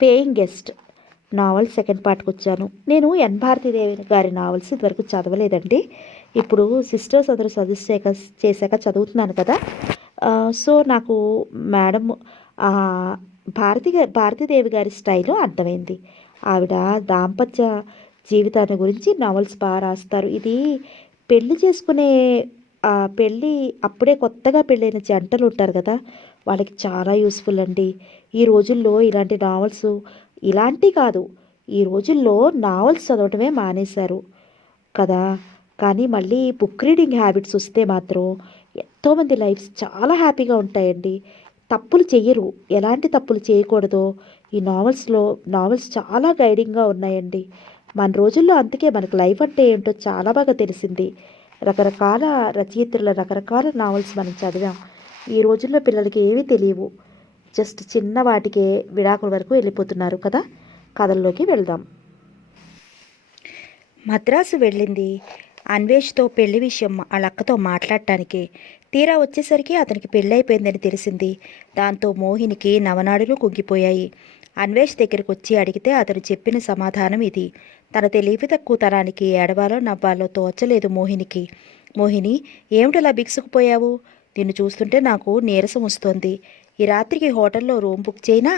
Paying guest naval second పార్ట్కి వచ్చాను. నేను ఎన్ భారతీదేవి గారి నావల్స్ ఇదివరకు చదవలేదండి. ఇప్పుడు సిస్టర్స్ అందరూ సజెస్ట్ చేశాక చదువుతున్నాను కదా. సో నాకు మేడం భారతీదేవి గారి స్టైలు అర్థమైంది. ఆవిడ దాంపత్య జీవితాన్ని గురించి నావల్స్ బాగా రాస్తారు. ఇది పెళ్లి చేసుకునే పెళ్ళి అప్పుడే కొత్తగా పెళ్ళైన జంటలు ఉంటారు కదా, వాళ్ళకి చాలా యూస్ఫుల్ అండి. ఈ రోజుల్లో ఇలాంటి నావల్స్ ఇలాంటి కాదు, ఈ రోజుల్లో నావల్స్ చదవటమే మానేశారు కదా. కానీ మళ్ళీ బుక్ రీడింగ్ హ్యాబిట్స్ వస్తే మాత్రం ఎంతోమంది లైఫ్స్ చాలా హ్యాపీగా ఉంటాయండి. తప్పులు చెయ్యరు, ఎలాంటి తప్పులు చేయకూడదో ఈ నావల్స్ చాలా గైడింగ్గా ఉన్నాయండి. మన రోజుల్లో అందుకే మనకు లైఫ్ అంటే ఏంటో చాలా బాగా తెలిసింది. రకరకాల రచయిత్రుల రకరకాల నావల్స్ మనం చదివాం. ఈ రోజుల్లో పిల్లలకి ఏమీ తెలియవు, జస్ట్ చిన్న వాటికే విడాకుల వరకు వెళ్ళిపోతున్నారు కదా. కథల్లోకి వెళ్దాం. మద్రాసు వెళ్ళింది అన్వేష్తో పెళ్లి విషయం వాళ్ళ అక్కతో మాట్లాడటానికి. తీరా వచ్చేసరికి అతనికి పెళ్ళైపోయిందని తెలిసింది. దాంతో మోహినికి నవనాడులు కుంగిపోయాయి. అన్వేష్ దగ్గరికి వచ్చి అడిగితే అతను చెప్పిన సమాధానం ఇది. తన తెలివి తక్కువతనానికి ఏడవాలో నవ్వాలో తోచలేదు మోహినికి. మోహిని, ఏమిటలా బిగుసుకుపోయావు? నిన్ను చూస్తుంటే నాకు నీరసం వస్తోంది. ఈ రాత్రికి హోటల్లో రూమ్ బుక్ చేయనా?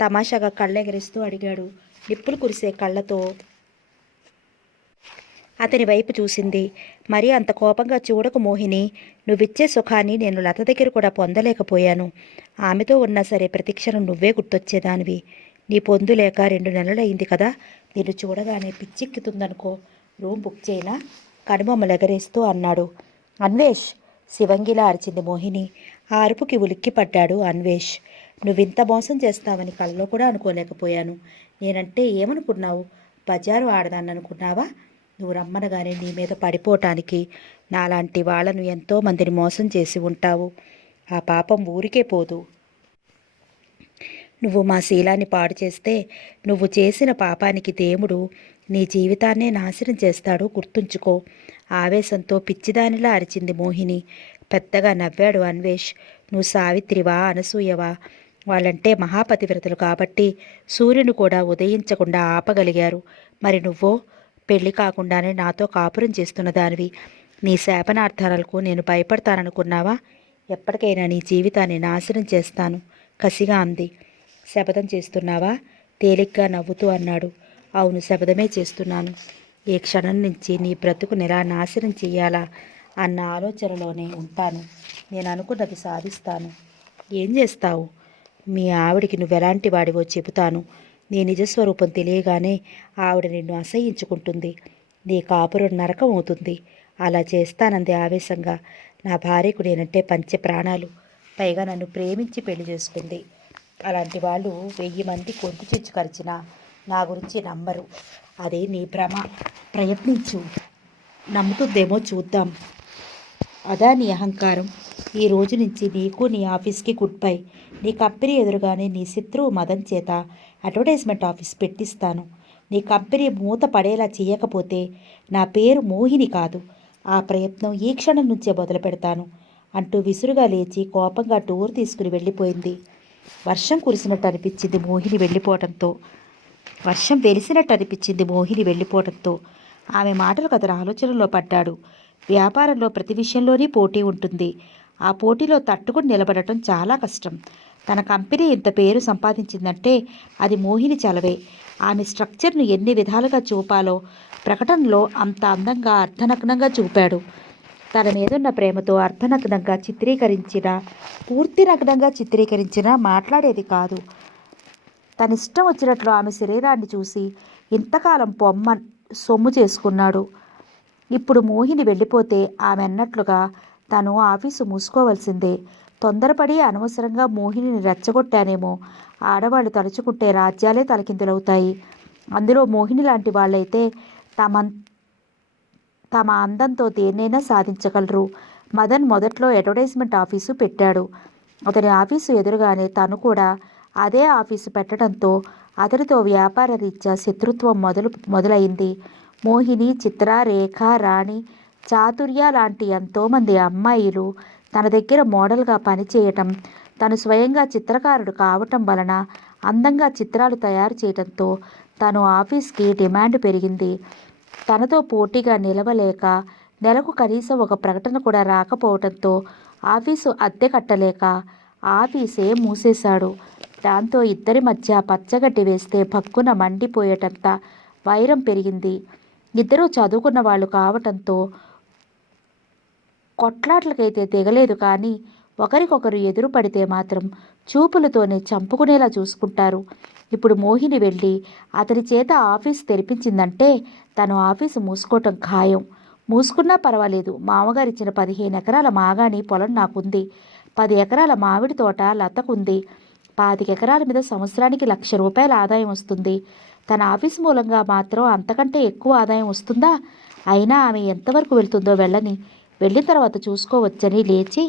తమాషాగా కళ్ళెగరిస్తూ అడిగాడు. నిప్పులు కురిసే కళ్ళతో అతని వైపు చూసింది. మరీ అంత కోపంగా చూడకు మోహిని. నువ్విచ్చే సుఖాన్ని నేను లత దగ్గర కూడా పొందలేకపోయాను. ఆమెతో ఉన్నా సరే ప్రతిక్షణం నువ్వే గుర్తొచ్చేదానివి. నీ పొందు లేక 2 నెలలైంది కదా. నిన్ను చూడగానే పిచ్చెక్కుతుందనుకో. రూమ్ బుక్ చేయనా? కనుబొమ్మలెగరేస్తూ అన్నాడు. అన్వేష్! శివంగిలా అరిచింది మోహిని. ఆ అరుపుకి ఉలిక్కిపడ్డాడు అన్వేష్. నువ్వింత మోసం చేస్తావని కల్లో కూడా అనుకోలేకపోయాను. నేనంటే ఏమనుకున్నావు? బజారు ఆడదాన్ననుకున్నావా? నువ్వు రమ్మనగానే నీ మీద పడిపోవటానికి నాలాంటి వాళ్ళను ఎంతోమందిని మోసం చేసి ఉంటావు. ఆ పాపం ఊరికే పోదు. నువ్వు మా శీలాన్ని పాడు చేస్తే నువ్వు చేసిన పాపానికి దేవుడు నీ జీవితాన్నే నాశనం చేస్తాడు, గుర్తుంచుకో. ఆవేశంతో పిచ్చిదానిలా అరిచింది మోహిని. పెద్దగా నవ్వాడు అన్వేష్. నువ్వు సావిత్రివా, అనసూయవా? వాళ్ళంటే మహాపతివ్రతలు కాబట్టి సూర్యుని కూడా ఉదయించకుండా ఆపగలిగారు. మరి నువ్వో పెళ్లి కాకుండానే నాతో కాపురం చేస్తున్న దానివి. నీ శాపనార్థాలకు నేను భయపడతాననుకున్నావా? ఎప్పటికైనా నీ జీవితాన్ని నాశనం చేస్తాను, కసిగా అంది. శపథం చేస్తున్నావా? తేలిగ్గా నవ్వుతూ అన్నాడు. అవును, శపథమే చేస్తున్నాను. ఈ క్షణం నుంచి నీ బ్రతుకుని ఎలా నాశనం చెయ్యాలా అన్న ఆలోచనలోనే ఉంటాను. నేను అనుకున్నది సాధిస్తాను. ఏం చేస్తావు? మీ ఆవిడికి నువ్వెలాంటి వాడివో చెబుతాను. నీ నిజస్వరూపం తెలియగానే ఆవిడ నిన్ను అసహ్యించుకుంటుంది. నీ కాపురం నరకం అవుతుంది. అలా చేస్తానంది ఆవేశంగా. నా భార్యకు నేనంటే పంచ ప్రాణాలు. పైగా నన్ను ప్రేమించి పెళ్లి చేసుకుంది. అలాంటి వాళ్ళు 1000 మంది గొంతు చిచ్చు కరిచినా నా గురించి నమ్మరు. అదే నీ భ్రమ. ప్రయత్నించు, నమ్ముతుందేమో చూద్దాం. అదా నీ అహంకారం? ఈ రోజు నుంచి నీకు నీ ఆఫీస్కి గుడ్ బై. నీ కంపెనీ ఎదురుగానే నీ శత్రువు మదన్ చేత అడ్వర్టైజ్మెంట్ ఆఫీస్ పెట్టిస్తాను. నీ కంపెనీ మూత పడేలా చేయకపోతే నా పేరు మోహిని కాదు. ఆ ప్రయత్నం ఈ క్షణం నుంచే మొదలు పెడతాను అంటూ విసురుగా లేచి కోపంగా డోర్ తీసుకుని వెళ్ళిపోయింది. వర్షం కురిసినట్టు అనిపించింది మోహిని వెళ్ళిపోవడంతో. మోహిని వెళ్ళిపోవడంతో ఆమె మాటలకు అతను ఆలోచనలో పడ్డాడు. వ్యాపారంలో ప్రతి విషయంలోనే పోటీ ఉంటుంది. ఆ పోటీలో తట్టుకుని నిలబడటం చాలా కష్టం. తన కంపెనీ ఇంత పేరు సంపాదించిందంటే అది మోహిని చలవే. ఆమె స్ట్రక్చర్ను ఎన్ని విధాలుగా చూపాలో ప్రకటనలో అంత అందంగా అర్ధనగ్నంగా చూపాడు. తన మీదున్న ప్రేమతో అర్ధనగ్నంగా చిత్రీకరించినా, పూర్తి నగ్నంగా చిత్రీకరించినా మాట్లాడేది కాదు. తన ఇష్టం వచ్చినట్లు ఆమె శరీరాన్ని చూసి ఇంతకాలం సొమ్ము చేసుకున్నాడు. ఇప్పుడు మోహిని వెళ్ళిపోతే ఆమె అన్నట్లుగా తను ఆఫీసు మూసుకోవలసిందే. తొందరపడి అనవసరంగా మోహినిని రెచ్చగొట్టానేమో. ఆడవాళ్ళు తలుచుకుంటే రాజ్యాలే తలకిందులవుతాయి. అందులో మోహిని లాంటి వాళ్ళైతే తమ అందంతో దేన్నైనా సాధించగలరు. మదన్ మొదట్లో అడ్వర్టైజ్మెంట్ ఆఫీసు పెట్టాడు. అతని ఆఫీసు ఎదురుగానే తను కూడా అదే ఆఫీసు పెట్టడంతో అతనితో వ్యాపార రీత్యా శత్రుత్వం మొదలైంది. మోహిని, చిత్ర, రేఖ, రాణి, చాతుర్య లాంటి ఎంతోమంది అమ్మాయిలు తన దగ్గర మోడల్గా పనిచేయటం, తను స్వయంగా చిత్రకారుడు కావటం వలన అందంగా చిత్రాలు తయారు చేయడంతో తను ఆఫీస్కి డిమాండ్ పెరిగింది. తనతో పోటీగా నిలవలేక నెలకు కనీసం ఒక ప్రకటన కూడా రాకపోవడంతో ఆఫీసు అద్దె కట్టలేక ఆఫీసే మూసేశాడు. దాంతో ఇద్దరి మధ్య పచ్చగడ్డి వేస్తే భక్కున మండిపోయేటంత వైరం పెరిగింది. ఇద్దరూ చదువుకున్న వాళ్ళు కావటంతో కొట్లాట్లకైతే దిగలేదు, కానీ ఒకరికొకరు ఎదురు పడితే మాత్రం చూపులతోనే చంపుకునేలా చూసుకుంటారు. ఇప్పుడు మోహిని వెళ్ళి అతని చేత ఆఫీస్ తెరిపించిందంటే తను ఆఫీసు మూసుకోవటం ఖాయం. మూసుకున్నా పర్వాలేదు, మామగారిచ్చిన 15 ఎకరాల మాగాణి పొలం నాకుంది, 10 ఎకరాల మామిడి తోట లతకుంది, 25 ఎకరాల మీద సంవత్సరానికి ₹1,00,000 ఆదాయం వస్తుంది. తన ఆఫీస్ మూలంగా మాత్రం అంతకంటే ఎక్కువ ఆదాయం వస్తుందా? అయినా ఆమె ఎంతవరకు వెళ్తుందో వెళ్ళని, వెళ్ళిన తర్వాత చూసుకోవచ్చని లేచి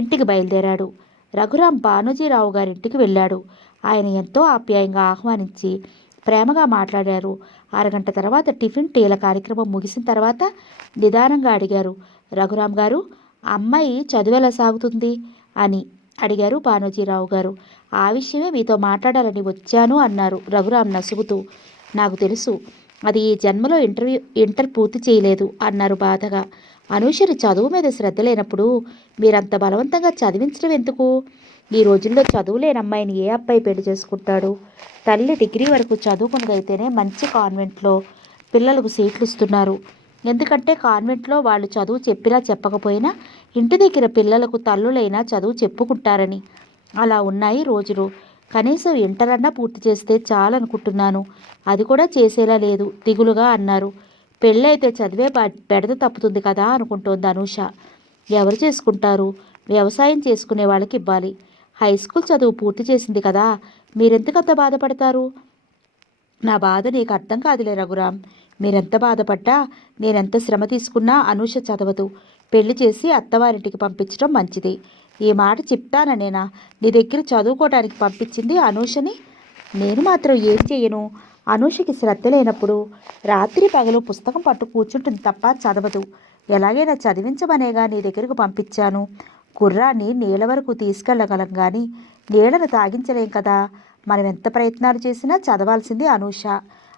ఇంటికి బయలుదేరాడు. రఘురాం బానోజీరావు గారింటికి వెళ్ళాడు. ఆయన ఎంతో ఆప్యాయంగా ఆహ్వానించి ప్రేమగా మాట్లాడారు. అరగంట తర్వాత టిఫిన్ టీల కార్యక్రమం ముగిసిన తర్వాత నిదానంగా అడిగారు, రఘురాం గారు, అమ్మాయి చదువు ఎలా సాగుతుంది అని అడిగారు బానోజీరావు గారు. ఆ విషయమే మీతో మాట్లాడాలని వచ్చాను అన్నారు రఘురాం నసుగుతూ. నాకు తెలుసు, అది ఈ జన్మలో ఇంటర్ పూర్తి చేయలేదు అన్నారు బాధగా. అనూషని చదువు మీద శ్రద్ధ లేనప్పుడు మీరంత బలవంతంగా చదివించడం ఎందుకు? ఈ రోజుల్లో చదువు లేని అమ్మాయిని ఏ అబ్బాయి పెళ్లి చేసుకుంటాడు? తల్లి డిగ్రీ వరకు చదువుకున్నదైతేనే మంచి కాన్వెంట్లో పిల్లలకు సీట్లు ఇస్తున్నారు. ఎందుకంటే కాన్వెంట్లో వాళ్ళు చదువు చెప్పినా చెప్పకపోయినా ఇంటి దగ్గర పిల్లలకు తల్లులైనా చదువు చెప్పుకుంటారని. అలా ఉన్నాయి రోజులు. కనీసం ఇంటర్ అన్నా పూర్తి చేస్తే చాలనుకుంటున్నాను. అది కూడా చేసేలా లేదు దిగులుగా అన్నారు. పెళ్ళైతే చదివే బెడద తప్పుతుంది కదా అనుకుంటోంది అనూష. ఎవరు చేసుకుంటారు? వ్యవసాయం చేసుకునే వాళ్ళకి ఇవ్వాలి. హై స్కూల్ చదువు పూర్తి చేసింది కదా, మీరెందుకంత బాధపడతారు? నా బాధ నీకు అర్థం కాదులే రఘురాం. మీరెంత బాధపడ్డా, నేనెంత శ్రమ తీసుకున్నా అనూష చదవదు. పెళ్లి చేసి అత్తవారింటికి పంపించడం మంచిది. ఈ మాట చెప్తాననేనా నీ దగ్గర చదువుకోవడానికి పంపించింది అనూషని? నేను మాత్రం ఏం చెయ్యను. అనూషకి శ్రద్ధ లేనప్పుడు రాత్రి పగలు పుస్తకం పట్టు కూర్చుంటుంది తప్ప చదవదు. ఎలాగైనా చదివించమనేగా నీ దగ్గరకు పంపించాను. గుర్రాన్ని నీళ్ళ వరకు తీసుకెళ్ళగలం కానీ నీళ్లను తాగించలేం కదా. మనం ఎంత ప్రయత్నాలు చేసినా చదవాల్సింది అనూష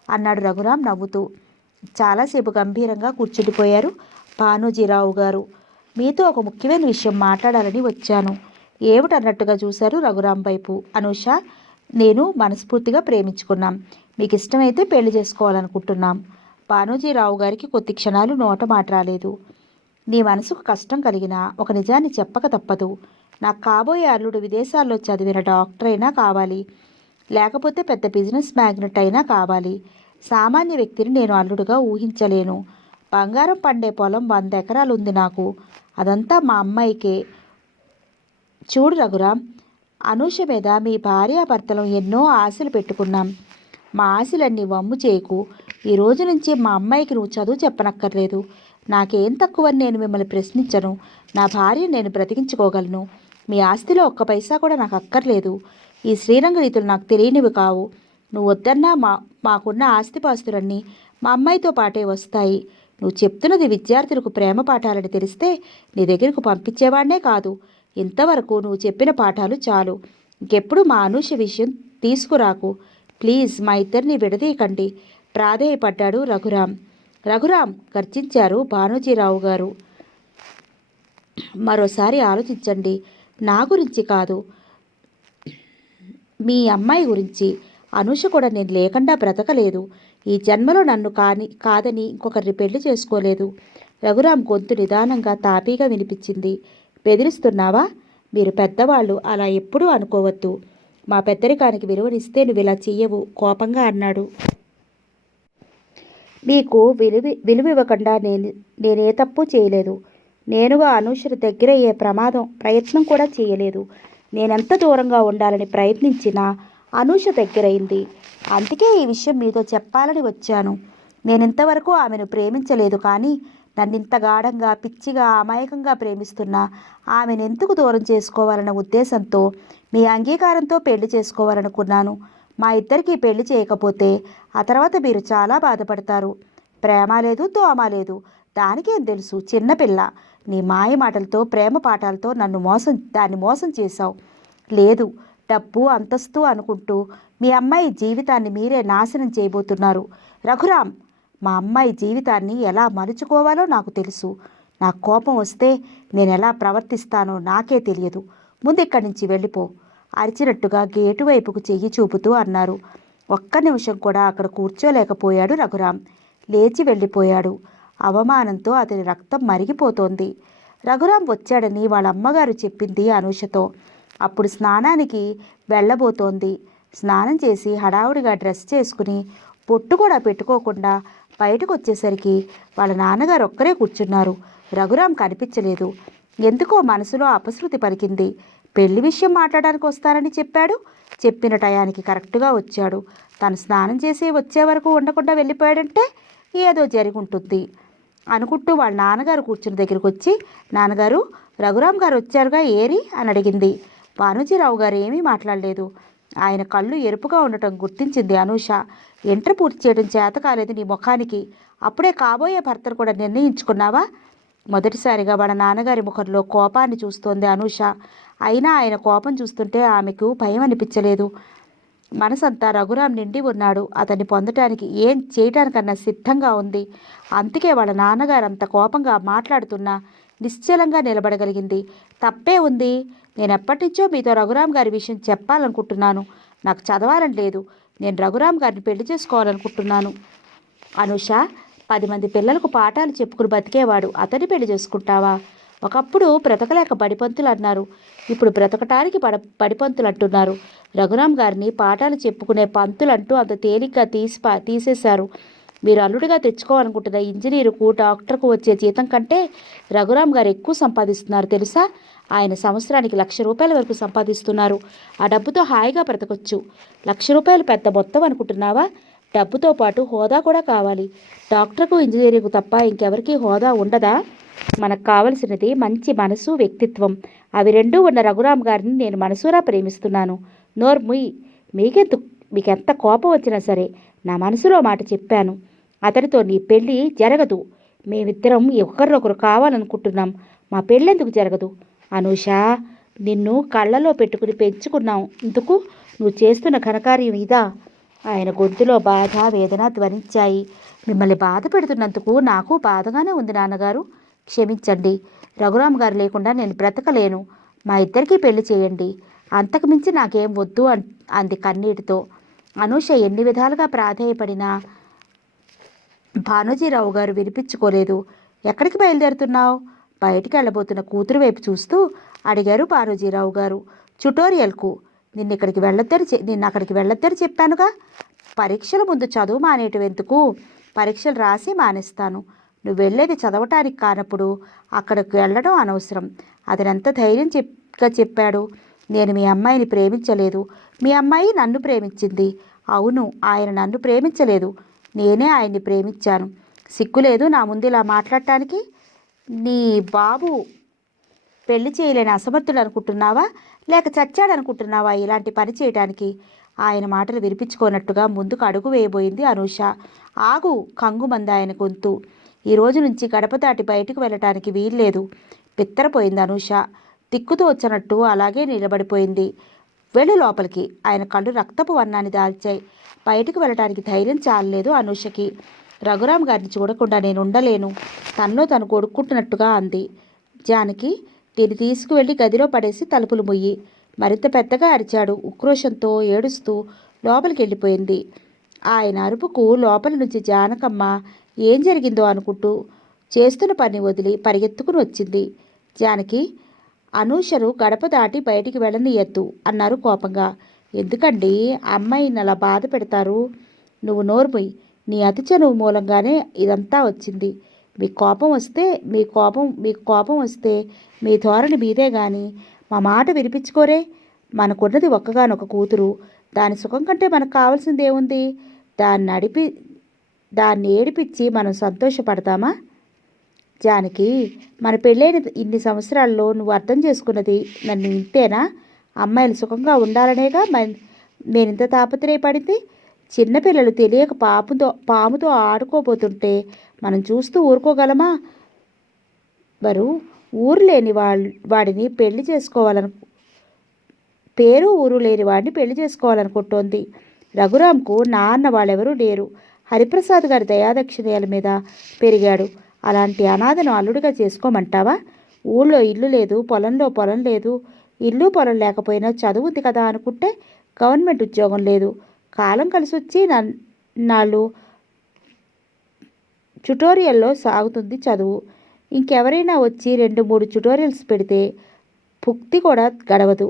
అన్నాడు రఘురాం నవ్వుతూ. చాలాసేపు గంభీరంగా కూర్చుండిపోయారు భానోజీరావు గారు. మీతో ఒక ముఖ్యమైన విషయం మాట్లాడాలని వచ్చాను. ఏమిటన్నట్టుగా చూశారు రఘురాం వైపు. అనూష, నేను మనస్ఫూర్తిగా ప్రేమించుకున్నాం. మీకు ఇష్టమైతే పెళ్లి చేసుకోవాలనుకుంటున్నాం. భానోజీరావు గారికి కొద్ది క్షణాలు నోట మాట రాలేదు. నీ మనసుకు కష్టం కలిగినా ఒక నిజాన్ని చెప్పక తప్పదు. నాకు కాబోయే అల్లుడు విదేశాల్లో చదివిన డాక్టర్ అయినా కావాలి, లేకపోతే పెద్ద బిజినెస్ మ్యాగ్నెట్ అయినా కావాలి. సామాన్య వ్యక్తిని నేను అల్లుడుగా ఊహించలేను. బంగారం పండే పొలం 100 ఎకరాలు ఉంది నాకు. అదంతా మా అమ్మాయికే. చూడు రఘురాం, అనూష మీద మీ భార్యాభర్తలం ఎన్నో ఆశలు పెట్టుకున్నాం. మా ఆశలన్నీ వమ్ము చేయకు. ఈ రోజు నుంచి మా అమ్మాయికి నువ్వు చదువు చెప్పనక్కర్లేదు. నాకేం తక్కువని నేను మిమ్మల్ని ప్రశ్నించను. నా భార్య నేను బ్రతికించుకోగలను. మీ ఆస్తిలో ఒక్క పైసా కూడా నాకు అక్కర్లేదు. ఈ శ్రీరంగ రీతులు నాకు తెలియనివి కావు. నువ్వు వద్దన్నా మాకున్న ఆస్తిపాస్తులన్నీ మా అమ్మాయితో పాటే వస్తాయి. నువ్వు చెప్తున్నది విద్యార్థులకు ప్రేమ పాఠాలని తెలిస్తే నీ దగ్గరకు పంపించేవాడినే కాదు. ఇంతవరకు నువ్వు చెప్పిన పాఠాలు చాలు. ఇంకెప్పుడు మా అనూష విషయం తీసుకురాకు. ప్లీజ్, మా ఇద్దరిని విడదీయకండి ప్రాధేయపడ్డాడు రఘురాం. రఘురాం, గర్జించారు భానోజీరావు గారు. మరోసారి ఆలోచించండి. నా గురించి కాదు, మీ అమ్మాయి గురించి. అనూష కూడా నేను లేకుండా బ్రతకలేదు. ఈ జన్మలో నన్ను కాదని ఇంకొకరిని పెళ్లి చేసుకోలేదు. రఘురాం గొంతు నిదానంగా తాపీగా వినిపించింది. బెదిరిస్తున్నావా? మీరు పెద్దవాళ్ళు, అలా ఎప్పుడూ అనుకోవద్దు. మా పెద్దరికానికి విలువనిస్తే నువ్వు ఇలా చెయ్యవు కోపంగా అన్నాడు. మీకు విలువ ఇవ్వకుండా నేనే తప్పు చేయలేదు. నేనుగా అనూషను దగ్గరయ్యే ప్రయత్నం కూడా చేయలేదు. నేనెంత దూరంగా ఉండాలని ప్రయత్నించినా అనూష దగ్గరైంది. అందుకే ఈ విషయం మీతో చెప్పాలని వచ్చాను. నేనింతవరకు ఆమెను ప్రేమించలేదు, కానీ నన్నింత గాఢంగా, పిచ్చిగా, అమాయకంగా ప్రేమిస్తున్నా ఆమెను ఎందుకు దూరం చేసుకోవాలన్న ఉద్దేశంతో మీ అంగీకారంతో పెళ్లి చేసుకోవాలనుకున్నాను. మా ఇద్దరికీ పెళ్లి చేయకపోతే ఆ తర్వాత మీరు చాలా బాధపడతారు. ప్రేమ లేదు, దోమ లేదు, దానికేం తెలుసు, చిన్నపిల్ల. నీ మాయ మాటలతో, ప్రేమ పాఠాలతో దాన్ని మోసం చేశావు. లేదు, డబ్బు అంతస్తు అనుకుంటూ మీ అమ్మాయి జీవితాన్ని మీరే నాశనం చేయబోతున్నారు. రఘురామ్, మా అమ్మాయి జీవితాన్ని ఎలా మలుచుకోవాలో నాకు తెలుసు. నాకు కోపం వస్తే నేను ఎలా ప్రవర్తిస్తానో నాకే తెలియదు. ముందు ఇక్కడి నుంచి వెళ్ళిపో అరిచినట్టుగా గేటు వైపుకు చెయ్యి చూపుతూ అన్నారు. ఒక్క నిమిషం కూడా అక్కడ కూర్చోలేకపోయాడు రఘురామ్. లేచి వెళ్ళిపోయాడు. అవమానంతో అతని రక్తం మరిగిపోతోంది. రఘురామ్ వచ్చాడని వాళ్ళ అమ్మగారు చెప్పింది అనూషతో. అప్పుడు స్నానానికి వెళ్ళబోతోంది. స్నానం చేసి హడావుడిగా డ్రెస్ చేసుకుని పొట్టు కూడా పెట్టుకోకుండా బయటకు వచ్చేసరికి వాళ్ళ నాన్నగారు ఒక్కరే కూర్చున్నారు. రఘురామ్ కనిపించలేదు. ఎందుకో మనసులో అపశృతి పలికింది. పెళ్లి విషయం మాట్లాడడానికి వస్తానని చెప్పాడు. చెప్పిన టయానికి కరెక్ట్గా వచ్చాడు. తను స్నానం చేసి వచ్చే వరకు ఉండకుండా వెళ్ళిపోయాడంటే ఏదో జరిగి ఉంటుంది అనుకుంటూ వాళ్ళ నాన్నగారు కూర్చుని దగ్గరికి వచ్చి, నాన్నగారు, రఘురామ్ గారు వచ్చారుగా, ఏరి అని అడిగింది. భానుజీరావు గారు ఏమీ మాట్లాడలేదు. ఆయన కళ్ళు ఎరుపుగా ఉండటం గుర్తించింది అనూష. ఎంటర్ పూర్తి చేయడం చేత కాలేదు నీ ముఖానికి. అప్పుడే కాబోయే భర్తను కూడా నిర్ణయించుకున్నావా? మొదటిసారిగా వాళ్ళ నాన్నగారి ముఖంలో కోపాన్ని చూస్తోంది అనూష. అయినా ఆయన కోపం చూస్తుంటే ఆమెకు భయం అనిపించలేదు. మనసంతా రఘురామ్ నిండి ఉన్నాడు. అతన్ని పొందటానికి ఏం చేయటానికన్నా సిద్ధంగా ఉంది. అందుకే వాళ్ళ నాన్నగారు అంత కోపంగా మాట్లాడుతున్నా నిశ్చలంగా నిలబడగలిగింది. తప్పే ఉంది. నేను ఎప్పటినుంచో మీతో రఘురామ్ గారి విషయం చెప్పాలనుకుంటున్నాను. నాకు చదవాలని లేదు. నేను రఘురామ్ గారిని పెళ్లి చేసుకోవాలనుకుంటున్నాను. అనూష 10 మంది పిల్లలకు పాఠాలు చెప్పుకుని బతికేవాడు. అతన్ని పెళ్లి చేసుకుంటావా? ఒకప్పుడు బ్రతకలేక బడిపంతులు అన్నారు. ఇప్పుడు బ్రతకటానికి బడిపంతులు అంటున్నారు. రఘురామ్ గారిని పాఠాలు చెప్పుకునే పంతులంటూ అంత తేలిగ్గా తీసేశారు. మీరు అల్లుడిగా తెచ్చుకోవాలనుకుంటున్న ఇంజనీరుకు, డాక్టర్కు వచ్చే జీతం కంటే రఘురామ్ గారు ఎక్కువ సంపాదిస్తున్నారు తెలుసా? ఆయన సంవత్సరానికి 1,00,000 రూపాయల వరకు సంపాదిస్తున్నారు. ఆ డబ్బుతో హాయిగా బ్రతకొచ్చు. 1,00,000 రూపాయలు పెద్ద మొత్తం అనుకుంటున్నావా? డబ్బుతో పాటు హోదా కూడా కావాలి. డాక్టర్కు, ఇంజనీరింగ్కు తప్ప ఇంకెవరికీ హోదా ఉండదా? మనకు కావలసినది మంచి మనసు, వ్యక్తిత్వం. అవి రెండూ ఉన్న రఘురామ్ గారిని నేను మనసురా ప్రేమిస్తున్నాను. నోర్ముయ్. మీకెంత కోపం వచ్చినా సరే నా మనసులో మాట చెప్పాను. అతడితో నీ పెళ్ళి జరగదు. మేమిద్దరం ఒకరినొకరు కావాలనుకుంటున్నాం. మా పెళ్ళెందుకు జరగదు? అనూష, నిన్ను కళ్ళలో పెట్టుకుని పెంచుకున్నాం. ఇందుకు నువ్వు చేస్తున్న ఘనకార్యం ఇదా? ఆయన గొంతులో బాధ, వేదన ధ్వనించాయి. మిమ్మల్ని బాధ పెడుతున్నందుకు నాకు బాధగానే ఉంది నాన్నగారు. క్షమించండి. రఘురామ్ గారు లేకుండా నేను బ్రతకలేను. మా ఇద్దరికీ పెళ్లి చేయండి. అంతకుమించి నాకేం వద్దు అంది కన్నీటితో. అనూష ఎన్ని విధాలుగా ప్రాధేయపడినా భానుజీరావు గారు వినిపించుకోలేదు. ఎక్కడికి బయలుదేరుతున్నావు? బయటికి వెళ్ళబోతున్న కూతురు వైపు చూస్తూ అడిగారు భానుజీరావు గారు. ట్యుటోరియల్కు. నిన్ను అక్కడికి వెళ్ళొద్దని చెప్పానుగా. పరీక్షల ముందు చదువు మానేయటం ఎందుకు? పరీక్షలు రాసి మానేస్తాను. నువ్వు వెళ్ళేది చదవటానికి కానప్పుడు అక్కడికి వెళ్ళడం అనవసరం. అతనెంత ధైర్యంగా చెప్పాడు. నేను మీ అమ్మాయిని ప్రేమించలేదు. మీ అమ్మాయి నన్ను ప్రేమించింది. అవును, ఆయన నన్ను ప్రేమించలేదు. నేనే ఆయన్ని ప్రేమించాను. సిగ్గులేదు నా ముందు ఇలా మాట్లాడటానికి? నీ బాబు పెళ్లి చేయలేని అసమర్థుడు అనుకుంటున్నావా? లేక చచ్చాడనుకుంటున్నావా ఇలాంటి పని చేయడానికి? ఆయన మాటలు వినిపించుకోనట్టుగా ముందుకు అడుగు వేయబోయింది అనూష. ఆగు! కంగుమంది ఆయన గొంతు. ఈ రోజు నుంచి గడప దాటి బయటకు వెళ్ళటానికి వీల్లేదు. బిత్తరపోయింది అనూష. దిక్కుతో వచ్చినట్టు అలాగే నిలబడిపోయింది. వెళ్ళు లోపలికి. ఆయన కళ్ళు రక్తపు వర్ణాన్ని దాల్చాయి. బయటకు వెళ్ళటానికి ధైర్యం చాలలేదు అనూషకి. రఘురామ్ గారిని చూడకుండా నేను ఉండలేను. తనలో తను కొడుక్కుంటున్నట్టుగా అంది. జానకి, దీన్ని తీసుకువెళ్ళి గదిలో పడేసి తలుపులు ముయ్యి. మరింత పెద్దగా అరిచాడు. ఉక్రోషంతో ఏడుస్తూ లోపలికి వెళ్ళిపోయింది. ఆయన అరుపుకు లోపలి నుంచి జానకమ్మ ఏం జరిగిందో అనుకుంటూ చేస్తున్న పని వదిలి పరిగెత్తుకుని వచ్చింది. జానకి, అనూషను గడప దాటి బయటికి వెళ్ళనియద్దు అన్నారు కోపంగా. ఎందుకండి అమ్మాయిని అలా బాధ పెడతారు? నువ్వు నోర్ముయ్. నీ అతి చనువు మూలంగానే ఇదంతా వచ్చింది. మీకు కోపం వస్తే మీ ధోరణి మీదే కానీ మా మాట వినిపించుకోరే. మనకున్నది ఒక్కగానొక కూతురు. దాని సుఖం కంటే మనకు కావాల్సింది ఏముంది? దాన్ని ఏడిపించి మనం సంతోషపడతామా? జానకి, మన పెళ్ళైన ఇన్ని సంవత్సరాల్లో నువ్వు అర్థం చేసుకున్నది నన్ను ఇంతేనా? అమ్మాయిలు సుఖంగా ఉండాలనేగా నేనింత తాపత్రయపడింది. చిన్నపిల్లలు తెలియక పాముతో ఆడుకోబోతుంటే మనం చూస్తూ ఊరుకోగలమా? ఊరు లేని వాడిని పెళ్లి పేరు ఊరు లేని వాడిని పెళ్లి చేసుకోవాలనుకుంటోంది. రఘురాంకు నాన్న వాళ్ళెవరూ లేరు. హరిప్రసాద్ గారి దయాదక్షిణ్యాల మీద పెరిగాడు. అలాంటి అనాథను అల్లుడిగా చేసుకోమంటావా? ఊళ్ళో ఇల్లు లేదు, పొలంలో పొలం లేదు. ఇల్లు పొలం లేకపోయినా చదువు ఉంది కదా అనుకుంటే గవర్నమెంట్ ఉద్యోగం లేదు. కాలం కలిసి వచ్చి నాళ్ళు ట్యుటోరియల్లో సాగుతుంది చదువు. ఇంకెవరైనా వచ్చి 2-3 ట్యుటోరియల్స్ పెడితే భుక్తి కూడా గడవదు.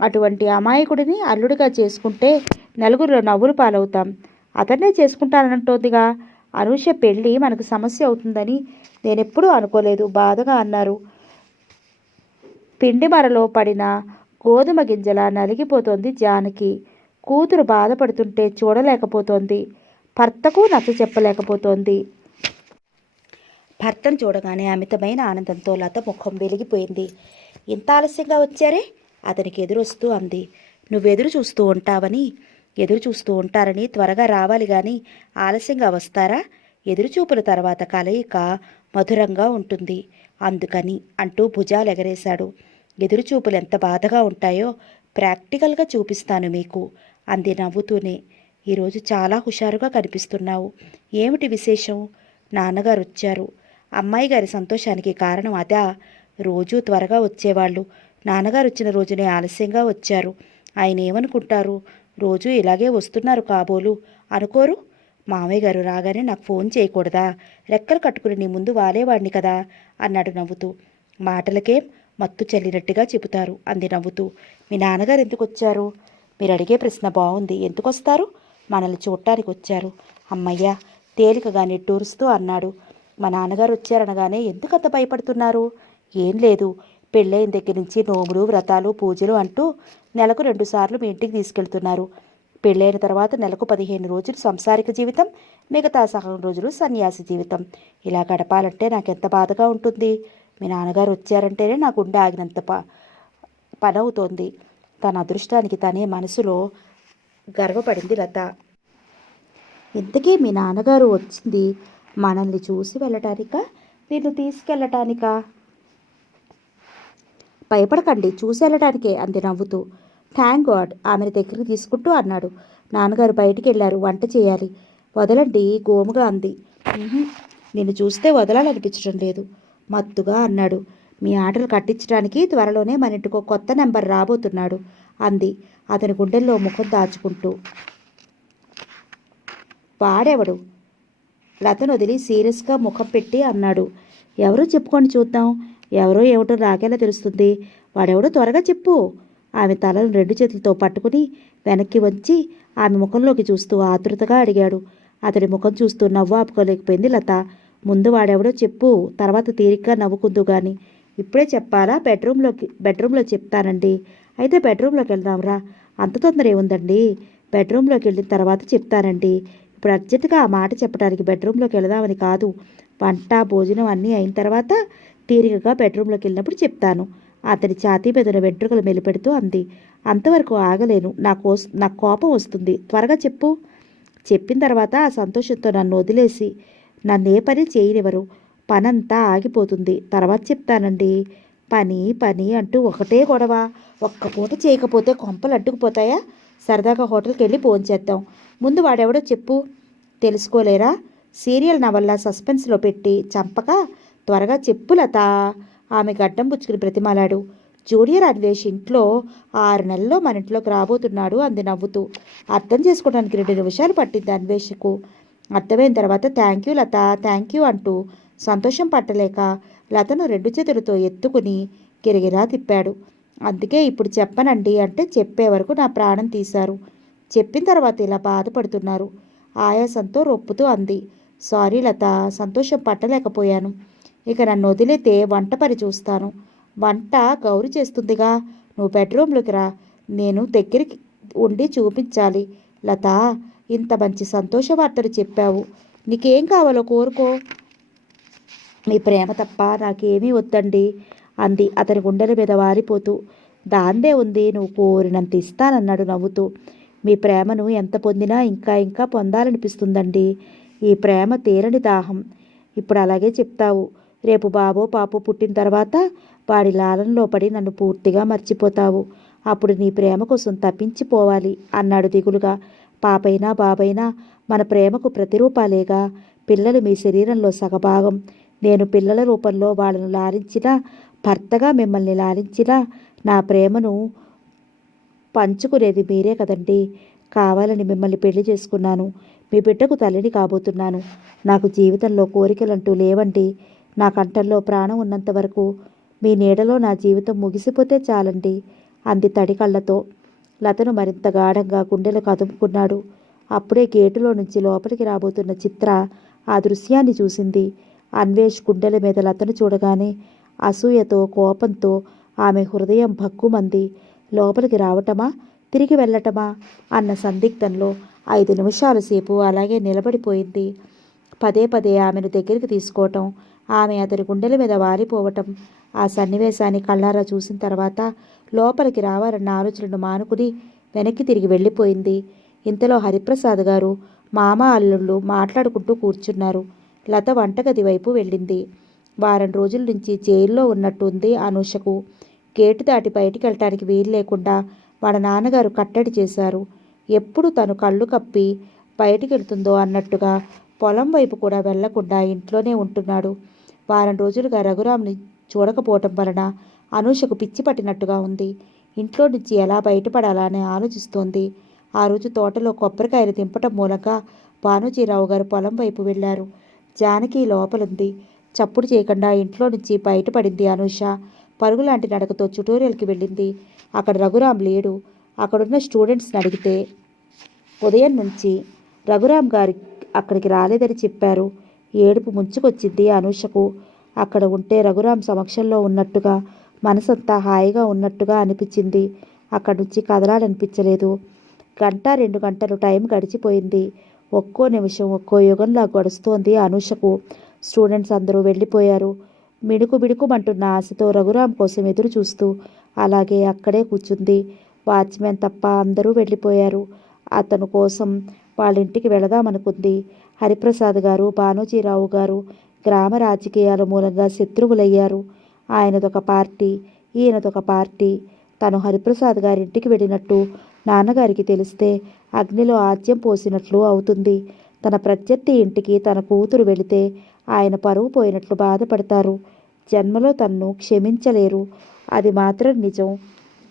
అటువంటి అమాయకుడిని అల్లుడిగా చేసుకుంటే నలుగురిలో నవ్వులు పాలవుతాం. అతన్నే చేసుకుంటానంటోందిగా. అనూష పెళ్ళి మనకు సమస్య అవుతుందని నేనెప్పుడూ అనుకోలేదు, బాధగా అన్నారు. పిండి మరలో పడిన గోధుమ గింజలా నలిగిపోతోంది జానకి. కూతురు బాధపడుతుంటే చూడలేకపోతోంది. భర్తకు నచ్చ చెప్పలేకపోతోంది. భర్తను చూడగానే అమితమైన ఆనందంతో లత ముఖం వెలిగిపోయింది. ఇంత ఆలస్యంగా వచ్చారే? అతనికి ఎదురొస్తూ అంది. నువ్వెదురు చూస్తూ ఉంటావని, ఎదురు చూస్తూ ఉంటారని త్వరగా రావాలి గాని ఆలస్యంగా వస్తారా? ఎదురుచూపుల తర్వాత కలయిక మధురంగా ఉంటుంది, అందుకని అంటూ భుజాలు ఎగరేశాడు. ఎదురుచూపులు ఎంత బాధగా ఉంటాయో ప్రాక్టికల్గా చూపిస్తాను మీకు అంది నవ్వుతూనే. ఈరోజు చాలా హుషారుగా కనిపిస్తున్నావు. ఏమిటి విశేషం? నాన్నగారు వచ్చారు. అమ్మాయి గారి సంతోషానికి కారణం అదా? రోజూ త్వరగా వచ్చేవాళ్ళు. నాన్నగారు వచ్చిన రోజునే ఆలస్యంగా వచ్చారు. ఆయన ఏమనుకుంటారు? రోజూ ఇలాగే వస్తున్నారు కాబోలు అనుకోరు? మామయ్య గారు రాగానే నాకు ఫోన్ చేయకూడదా? రెక్కలు కట్టుకుని నీ ముందు వాలేవాడిని కదా అన్నాడు నవ్వుతూ. మాటలకేం మత్తు చల్లినట్టుగా చెబుతారు అంది నవ్వుతూ. మీ నాన్నగారు ఎందుకు వచ్చారు? మీరు అడిగే ప్రశ్న బాగుంది. ఎందుకు వస్తారు? మనల్ని చూడటానికి వచ్చారు. అమ్మయ్య తేలికగా నిట్టూరుస్తూ అన్నాడు. మా నాన్నగారు వచ్చారనగానే ఎందుకంత భయపడుతున్నారు? ఏం లేదు, పెళ్ళైన దగ్గర నుంచి నోములు వ్రతాలు పూజలు అంటూ నెలకు 2 సార్లు మీ ఇంటికి తీసుకెళ్తున్నారు. పెళ్ళైన తర్వాత నెలకు 15 రోజులు సంసారిక జీవితం, మిగతా సగం రోజులు సన్యాసి జీవితం. ఇలా గడపాలంటే నాకెంత బాధగా ఉంటుంది. మీ నాన్నగారు వచ్చారంటేనే నా గుండె ఆగినంత పనవుతోంది. తన అదృష్టానికి తనే మనసులో గర్వపడింది లత. ఇంతకీ మీ నాన్నగారు వచ్చింది మనల్ని చూసి వెళ్ళటానికా, నిన్ను తీసుకెళ్ళటానికా? భయపడకండి, చూసి వెళ్ళటానికే అంది నవ్వుతూ. థ్యాంక్ గాడ్ ఆమెను దగ్గరికి తీసుకుంటూ అన్నాడు. నాన్నగారు బయటికి వెళ్ళారు, వంట చేయాలి. వదలండి గోముగా అంది. నిన్ను చూస్తే వదలాలనిపించడం లేదు మత్తుగా అన్నాడు. మీ ఆటలు కట్టించడానికి త్వరలోనే మన ఇంటికో కొత్త నెంబర్ రాబోతున్నాడు అంది అతని గుండెల్లో ముఖం దాచుకుంటూ. వాడెవడు? లతను వదిలి సీరియస్గా ముఖం పెట్టి అన్నాడు. ఎవరో చెప్పుకొని చూద్దాం. ఎవరో ఏమిటో నాకెలా తెలుస్తుంది? వాడెవడో త్వరగా చెప్పు. ఆమె తలను 2 చేతులతో పట్టుకుని వెనక్కి వంచి ఆమె ముఖంలోకి చూస్తూ ఆతృతగా అడిగాడు. అతడి ముఖం చూస్తూ నవ్వు ఆపుకోలేకపోయింది లత. ముందు వాడెవడో చెప్పు, తర్వాత తీరిగ్గా నవ్వుకుందు గాని. ఇప్పుడే చెప్పాలా? బెడ్రూమ్లో చెప్తానండి. అయితే బెడ్రూమ్లోకి వెళ్దాంరా. అంత తొందర ఏముందండి? బెడ్రూమ్లోకి వెళ్ళిన తర్వాత చెప్తానండి. ఇప్పుడు అర్జెంటుగా ఆ మాట చెప్పడానికి బెడ్రూమ్లోకి వెళదామని కాదు. వంట భోజనం అన్నీ అయిన తర్వాత తీరికగా బెడ్రూమ్లోకి వెళ్ళినప్పుడు చెప్తాను. అతని ఛాతీ మీదన వెంట్రుకలు మెలిపెడుతూ అంది. అంతవరకు ఆగలేను. నాకు కోపం వస్తుంది. త్వరగా చెప్పు. చెప్పిన తర్వాత ఆ సంతోషంతో నన్ను వదిలేసి నన్ను ఏ పని చేయనివ్వరు. పనంతా ఆగిపోతుంది. తర్వాత చెప్తానండి. పని పని అంటూ ఒకటే గొడవ. ఒక్క పూట చేయకపోతే కొంపలు అడ్డుకుపోతాయా? సరదాగా హోటల్కి వెళ్ళి భోంచేద్దాం. ముందు వాడెవడో చెప్పు. తెలుసుకోలేరా? సీరియల్ నవల్లా సస్పెన్స్లో పెట్టి చంపక త్వరగా చెప్పు లత. ఆమె గడ్డం పుచ్చుకుని బ్రతిమాలాడు. జూనియర్ అన్వేష్ ఇంట్లో 6 నెలల్లో మన ఇంట్లోకి రాబోతున్నాడు అంది నవ్వుతూ. అర్థం చేసుకోవడానికి 2 నిమిషాలు పట్టింది అన్వేష్కు. అర్థమైన తర్వాత thank you Latha, thank you అంటూ సంతోషం పట్టలేక లతను 2 చేతులతో ఎత్తుకుని గిరగిరా తిప్పాడు. అందుకే ఇప్పుడు చెప్పనండి అంటే చెప్పే వరకు నా ప్రాణం తీశారు. చెప్పిన తర్వాత ఇలా బాధపడుతున్నారు. ఆయాసంతో రొప్పుతూ అంది. సారీ లత, సంతోషం పట్టలేకపోయాను. ఇక నన్ను వదిలితే వంట పని చూస్తాను. వంట గౌరి చేస్తుందిగా. నువ్వు బెడ్రూమ్లోకి రా. నేను దగ్గరికి ఉండి చూపించాలి. లత, ఇంత మంచి సంతోష వార్తలు చెప్పావు. నీకేం కావాలో కోరుకో. మీ ప్రేమ తప్ప నాకేమీ వద్దండి అంది అతని గుండెల మీద వారిపోతూ. దాందే ఉంది, నువ్వు కోరినంత ఇస్తానన్నాడు నవ్వుతూ. మీ ప్రేమను ఎంత పొందినా ఇంకా ఇంకా పొందాలనిపిస్తుందండి. ఈ ప్రేమ తీరని దాహం. ఇప్పుడు అలాగే చెప్తావు. రేపు బాబో పాపో పుట్టిన తర్వాత వాడి లాలంలో పడి నన్ను పూర్తిగా మర్చిపోతావు. అప్పుడు నీ ప్రేమ కోసం తప్పించిపోవాలి అన్నాడు దిగులుగా. పాపైనా బాబైనా మన ప్రేమకు ప్రతిరూపాలేగా. పిల్లలు మీ శరీరంలో సగభాగం. నేను పిల్లల రూపంలో వాళ్ళను లాలించినా, భర్తగా మిమ్మల్ని లాలించినా నా ప్రేమను పంచుకునేది మీరే కదండి. కావాలని మిమ్మల్ని పెళ్లి చేసుకున్నాను. మీ బిడ్డకు తల్లిని కాబోతున్నాను. నాకు జీవితంలో కోరికలంటూ లేవండి. నా కంఠంలో ప్రాణం ఉన్నంత వరకు మీ నీడలో నా జీవితం ముగిసిపోతే చాలండి అంది తడి కళ్ళతో. లతను మరింత గాఢంగా గుండెలు కదుపుకున్నాడు. అప్పుడే గేటులో నుంచి లోపలికి రాబోతున్న చిత్ర ఆ దృశ్యాన్ని చూసింది. అన్వేష్ గుండెల మీద లతను చూడగానే అసూయతో, కోపంతో ఆమె హృదయం భక్కుమంది. లోపలికి రావటమా, తిరిగి వెళ్ళటమా అన్న సందిగ్ధంలో 5 నిమిషాల సేపు అలాగే నిలబడిపోయింది. పదే పదే ఆమెను దగ్గరికి తీసుకోవటం, ఆమె అతని గుండెల మీద వాలిపోవటం. ఆ సన్నివేశాన్ని కళ్ళారా చూసిన తర్వాత లోపలికి రావాలన్న ఆలోచనను మానుకుని వెనక్కి తిరిగి వెళ్ళిపోయింది. ఇంతలో హరిప్రసాద్ గారు, మామ అల్లుళ్ళు మాట్లాడుకుంటూ కూర్చున్నారు. లత వంటగది వైపు వెళ్ళింది. వారం రోజుల నుంచి జైల్లో ఉన్నట్టుంది అనూషకు. గేటు దాటి బయటికి వెళ్ళటానికి వీలు లేకుండా వాళ్ళ నాన్నగారు కట్టడి చేశారు. ఎప్పుడు తను కళ్ళు కప్పి బయటికి వెళ్తుందో అన్నట్టుగా పొలం వైపు కూడా వెళ్లకుండా ఇంట్లోనే ఉంటున్నాడు. వారం రోజులుగా రఘురామ్ని చూడకపోవటం వలన అనూషకు పిచ్చి పట్టినట్టుగా ఉంది. ఇంట్లో నుంచి ఎలా బయటపడాలా అని ఆలోచిస్తోంది. ఆ రోజు తోటలో కొబ్బరికాయలు దింపటం మూలంగా భానుజీరావు గారు పొలం వైపు వెళ్లారు. జానకి లోపలుంది. చప్పుడు చేయకుండా ఇంట్లో నుంచి బయటపడింది అనూష. పరుగులాంటి నడకతో ట్యుటోరియల్కి వెళ్ళింది. అక్కడ రఘురాం లేడు. అక్కడున్న స్టూడెంట్స్ని అడిగితే ఉదయం నుంచి రఘురాం గారి అక్కడికి రాలేదని చెప్పారు. ఏడుపు ముంచుకొచ్చింది అనూషకు. అక్కడ ఉంటే రఘురాం సమక్షంలో ఉన్నట్టుగా, మనసంతా హాయిగా ఉన్నట్టుగా అనిపించింది. అక్కడి నుంచి కదలాలనిపించలేదు. 1-2 గంటలు టైం గడిచిపోయింది. ఒక్కో నిమిషం ఒక్కో యుగంలా గడుస్తోంది అనూషకు. స్టూడెంట్స్ అందరూ వెళ్ళిపోయారు. మిడుకు బిడుకుమంటున్న ఆశతో రఘురాం కోసం ఎదురు చూస్తూ అలాగే అక్కడే కూర్చుంది. వాచ్మెన్ తప్ప అందరూ వెళ్ళిపోయారు. అతను కోసం వాళ్ళ ఇంటికి వెళదామనుకుంది. హరిప్రసాద్ గారు, భానుజీరావు గారు గ్రామ రాజకీయాల మూలంగా శత్రువులయ్యారు. ఆయనదొక పార్టీ, ఈయనదొక పార్టీ. తను హరిప్రసాద్ గారింటికి వెళ్ళినట్టు నాన్నగారికి తెలిస్తే అగ్నిలో ఆజ్యం పోసినట్లు అవుతుంది. తన ప్రత్యర్థి ఇంటికి తన కూతురు వెళితే ఆయన పరువు పోయినట్లు బాధపడతారు. జన్మలో తన్ను క్షమించలేరు. అది మాత్రం నిజం.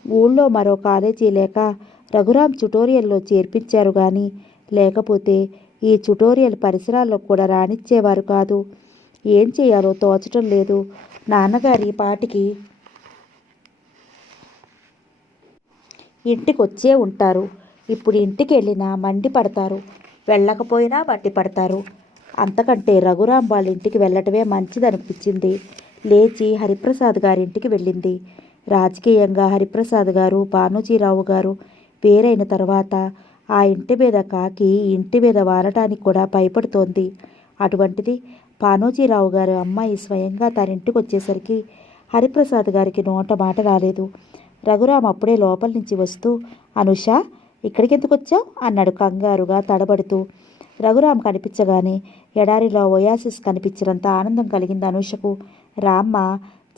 ఊళ్ళో మరో కాలేజీ లేక రఘురాం ట్యుటోరియల్లో చేర్పించారు కానీ లేకపోతే ఈ ట్యుటోరియల్ పరిసరాల్లో కూడా రానిచ్చేవారు కాదు. ఏం చేయాలో తోచటం లేదు. నాన్నగారి పాటికి ఇంటికొచ్చే ఉంటారు. ఇప్పుడు ఇంటికి వెళ్ళినా మండిపడతారు, వెళ్ళకపోయినా మండిపడతారు. అంతకంటే రఘురాం వాళ్ళ ఇంటికి వెళ్ళటమే మంచిదనిపించింది. లేచి హరిప్రసాద్ గారింటికి వెళ్ళింది. రాజకీయంగా హరిప్రసాద్ గారు, భానుజీరావు గారు వేరైన తర్వాత ఆ ఇంటి మీద కాకి ఇంటి మీద వాలటానికి కూడా భయపడుతోంది. అటువంటిది భానుజీరావు గారు అమ్మాయి స్వయంగా తన ఇంటికి వచ్చేసరికి హరిప్రసాద్ గారికి నోట మాట రాలేదు. రఘురాం అప్పుడే లోపల నుంచి వస్తూ, అనుష, ఇక్కడికి ఎందుకు వచ్చావు అన్నాడు కంగారుగా తడబడుతూ. రఘురాం కనిపించగానే ఎడారిలో ఒయాసిస్ కనిపించినంత ఆనందం కలిగింది అనూషకు. రామ్మ,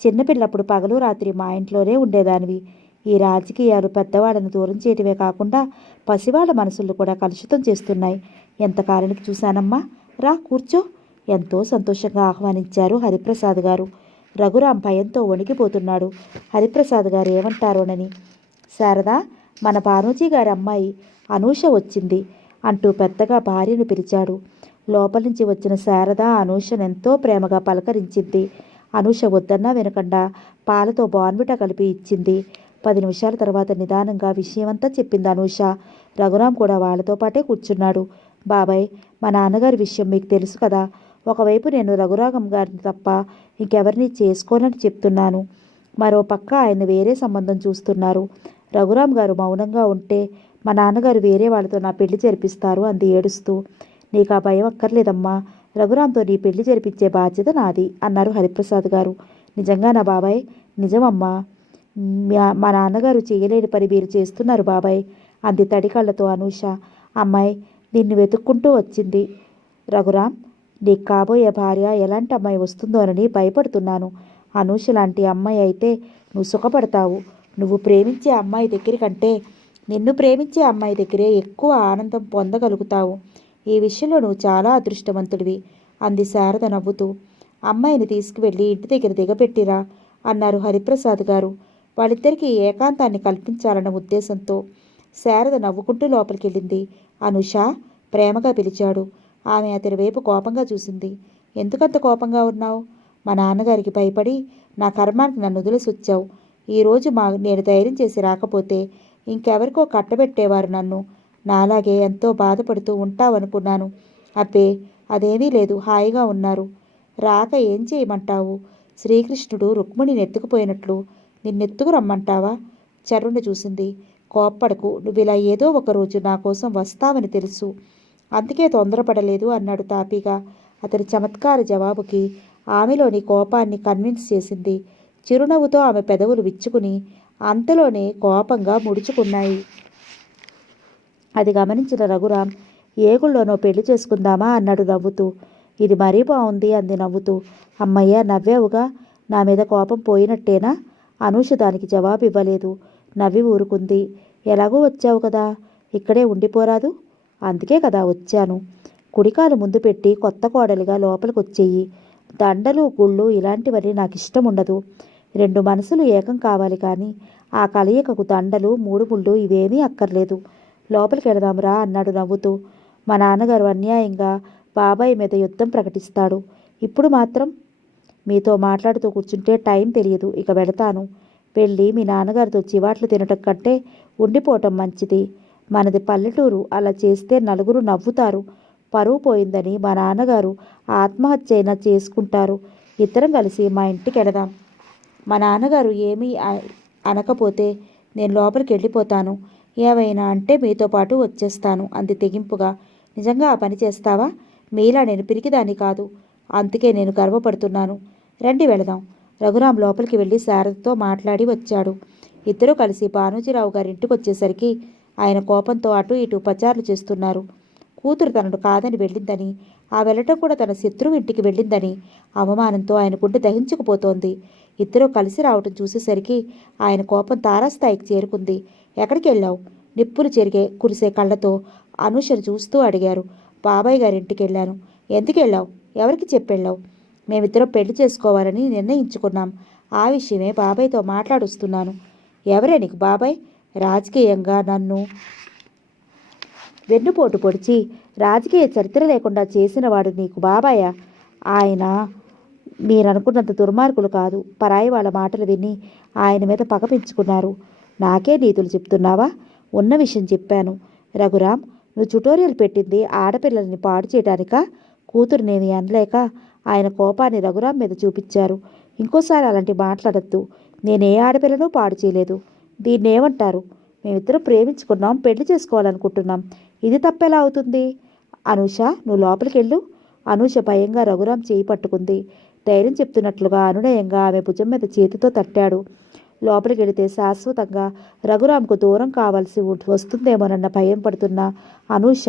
చిన్నపిల్లప్పుడు పగలు రాత్రి మా ఇంట్లోనే ఉండేదానివి. ఈ రాజకీయాలు పెద్దవాళ్ళను దూరం చేయటమే కాకుండా పసివాళ్ల మనసులు కూడా కలుషితం చేస్తున్నాయి. ఎంతకాలానికి చూశానమ్మా, రా కూర్చో. ఎంతో సంతోషంగా ఆహ్వానించారు హరిప్రసాద్ గారు. రఘురాం భయంతో వణికిపోతున్నాడు. హరిప్రసాద్ గారు ఏమంటారోనని. శారదా, మన భానూజీ గారి అమ్మాయి అనూష వచ్చింది అంటూ పెద్దగా భార్యను పిలిచాడు. లోపల నుంచి వచ్చిన శారద అనూషనెంతో ప్రేమగా పలకరించింది. అనూష వద్దన్నా వినకుండా పాలతో బాన్విటా కలిపి ఇచ్చింది. 10 నిమిషాల తర్వాత నిదానంగా విషయమంతా చెప్పింది అనూష. రఘురాం కూడా వాళ్ళతో పాటే కూర్చున్నాడు. బాబాయ్, మా నాన్నగారి విషయం మీకు తెలుసు కదా. ఒకవైపు నేను రఘురాగం గారిని తప్ప ఇంకెవరిని చేసుకోనని చెప్తున్నాను. మరో పక్క ఆయన వేరే సంబంధం చూస్తున్నారు. రఘురాం గారు మౌనంగా ఉంటే మా నాన్నగారు వేరే వాళ్ళతో నా పెళ్లి జరిపిస్తారు అంది ఏడుస్తూ. నీకు ఆ భయం అక్కర్లేదమ్మా. రఘురాంతో నీ పెళ్లి జరిపించే బాధ్యత నాది అన్నారు హరిప్రసాద్ గారు. నిజంగా నా బాబాయ్? నిజమమ్మా. మా నాన్నగారు చేయలేని పని మీరు చేస్తున్నారు బాబాయ్ అంది తడికళ్లతో అనూష. అమ్మాయి నిన్ను వెతుక్కుంటూ వచ్చింది. రఘురాం, నీకు కాబోయే భార్య ఎలాంటి అమ్మాయి వస్తుందోనని భయపడుతున్నాను. అనూష లాంటి అమ్మాయి అయితే నువ్వు సుఖపడతావు. నువ్వు ప్రేమించే అమ్మాయి దగ్గర కంటే నిన్ను ప్రేమించే అమ్మాయి దగ్గరే ఎక్కువ ఆనందం పొందగలుగుతావు. ఈ విషయంలో నువ్వు చాలా అదృష్టవంతుడివి అంది శారద నవ్వుతూ. అమ్మాయిని తీసుకువెళ్ళి ఇంటి దగ్గర దిగబెట్టిరా అన్నారు హరిప్రసాద్ గారు వాళ్ళిద్దరికీ ఏకాంతాన్ని కల్పించాలన్న ఉద్దేశంతో. శారద నవ్వుకుంటూ లోపలికెళ్ళింది. అనుష ప్రేమగా పిలిచాడు. ఆమె అతని వైపు కోపంగా చూసింది. ఎందుకంత కోపంగా ఉన్నావు? మా నాన్నగారికి భయపడి నా కర్మానికి నన్ను వదిలేసొచ్చావు. ఈరోజు నేను ధైర్యం చేసి రాకపోతే ఇంకెవరికో కట్టబెట్టేవారు నన్ను. నాలాగే ఎంతో బాధపడుతూ ఉంటావనుకున్నాను. అబ్బే అదేమీ లేదు, హాయిగా ఉన్నారు. రాక ఏం చేయమంటావు? శ్రీకృష్ణుడు రుక్మిణిని ఎత్తుకుపోయినట్లు నిన్నెత్తుకు రమ్మంటావా? చరుణ్ణి చూసింది. కోప్పడకు, నువ్విలా ఏదో ఒకరోజు నా కోసం వస్తావని తెలుసు, అందుకే తొందరపడలేదు అన్నాడు తాపీగా. అతని చమత్కార జవాబుకి ఆమెలోని కోపాన్ని కన్విన్స్ చేసింది. చిరునవ్వుతో ఆమె పెదవులు విచ్చుకుని అంతలోనే కోపంగా ముడుచుకున్నాయి. అది గమనించిన రఘురాం, ఏగుళ్ళోనో పెళ్లి చేసుకుందామా అన్నాడు నవ్వుతూ. ఇది మరీ బాగుంది అంది నవ్వుతూ. అమ్మయ్య నవ్వావుగా, నా మీద కోపం పోయినట్టేనా? అనూష దానికి జవాబు ఇవ్వలేదు. నవ్వి ఊరుకుంది. ఎలాగో వచ్చావు కదా, ఇక్కడే ఉండిపోరాదు? అందుకే కదా వచ్చాను. కుడికాలు ముందు పెట్టి కొత్త కోడలిగా లోపలికొచ్చేయి. దండలు గుళ్ళు ఇలాంటివన్నీ నాకు ఇష్టం ఉండదు. రెండు మనసులు ఏకం కావాలి కానీ ఆ కలయికకు దండలు మూడు ముళ్ళు ఇవేమీ అక్కర్లేదు. లోపలికి వెళదాంరా అన్నాడు నవ్వుతూ. మా నాన్నగారు అన్యాయంగా బాబాయ్ మీద యుద్ధం ప్రకటిస్తాడు. ఇప్పుడు మాత్రం మీతో మాట్లాడుతూ కూర్చుంటే టైం తెలియదు. ఇక వెళతాను. వెళ్ళి మీ నాన్నగారితో చివాట్లు తినటం కంటే ఉండిపోవటం మంచిది. మనది పల్లెటూరు, అలా చేస్తే నలుగురు నవ్వుతారు. పరువు పోయిందని మా నాన్నగారు ఆత్మహత్య అయినా చేసుకుంటారు. ఇద్దరం కలిసి మా ఇంటికి వెళదాం. మా నాన్నగారు ఏమీ అనకపోతే నేను లోపలికి వెళ్ళిపోతాను. ఏవైనా అంటే మీతో పాటు వచ్చేస్తాను అంది తెగింపుగా. నిజంగా ఆ పని చేస్తావా? మీలా నేను పిరికిదాన్ని కాదు, అందుకే నేను గర్వపడుతున్నాను. రండి వెళదాం. రఘురాం లోపలికి వెళ్ళి శారదతో మాట్లాడి వచ్చాడు. ఇద్దరూ కలిసి బానూజీరావు గారి ఇంటికి వచ్చేసరికి ఆయన కోపంతో అటు ఇటు పచారులు చేస్తున్నారు. కూతురు తనను కాదని వెళ్ళిందని, ఆ వెళ్ళటం కూడా తన శత్రువు ఇంటికి వెళ్ళిందని అవమానంతో ఆయన గుండె దహించుకుపోతోంది. ఇద్దరూ కలిసి రావటం చూసేసరికి ఆయన కోపం తారాస్థాయికి చేరుకుంది. ఎక్కడికి వెళ్ళావు? నిప్పులు కురిసే కళ్ళతో అనూషను చూస్తూ అడిగారు. బాబాయ్ గారి ఇంటికి వెళ్ళాను. ఎందుకు వెళ్ళావు? ఎవరికి చెప్పెళ్ళావు? మేమిద్దరం పెళ్లి చేసుకోవాలని నిర్ణయించుకున్నాం. ఆ విషయమే బాబాయ్తో మాట్లాడుస్తున్నాను. ఎవరే నీకు బాబాయ్? రాజకీయంగా నన్ను వెన్నుపోటు పొడిచి రాజకీయ చరిత్ర లేకుండా చేసినవాడు నీకు బాబాయా? ఆయన మీరనుకున్నంత దుర్మార్గులు కాదు. పరాయి వాళ్ళ మాటలు విని ఆయన మీద పగ పెంచుకున్నారు. నాకే నీతులు చెప్తున్నావా? ఉన్న విషయం చెప్పాను. రఘురాం, నువ్వు ట్యుటోరియల్ పెట్టింది ఆడపిల్లల్ని పాడు చేయడానికా? కూతురునేమి అనలేక ఆయన కోపాన్ని రఘురాం మీద చూపించారు. ఇంకోసారి అలాంటి మాట్లాడద్దు. నేనే ఆడపిల్లను పాడు చేయలేదు. దీన్నేమంటారు? మేమిద్దరం ప్రేమించుకున్నాం, పెళ్లి చేసుకోవాలనుకుంటున్నాం. ఇది తప్పెలా అవుతుంది? అనూష, నువ్వు లోపలికి వెళ్ళు. అనూష భయంగా రఘురాం చేయి పట్టుకుంది. ధైర్యం చెప్తున్నట్లుగా అనునయంగా ఆమె భుజం మీద చేతితో తట్టాడు. లోపలికి వెళితే శాశ్వతంగా రఘురాంకు దూరం కావాల్సి వస్తుందేమోనన్న భయం పడుతున్న అనూష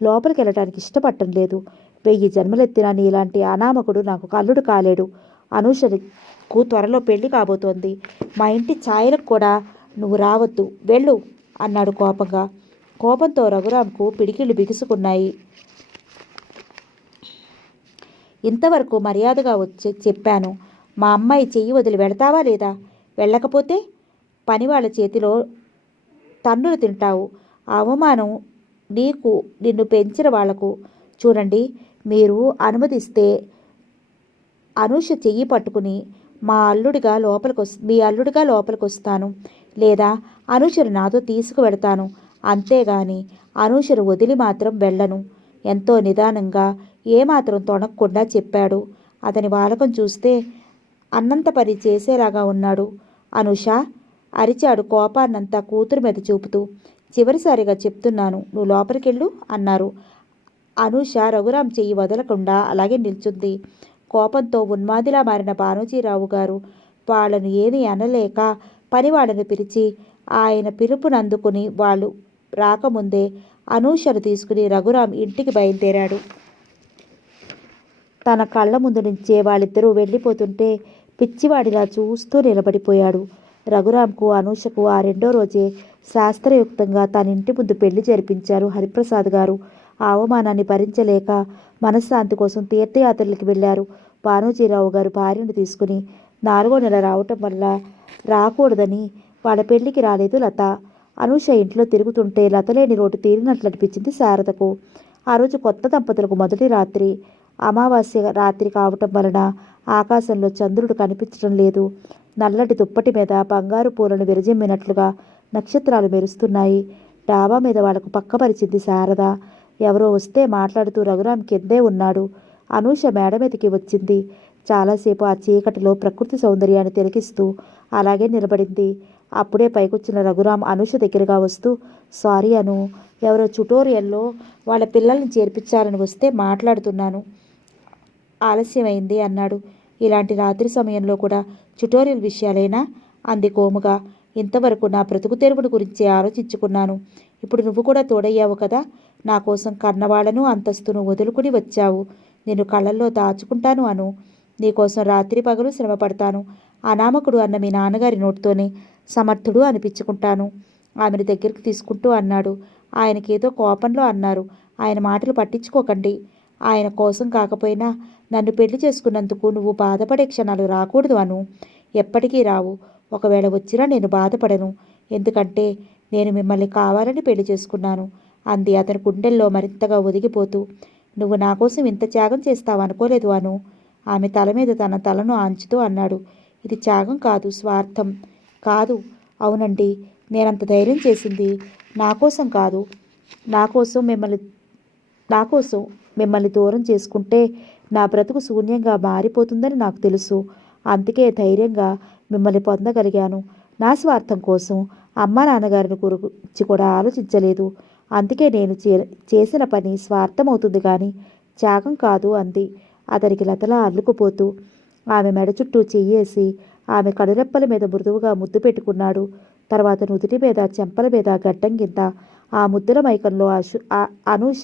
లోపలికి వెళ్ళటానికి ఇష్టపడటం లేదు. 1000 జన్మలెత్తినా నీలాంటి అనామకుడు నాకు కల్లుడు కాలేడు. అనూషకు త్వరలో పెళ్లి కాబోతోంది. మా ఇంటి ఛాయలకు కూడా నువ్వు రావద్దు, వెళ్ళు అన్నాడు కోపంగా. కోపంతో రఘురాంకు పిడికిళ్ళు బిగుసుకున్నాయి. ఇంతవరకు మర్యాదగా వచ్చి చెప్పాను. మా అమ్మాయి చెయ్యి వదిలి వెళతావా లేదా? వెళ్ళకపోతే పనివాళ్ళ చేతిలో తన్నులు తింటావు. అవమానం నీకు, నిన్ను పెంచిన వాళ్లకు. చూడండి, మీరు అనుమతిస్తే అనూష చెయ్యి పట్టుకుని మీ అల్లుడిగా లోపలికి వస్తాను, లేదా అనూషను నాతో తీసుకువెడతాను. అంతేగాని అనూషను వదిలి మాత్రం వెళ్ళను. ఎంతో నిదానంగా ఏమాత్రం తొణక్కుండా చెప్పాడు. అతని వాలకం చూస్తే అన్నంత పని చేసేలాగా ఉన్నాడు. అనూష అరిచాడు కోపాన్నంతా కూతురు మీద చూపుతూ. చివరిసారిగా చెప్తున్నాను, నువ్వు లోపలికెళ్ళు అన్నారు. అనూష రఘురాం చెయ్యి వదలకుండా అలాగే నిల్చుంది. కోపంతో ఉన్మాదిలా మారిన బానూజీరావు గారు వాళ్ళను ఏమీ అనలేక పనివాళ్ళను పిలిచి ఆయన పిలుపునందుకుని వాళ్ళు రాకముందే అనూషను తీసుకుని రఘురాం ఇంటికి బయలుదేరాడు. తన కళ్ళ ముందు నుంచే వాళ్ళిద్దరూ వెళ్ళిపోతుంటే పిచ్చివాడిలా చూస్తూ నిలబడిపోయాడు. రఘురాంకు అనూషకు ఆ రెండో రోజే శాస్త్రయుక్తంగా తన ఇంటి ముందు పెళ్లి జరిపించారు హరిప్రసాద్ గారు. ఆ అవమానాన్ని భరించలేక మనశ్శాంతి కోసం తీర్థయాత్రలకు వెళ్ళారు. భానోజీరావు గారు భార్యను తీసుకుని 4వ నెల రావటం వల్ల రాకూడదని వాళ్ళ పెళ్లికి రాలేదు లత. అనూష ఇంట్లో తిరుగుతుంటే లతలేని రోడ్డు తీరినట్లు అనిపించింది శారదకు. ఆ రోజు కొత్త దంపతులకు మొదటి రాత్రి. అమావాస్య రాత్రి కావటం వలన ఆకాశంలో చంద్రుడు కనిపించడం లేదు. నల్లటి దుప్పటి మీద బంగారు పూలను విరజిమ్మినట్లుగా నక్షత్రాలు మెరుస్తున్నాయి. డాబా మీద వాళ్లకు పక్కపరిచింది శారద. ఎవరో వస్తే మాట్లాడుతూ రఘురాం కిందే ఉన్నాడు. అనూష మేడ మీదకి వచ్చింది. చాలాసేపు ఆ చీకటిలో ప్రకృతి సౌందర్యాన్ని తిలకిస్తూ అలాగే నిలబడింది. అప్పుడే పైకొచ్చిన రఘురాం అనూష దగ్గరగా వస్తూ, సారీ అను, ఎవరో ట్యుటోరియల్లో వాళ్ళ పిల్లల్ని చేర్పించాలని వస్తే మాట్లాడుతున్నాను, ఆలస్యమైంది అన్నాడు. ఇలాంటి రాత్రి సమయంలో కూడా ట్యుటోరియల్ విషయాలేనా అంది కోముగా. ఇంతవరకు నా బ్రతుకు తెరువుడు గురించి ఆలోచించుకున్నాను. ఇప్పుడు నువ్వు కూడా తోడయ్యావు కదా. నా కోసం కన్నవాళ్లను అంతస్తును వదులుకుని వచ్చావు. నేను కళ్ళల్లో దాచుకుంటాను అను. నీకోసం రాత్రి పగలు శ్రమ పడతాను. అనామకుడు అన్న మీ నాన్నగారి నోటితోనే సమర్థుడు అనిపించుకుంటాను. ఆమెను దగ్గరికి తీసుకుంటూ అన్నాడు. ఆయనకేదో కోపంలో అన్నారు. ఆయన మాటలు పట్టించుకోకండి. ఆయన కోసం కాకపోయినా నన్ను పెళ్లి చేసుకున్నందుకు నువ్వు బాధపడే క్షణాలు రాకూడదు అను. ఎప్పటికీ రావు. ఒకవేళ వచ్చినా నేను బాధపడను. ఎందుకంటే నేను మిమ్మల్ని కావాలని పెళ్లి చేసుకున్నాను అంది అతని గుండెల్లో మరింతగా ఒదిగిపోతూ. నువ్వు నా కోసం ఇంత త్యాగం చేస్తావనుకోలేదు అను. ఆమె తల మీద తన తలను ఆంచుతూ అన్నాడు. ఇది త్యాగం కాదు, స్వార్థం. కాదు. అవునండి, నేనంత ధైర్యం చేసింది నా కోసం కాదు. నా కోసం మిమ్మల్ని దూరం చేసుకుంటే నా బ్రతుకు శూన్యంగా మారిపోతుందని నాకు తెలుసు. అందుకే ధైర్యంగా మిమ్మల్ని పొందగలిగాను. నా స్వార్థం కోసం అమ్మా నాన్నగారిని గురించి కూడా ఆలోచించలేదు. అందుకే నేను చేసిన పని స్వార్థమవుతుంది కానీ త్యాగం కాదు అంది అతనికి లతలా అల్లుకుపోతూ. ఆమె మెడ చుట్టూ చెయ్యేసి ఆమె కనురెప్పల మీద మృదువుగా ముద్దు పెట్టుకున్నాడు. తర్వాత నుదుటి మీద, చెంపల మీద, గడ్డం కింద ఆ ముద్దుల మైకంలో అనూష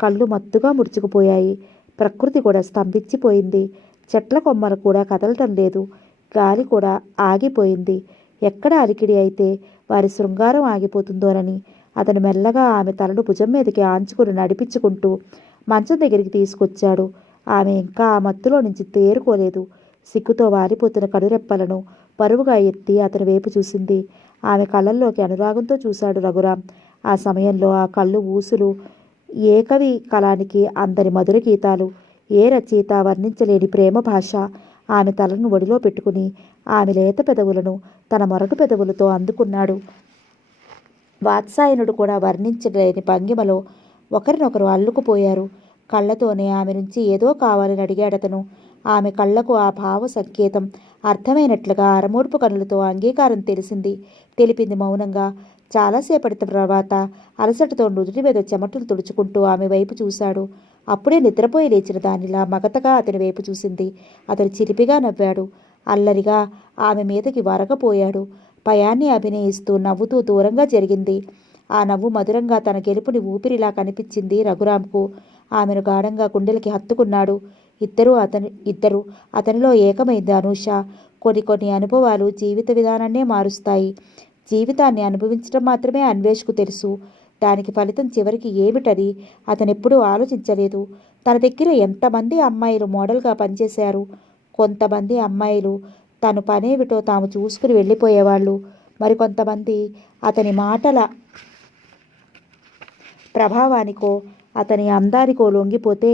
కళ్ళు మత్తుగా ముడుచుకుపోయాయి. ప్రకృతి కూడా స్తంభించిపోయింది. చెట్ల కొమ్మలు కూడా కదలటం లేదు. గాలి కూడా ఆగిపోయింది. ఎక్కడ అలికిడి అయితే వారి శృంగారం ఆగిపోతుందోనని అతను మెల్లగా ఆమె తలను భుజం మీదకి ఆంచుకుని నడిపించుకుంటూ మంచం దగ్గరికి తీసుకొచ్చాడు. ఆమె ఇంకా ఆ మత్తులో నుంచి తేరుకోలేదు. సిగ్గుతో వాలిపోతున్న కనురెప్పలను బరువుగా ఎత్తి అతని వైపు చూసింది. ఆమె కళ్ళల్లోకి అనురాగంతో చూశాడు రఘురాం. ఆ సమయంలో ఆ కళ్ళు ఊసులు ఏ కవి కళానికి అందని మధుర గీతాలు, ఏ రచయిత వర్ణించలేని ప్రేమ భాష. ఆమె తలను ఒడిలో పెట్టుకుని ఆమె లేత పెదవులను తన మొరటు పెదవులతో అందుకున్నాడు. వాత్సాయనుడు కూడా వర్ణించలేని భంగిమలో ఒకరినొకరు అల్లుకుపోయారు. కళ్ళతోనే ఆమె నుంచి ఏదో కావాలని అడిగాడతను. ఆమె కళ్లకు ఆ భావ సంకేతం అర్థమైనట్లుగా అరమోడ్పు కనులతో అంగీకారం తెలిపింది మౌనంగా. చాలాసేపటి తర్వాత అలసటతో నుదుటి మీద చెమటలు తుడుచుకుంటూ ఆమె వైపు చూశాడు. అప్పుడే నిద్రపోయి లేచిన దానిలా మగతగా అతని వైపు చూసింది. అతను చిలిపిగా నవ్వాడు. అల్లరిగా ఆమె మీదకి వరకపోయాడు. భయాన్ని అభినయిస్తూ నవ్వుతూ దూరంగా జరిగింది. ఆ నవ్వు మధురంగా తన గెలుపుని ఊపిరిలా కనిపించింది రఘురాంకు. ఆమెను గాఢంగా గుండెలకి హత్తుకున్నాడు. ఇద్దరు అతనిలో ఏకమైంది అనూష. కొన్ని అనుభవాలు జీవిత విధానాన్నే మారుస్తాయి. జీవితాన్ని అనుభవించడం మాత్రమే అన్వేష్కు తెలుసు. దానికి ఫలితం చివరికి ఏమిటని అతనెప్పుడూ ఆలోచించలేదు. తన దగ్గర ఎంతమంది అమ్మాయిలు మోడల్గా పనిచేశారు. కొంతమంది అమ్మాయిలు తను పనేమిటో తాము చూసుకుని వెళ్ళిపోయేవాళ్ళు. మరికొంతమంది అతని మాటల ప్రభావానికో అతని అందానికో లొంగిపోతే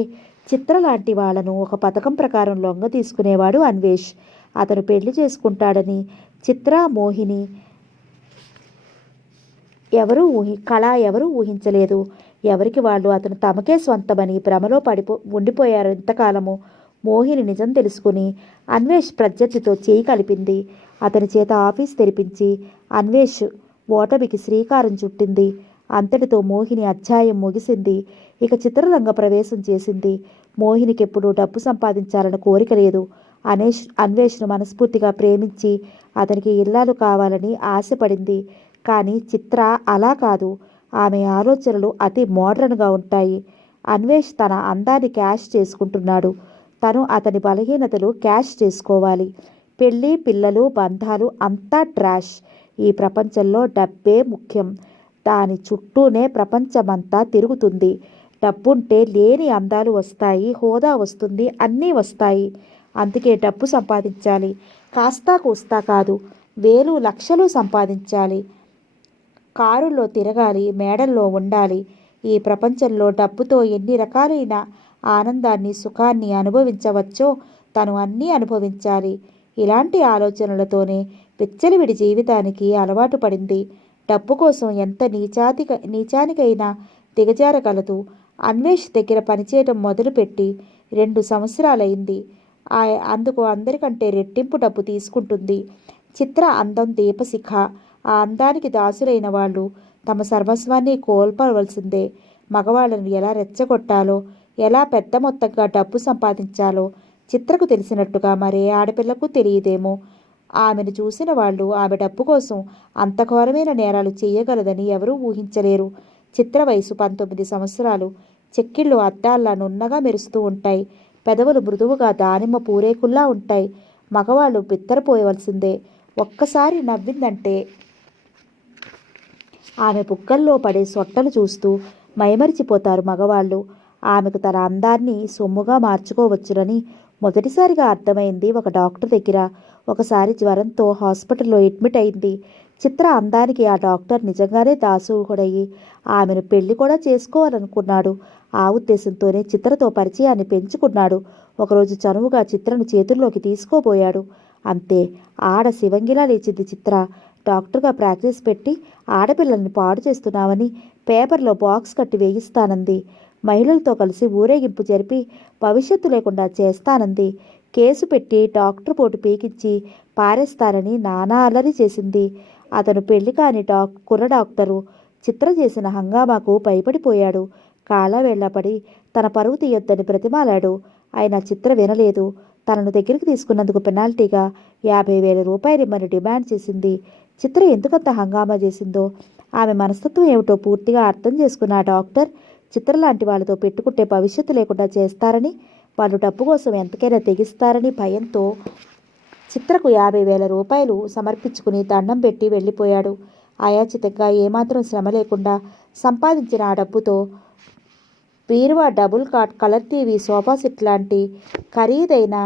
చిత్రలాంటి వాళ్లను ఒక పథకం ప్రకారం లొంగ తీసుకునేవాడు అన్వేష్. అతను పెళ్లి చేసుకుంటాడని చిత్ర, మోహిని ఎవరూ ఊహించలేదు. ఎవరికి వాళ్ళు అతను తమకే స్వంతమని భ్రమలో ఉండిపోయారు ఇంతకాలము. మోహిని నిజం తెలుసుకుని అన్వేష్ ప్రత్యర్థితో చేయి కలిపింది. అతని చేత ఆఫీస్ తెరిపించి అన్వేష్ ఓటమికి శ్రీకారం చుట్టింది. అంతటితో మోహిని అధ్యాయం ముగిసింది. ఇక చిత్రరంగ ప్రవేశం చేసింది. మోహినికి ఎప్పుడూ డబ్బు సంపాదించాలని కోరిక లేదు. అన్వేష్ను మనస్ఫూర్తిగా ప్రేమించి అతనికి ఇల్లాలు కావాలని ఆశపడింది. కానీ చిత్ర అలా కాదు. ఆమె ఆలోచనలు అతి మోడ్రన్గా ఉంటాయి. అన్వేష్ తన అందాన్ని క్యాష్ చేసుకుంటున్నాడు. తను అతని బలహీనతలు క్యాష్ చేసుకోవాలి. పెళ్ళి, పిల్లలు, బంధాలు అంతా ట్రాష్. ఈ ప్రపంచంలో డబ్బే ముఖ్యం. దాని చుట్టూనే ప్రపంచమంతా తిరుగుతుంది. డబ్బుంటే లేని అందాలు వస్తాయి, హోదా వస్తుంది, అన్నీ వస్తాయి. అందుకే డబ్బు సంపాదించాలి. కాస్తా కూస్తా కాదు, వేలు లక్షలు సంపాదించాలి. కారుల్లో తిరగాలి, మేడల్లో ఉండాలి. ఈ ప్రపంచంలో డబ్బుతో ఎన్ని రకాలైన ఆనందాన్ని, సుఖాన్ని అనుభవించవచ్చో తను అన్నీ అనుభవించాలి. ఇలాంటి ఆలోచనలతోనే విచ్చలవిడి జీవితానికి అలవాటు పడింది. డబ్బు కోసం ఎంత నీచానికైనా దిగజారగలదు. అన్వేష్ దగ్గర పనిచేయడం మొదలుపెట్టి 2 సంవత్సరాలైంది. అందుకు అందరికంటే రెట్టింపు డబ్బు తీసుకుంటుంది. చిత్ర అందం దీపశిఖ. ఆ అందానికి దాసులైన వాళ్ళు తమ సర్వస్వాన్ని కోల్పోవలసిందే. మగవాళ్ళను ఎలా రెచ్చగొట్టాలో, ఎలా పెద్ద మొత్తంగా డబ్బు సంపాదించాలో చిత్రకు తెలిసినట్టుగా మరే ఆడపిల్లకు తెలియదేమో. ఆమెను చూసిన వాళ్ళు ఆమె డబ్బు కోసం అంత ఘోరమైన నేరాలు చేయగలదని ఎవరూ ఊహించలేరు. చిత్ర వయసు 19 సంవత్సరాలు. చెక్కిళ్ళు అద్దాల్లా నున్నగా మెరుస్తూ ఉంటాయి. పెదవులు మృదువుగా దానిమ్మ పూరేకుల్లా ఉంటాయి. మగవాళ్ళు బిత్తరపోయవలసిందే. ఒక్కసారి నవ్విందంటే ఆమె బుగ్గల్లో పడే సొట్టలు చూస్తూ మైమరిచిపోతారు మగవాళ్ళు. ఆమెకు తన అందాన్ని సొమ్ముగా మార్చుకోవచ్చునని మొదటిసారిగా అర్థమైంది ఒక డాక్టర్ దగ్గర. ఒకసారి జ్వరంతో హాస్పిటల్లో అడ్మిట్ అయింది. చిత్ర అందానికి ఆ డాక్టర్ నిజంగానే దాసుకుడయ్యి ఆమెను పెళ్లి కూడా చేసుకోవాలనుకున్నాడు. ఆ ఉద్దేశంతోనే చిత్రతో పరిచయాన్ని పెంచుకున్నాడు. ఒకరోజు చనువుగా చిత్రను చేతుల్లోకి తీసుకోబోయాడు. అంతే, ఆడ శివంగిలా లేచింది చిత్ర. డాక్టర్గా ప్రాక్టీస్ పెట్టి ఆడపిల్లల్ని పాడు చేస్తున్నావని పేపర్లో బాక్స్ కట్టి వేయిస్తానంది. మహిళలతో కలిసి ఊరేగింపు జరిపి భవిష్యత్తు లేకుండా చేస్తానంది. కేసు పెట్టి డాక్టర్ పోటు పీకించి పారేస్తానని నానా అల్లరి చేసింది. అతను పెళ్లి కాని కుర్ర డాక్టరు. చిత్ర చేసిన హంగామాకు భయపడిపోయాడు. కాళ్ళవేళ్లపడి తన పరువు తీయొద్దని బ్రతిమాలాడు. అయినా చిత్ర వినలేదు. తనను దగ్గరికి తీసుకున్నందుకు పెనాల్టీగా 50,000 రూపాయలు ఇమ్మని డిమాండ్ చేసింది. చిత్ర ఎందుకంత హంగామా చేసిందో, ఆమె మనస్తత్వం ఏమిటో పూర్తిగా అర్థం చేసుకున్న ఆ డాక్టర్ చిత్ర లాంటి వాళ్ళతో పెట్టుకుంటే భవిష్యత్తు లేకుండా చేస్తారని, వాళ్ళు డబ్బు కోసం ఎంతకైనా తెగిస్తారని భయంతో చిత్రకు 50,000 రూపాయలు సమర్పించుకుని దండం పెట్టి వెళ్ళిపోయాడు. అయాచితంగా ఏమాత్రం శ్రమ లేకుండా సంపాదించిన ఆ డబ్బుతో బీరువా, double cot, colour TV, sofa set లాంటి ఖరీదైన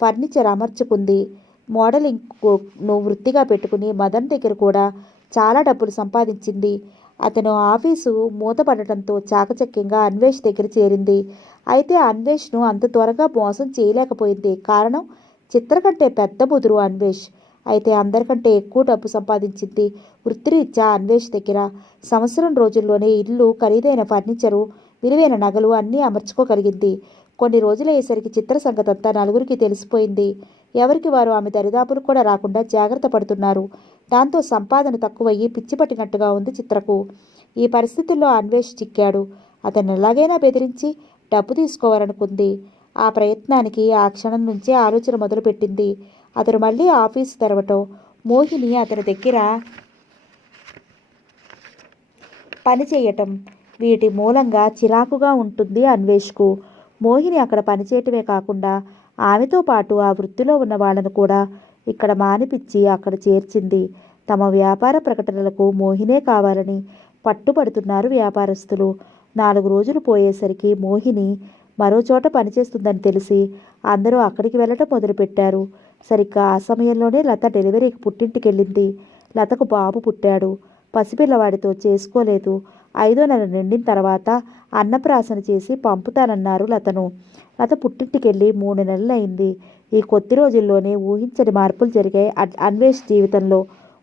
ఫర్నిచర్ అమర్చుకుంది. మోడలింగ్ను వృత్తిగా పెట్టుకుని మదన్ దగ్గర కూడా చాలా డబ్బులు సంపాదించింది. అతను ఆఫీసు మూతపడటంతో చాకచక్యంగా అన్వేష్ దగ్గర చేరింది. అయితే అన్వేష్ను అంత త్వరగా మోసం చేయలేకపోయింది. కారణం, చిత్ర కంటే పెద్ద ముదురు అన్వేష్. అయితే అందరికంటే ఎక్కువ డబ్బు సంపాదించింది వృత్తిరీత్యా అన్వేష్ దగ్గర. సంవత్సరం రోజుల్లోనే ఇల్లు, ఖరీదైన ఫర్నిచరు, విలువైన నగలు అన్నీ అమర్చుకోగలిగింది. కొన్ని రోజులయ్యేసరికి చిత్ర సంగతంతా నలుగురికి తెలిసిపోయింది. ఎవరికి వారు ఆమె దరిదాపులు కూడా రాకుండా జాగ్రత్త పడుతున్నారు. దాంతో సంపాదన తక్కువయ్యి పిచ్చి పట్టినట్టుగా ఉంది చిత్రకు. ఈ పరిస్థితుల్లో అన్వేష్ చిక్కాడు. అతను ఎలాగైనా బెదిరించి డబ్బు తీసుకోవాలనుకుంది. ఆ ప్రయత్నానికి ఆ క్షణం నుంచే ఆలోచన మొదలుపెట్టింది. అతను మళ్ళీ ఆఫీసు తెరవటం, మోహిని అతని దగ్గర పనిచేయటం, వీటి మూలంగా చిరాకుగా ఉంటుంది అన్వేష్కు. మోహిని అక్కడ పనిచేయటమే కాకుండా ఆమెతో పాటు ఆ వృత్తిలో ఉన్న వాళ్లను కూడా ఇక్కడ మానిపించి అక్కడ చేర్చింది. తమ వ్యాపార ప్రకటనలకు మోహినే కావాలని పట్టుబడుతున్నారు వ్యాపారస్తులు. 4 రోజులు పోయేసరికి మోహిని మరో చోట పనిచేస్తుందని తెలిసి అందరూ అక్కడికి వెళ్ళటం మొదలుపెట్టారు. సరిగ్గా ఆ సమయంలోనే లత డెలివరీకి పుట్టింటికెళ్ళింది. లతకు బాబు పుట్టాడు. పసిపిల్లవాడితో చేసుకోలేదు. 5వ నెల నిండిన తర్వాత అన్నప్రాసన చేసి పంపుతానన్నారు లతను. లత పుట్టింటికెళ్ళి 3 నెలలైంది. ఈ కొద్ది రోజుల్లోనే ఊహించని మార్పులు జరిగాయి అన్వేష్ జీవితంలో.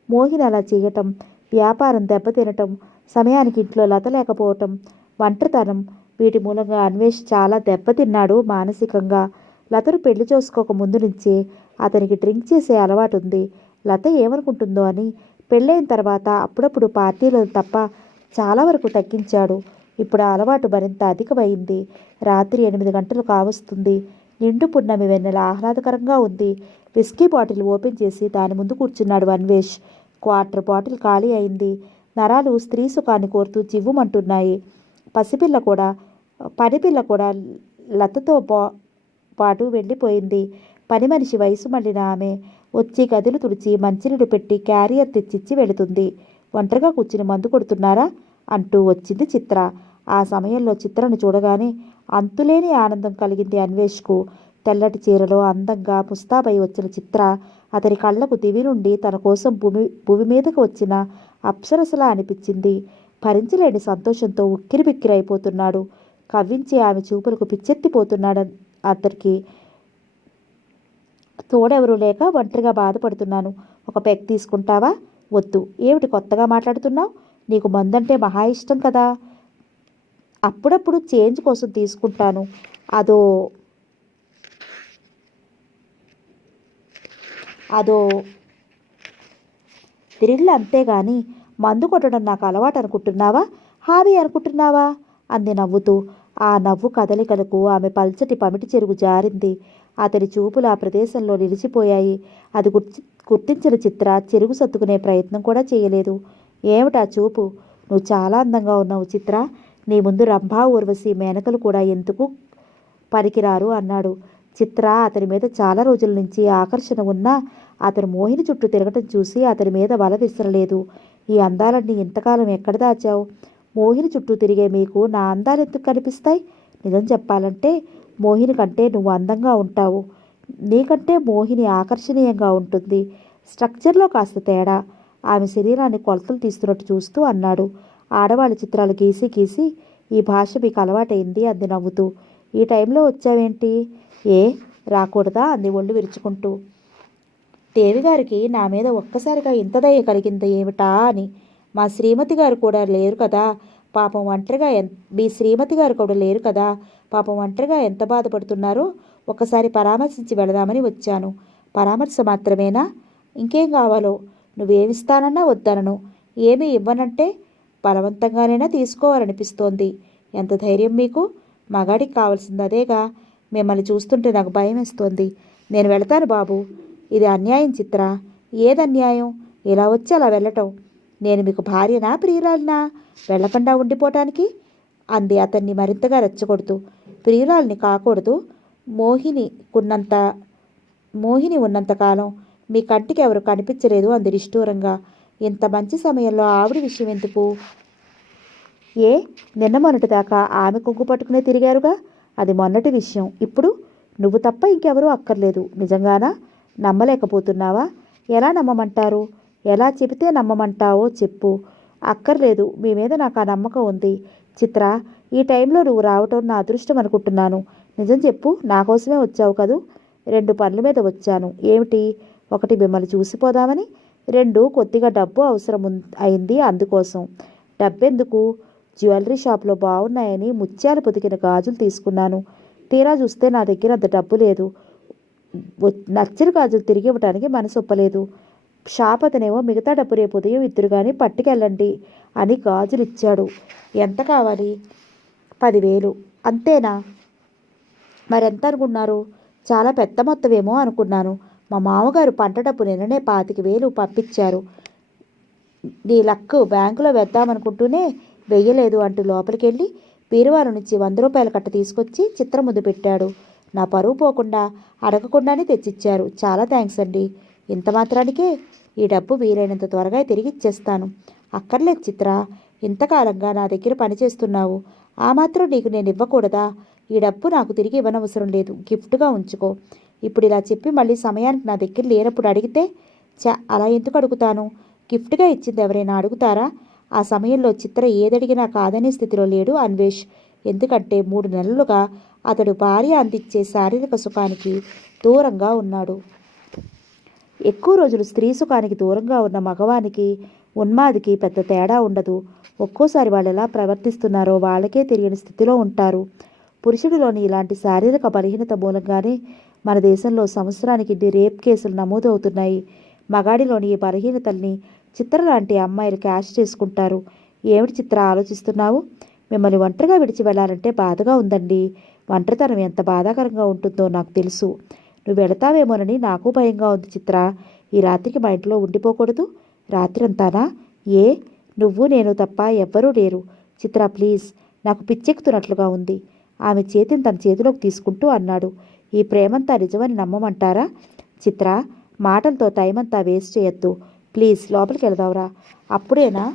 మోహిని అలా చేయటం, వ్యాపారం దెబ్బతినటం, సమయానికి ఇంట్లో లత లేకపోవటం, ఒంటరితనం, వీటి మూలంగా అన్వేష్ చాలా దెబ్బతిన్నాడు మానసికంగా. లతను పెళ్లి చేసుకోక ముందు నుంచే అతనికి డ్రింక్ చేసే అలవాటు ఉంది. లత ఏమనుకుంటుందో అని పెళ్ళైన తర్వాత అప్పుడప్పుడు పార్టీలను తప్ప చాలా వరకు తగ్గించాడు. ఇప్పుడు ఆ అలవాటు మరింత అధికమైంది. రాత్రి 8 గంటలు కావస్తుంది. నిండు పున్నమి వెన్నెల ఆహ్లాదకరంగా ఉంది. విస్కీ బాటిల్ ఓపెన్ చేసి దాని ముందు కూర్చున్నాడు అన్వేష్. క్వార్టర్ బాటిల్ ఖాళీ అయింది. నరాలు స్త్రీ సుఖాన్ని కోరుతూ జివ్వుమంటున్నాయి. పనిపిల్ల కూడా లతతో పాటు వెళ్ళిపోయింది. పని మనిషి వయసు మళ్ళిన ఆమె వచ్చి గదిలు తుడిచి మంచినీళ్ళు పెట్టి క్యారియర్ తెచ్చిచ్చి వెళుతుంది. ఒంటరిగా కూర్చుని మందు కొడుతున్నారా అంటూ వచ్చింది చిత్ర. ఆ సమయంలో చిత్రను చూడగానే అంతులేని ఆనందం కలిగింది అన్వేష్కు. తెల్లటి చీరలో అందంగా ముస్తాబై వచ్చిన చిత్ర అతని కళ్లకు దివి నుండి తన కోసం భూమి మీదకు వచ్చిన అప్సరసలా అనిపించింది. భరించలేని సంతోషంతో ఉక్కిరిబిక్కిరైపోతున్నాడు. కవ్వించే ఆమె చూపులకు పిచ్చెత్తిపోతున్నాడు. అతనికి తోడెవరూ లేక ఒంటరిగా బాధపడుతున్నాను. ఒక పెగ్ తీసుకుంటావా? వద్దు. ఏమిటి కొత్తగా మాట్లాడుతున్నావు? నీకు మందంటే మహా ఇష్టం కదా. అప్పుడప్పుడు చేంజ్ కోసం తీసుకుంటాను. అదో అదో థ్రిల్ అంతేగాని మందు కొట్టడం నాకు అలవాటు అనుకుంటున్నావా, హాబీ అనుకుంటున్నావా అంది నవ్వుతూ. ఆ నవ్వు కదలికలకు ఆమె పల్చటి పమిటి చెరుగు జారింది. అతడి చూపులు ఆ ప్రదేశంలో నిలిచిపోయాయి. అది గుర్తించిన చిత్ర చెరుగు సర్దుకునే ప్రయత్నం కూడా చేయలేదు. ఏమిటా చూపు? నువ్వు చాలా అందంగా ఉన్నావు చిత్ర. నీ ముందు రంభా, ఊర్వశి, మేనకలు కూడా ఎందుకు పనికిరారు అన్నాడు. చిత్ర అతని మీద చాలా రోజుల నుంచి ఆకర్షణ ఉన్నా అతను మోహిని చుట్టూ తిరగటం చూసి అతని మీద వల విసరలేదు. ఈ అందాలన్నీ ఇంతకాలం ఎక్కడ దాచావు? మోహిని చుట్టూ తిరిగే మీకు నా అందాలు ఎందుకు కనిపిస్తాయి? నిజం చెప్పాలంటే మోహిని కంటే నువ్వు అందంగా ఉంటావు. నీకంటే మోహిని ఆకర్షణీయంగా ఉంటుంది. స్ట్రక్చర్లో కాస్త తేడా. ఆమె శరీరాన్ని కొలతలు తీస్తున్నట్టు చూస్తూ అన్నాడు. ఆడవాళ్ళ చిత్రాలు గీసి గీసి ఈ భాష మీకు అలవాటైంది అంది నవ్వుతూ. ఈ టైంలో వచ్చావేంటి? ఏ రాకూడదా అంది ఒళ్ళు విరుచుకుంటూ. దేవిగారికి నా మీద ఒక్కసారిగా ఇంత దయ కలిగింది ఏమిటా అని. మా శ్రీమతి గారు కూడా లేరు కదా పాపం ఒంటరిగా మీ శ్రీమతి గారు కూడా లేరు కదా పాపం ఒంటరిగా ఎంత బాధపడుతున్నారో ఒక్కసారి పరామర్శించి వెళదామని వచ్చాను. పరామర్శ మాత్రమేనా? ఇంకేం కావాలో? నువ్వేమిస్తానన్నా వద్దనను. ఏమీ ఇవ్వనంటే బలవంతంగానైనా తీసుకోవాలనిపిస్తోంది. ఎంత ధైర్యం మీకు? మగాడికి కావాల్సింది అదేగా. మిమ్మల్ని చూస్తుంటే నాకు భయం వేస్తోంది. నేను వెళతాను బాబు. ఇది అన్యాయం చిత్ర. ఏదన్యాయం? ఇలా వచ్చి అలా వెళ్ళటం. నేను మీకు భార్యనా, ప్రియురాలినా? వెళ్లకుండా ఉండిపోవటానికి అంది అతన్ని మరింతగా రెచ్చగొడుతూ. ప్రియురాలిని కాకూడదు. మోహిని ఉన్నంతకాలం మీ కంటికి ఎవరు కనిపించలేదు అంది నిష్ఠూరంగా. ఇంత మంచి సమయంలో ఆవిడ విషయం ఎందుకు? ఏ నిన్న మొన్నటి దాకా ఆమె కొంగు పట్టుకునే తిరిగారుగా. అది మొన్నటి విషయం. ఇప్పుడు నువ్వు తప్ప ఇంకెవరూ అక్కర్లేదు. నిజంగానా? నమ్మలేకపోతున్నావా? ఎలా నమ్మమంటారు? ఎలా చెబితే నమ్మమంటావో చెప్పు. అక్కర్లేదు. మీ మీద నాకు ఆ నమ్మకం ఉంది. చిత్ర, ఈ టైంలో నువ్వు రావటం నా అదృష్టం అనుకుంటున్నాను. నిజం చెప్పు. నా కోసమే వచ్చావు కదూ? 2 పనుల మీద వచ్చాను. ఏమిటి? 1 మిమ్మల్ని చూసిపోదామని, 2 కొద్దిగా డబ్బు అవసరం అయింది అందుకోసం. డబ్బెందుకు? జ్యువెలరీ షాప్లో బాగున్నాయని ముత్యాలు పొదిగిన గాజులు తీసుకున్నాను. తీరా చూస్తే నా దగ్గర అంత డబ్బు లేదు. నచ్చిన గాజులు తిరిగి ఇవ్వడానికి మనసు ఒప్పలేదు. షాప్ అతనేమో మిగతా డబ్బు రేపు ఉదయం ఇద్దరు కానీ పట్టుకెళ్ళండి అని గాజులు ఇచ్చాడు. ఎంత కావాలి? 10,000. అంతేనా? మరెంత అనుకున్నారు? చాలా పెద్ద మొత్తమేమో అనుకున్నాను. మా మామగారు పంట డబ్బు నిన్ననే 25,000 పంపించారు. నీ లక్, బ్యాంకులో వేద్దామనుకుంటూనే వెయ్యలేదు అంటూ లోపలికెళ్ళి బీరువాల నుంచి 100 రూపాయల కట్ట తీసుకొచ్చి చిత్ర ముందు పెట్టాడు. నా పరువు పోకుండా అడగకుండానే తెచ్చిచ్చారు. చాలా థ్యాంక్స్ అండి. ఇంత మాత్రానికే? ఈ డబ్బు వీలైనంత త్వరగా తిరిగి ఇచ్చేస్తాను. అక్కర్లేదు చిత్ర. ఇంతకాలంగా నా దగ్గర పనిచేస్తున్నావు. ఆ మాత్రం నీకు నేను ఇవ్వకూడదా? ఈ డబ్బు నాకు తిరిగి ఇవ్వనవసరం లేదు. గిఫ్ట్గా ఉంచుకో. ఇప్పుడు ఇలా చెప్పి మళ్ళీ సమయానికి నా దగ్గర లేనప్పుడు అడిగితే అలా ఎందుకు అడుగుతాను? గిఫ్ట్గా ఇచ్చింది ఎవరైనా అడుగుతారా? ఆ సమయంలో చిత్ర ఏదడిగినా కాదనే స్థితిలో లేడు అన్వేష్. ఎందుకంటే 3 నెలలుగా అతడు భార్య అందించే శారీరక సుఖానికి దూరంగా ఉన్నాడు. ఎక్కువ రోజులు స్త్రీ సుఖానికి దూరంగా ఉన్న మగవానికి, ఉన్మాదికి పెద్ద తేడా ఉండదు. ఒక్కోసారి వాళ్ళు ఎలా ప్రవర్తిస్తున్నారో వాళ్ళకే తెలియని స్థితిలో ఉంటారు. పురుషుడిలోని ఇలాంటి శారీరక బలహీనత మూలంగానే మన దేశంలో సంవత్సరానికి ఇన్ని రేప్ కేసులు నమోదవుతున్నాయి. మగాడిలోని ఈ బలహీనతల్ని చిత్ర లాంటి అమ్మాయిలు క్యాష్ చేసుకుంటారు. ఏమిటి చిత్ర ఆలోచిస్తున్నావు? మిమ్మల్ని ఒంటరిగా విడిచి వెళ్ళాలంటే బాధగా ఉందండి. ఒంటరితనం ఎంత బాధాకరంగా ఉంటుందో నాకు తెలుసు. నువ్వు వెళతావేమోనని నాకు భయంగా ఉంది చిత్ర. ఈ రాత్రికి మా ఇంట్లో ఉండిపోకూడదు? రాత్రి అంతానా? ఏ నువ్వు నేను తప్ప ఎవ్వరూ లేరు. చిత్ర ప్లీజ్. నాకు పిచ్చెక్కుతున్నట్లుగా ఉంది. ఆమె చేతిని తన చేతిలోకి తీసుకుంటూ అన్నాడు. ఈ ప్రేమంతా నిజమని నమ్మమంటారా? చిత్ర, మాటలతో టైం అంతా వేస్ట్ చేయొద్దు. ప్లీజ్ లోపలికి వెళదావురా. అప్పుడేనా?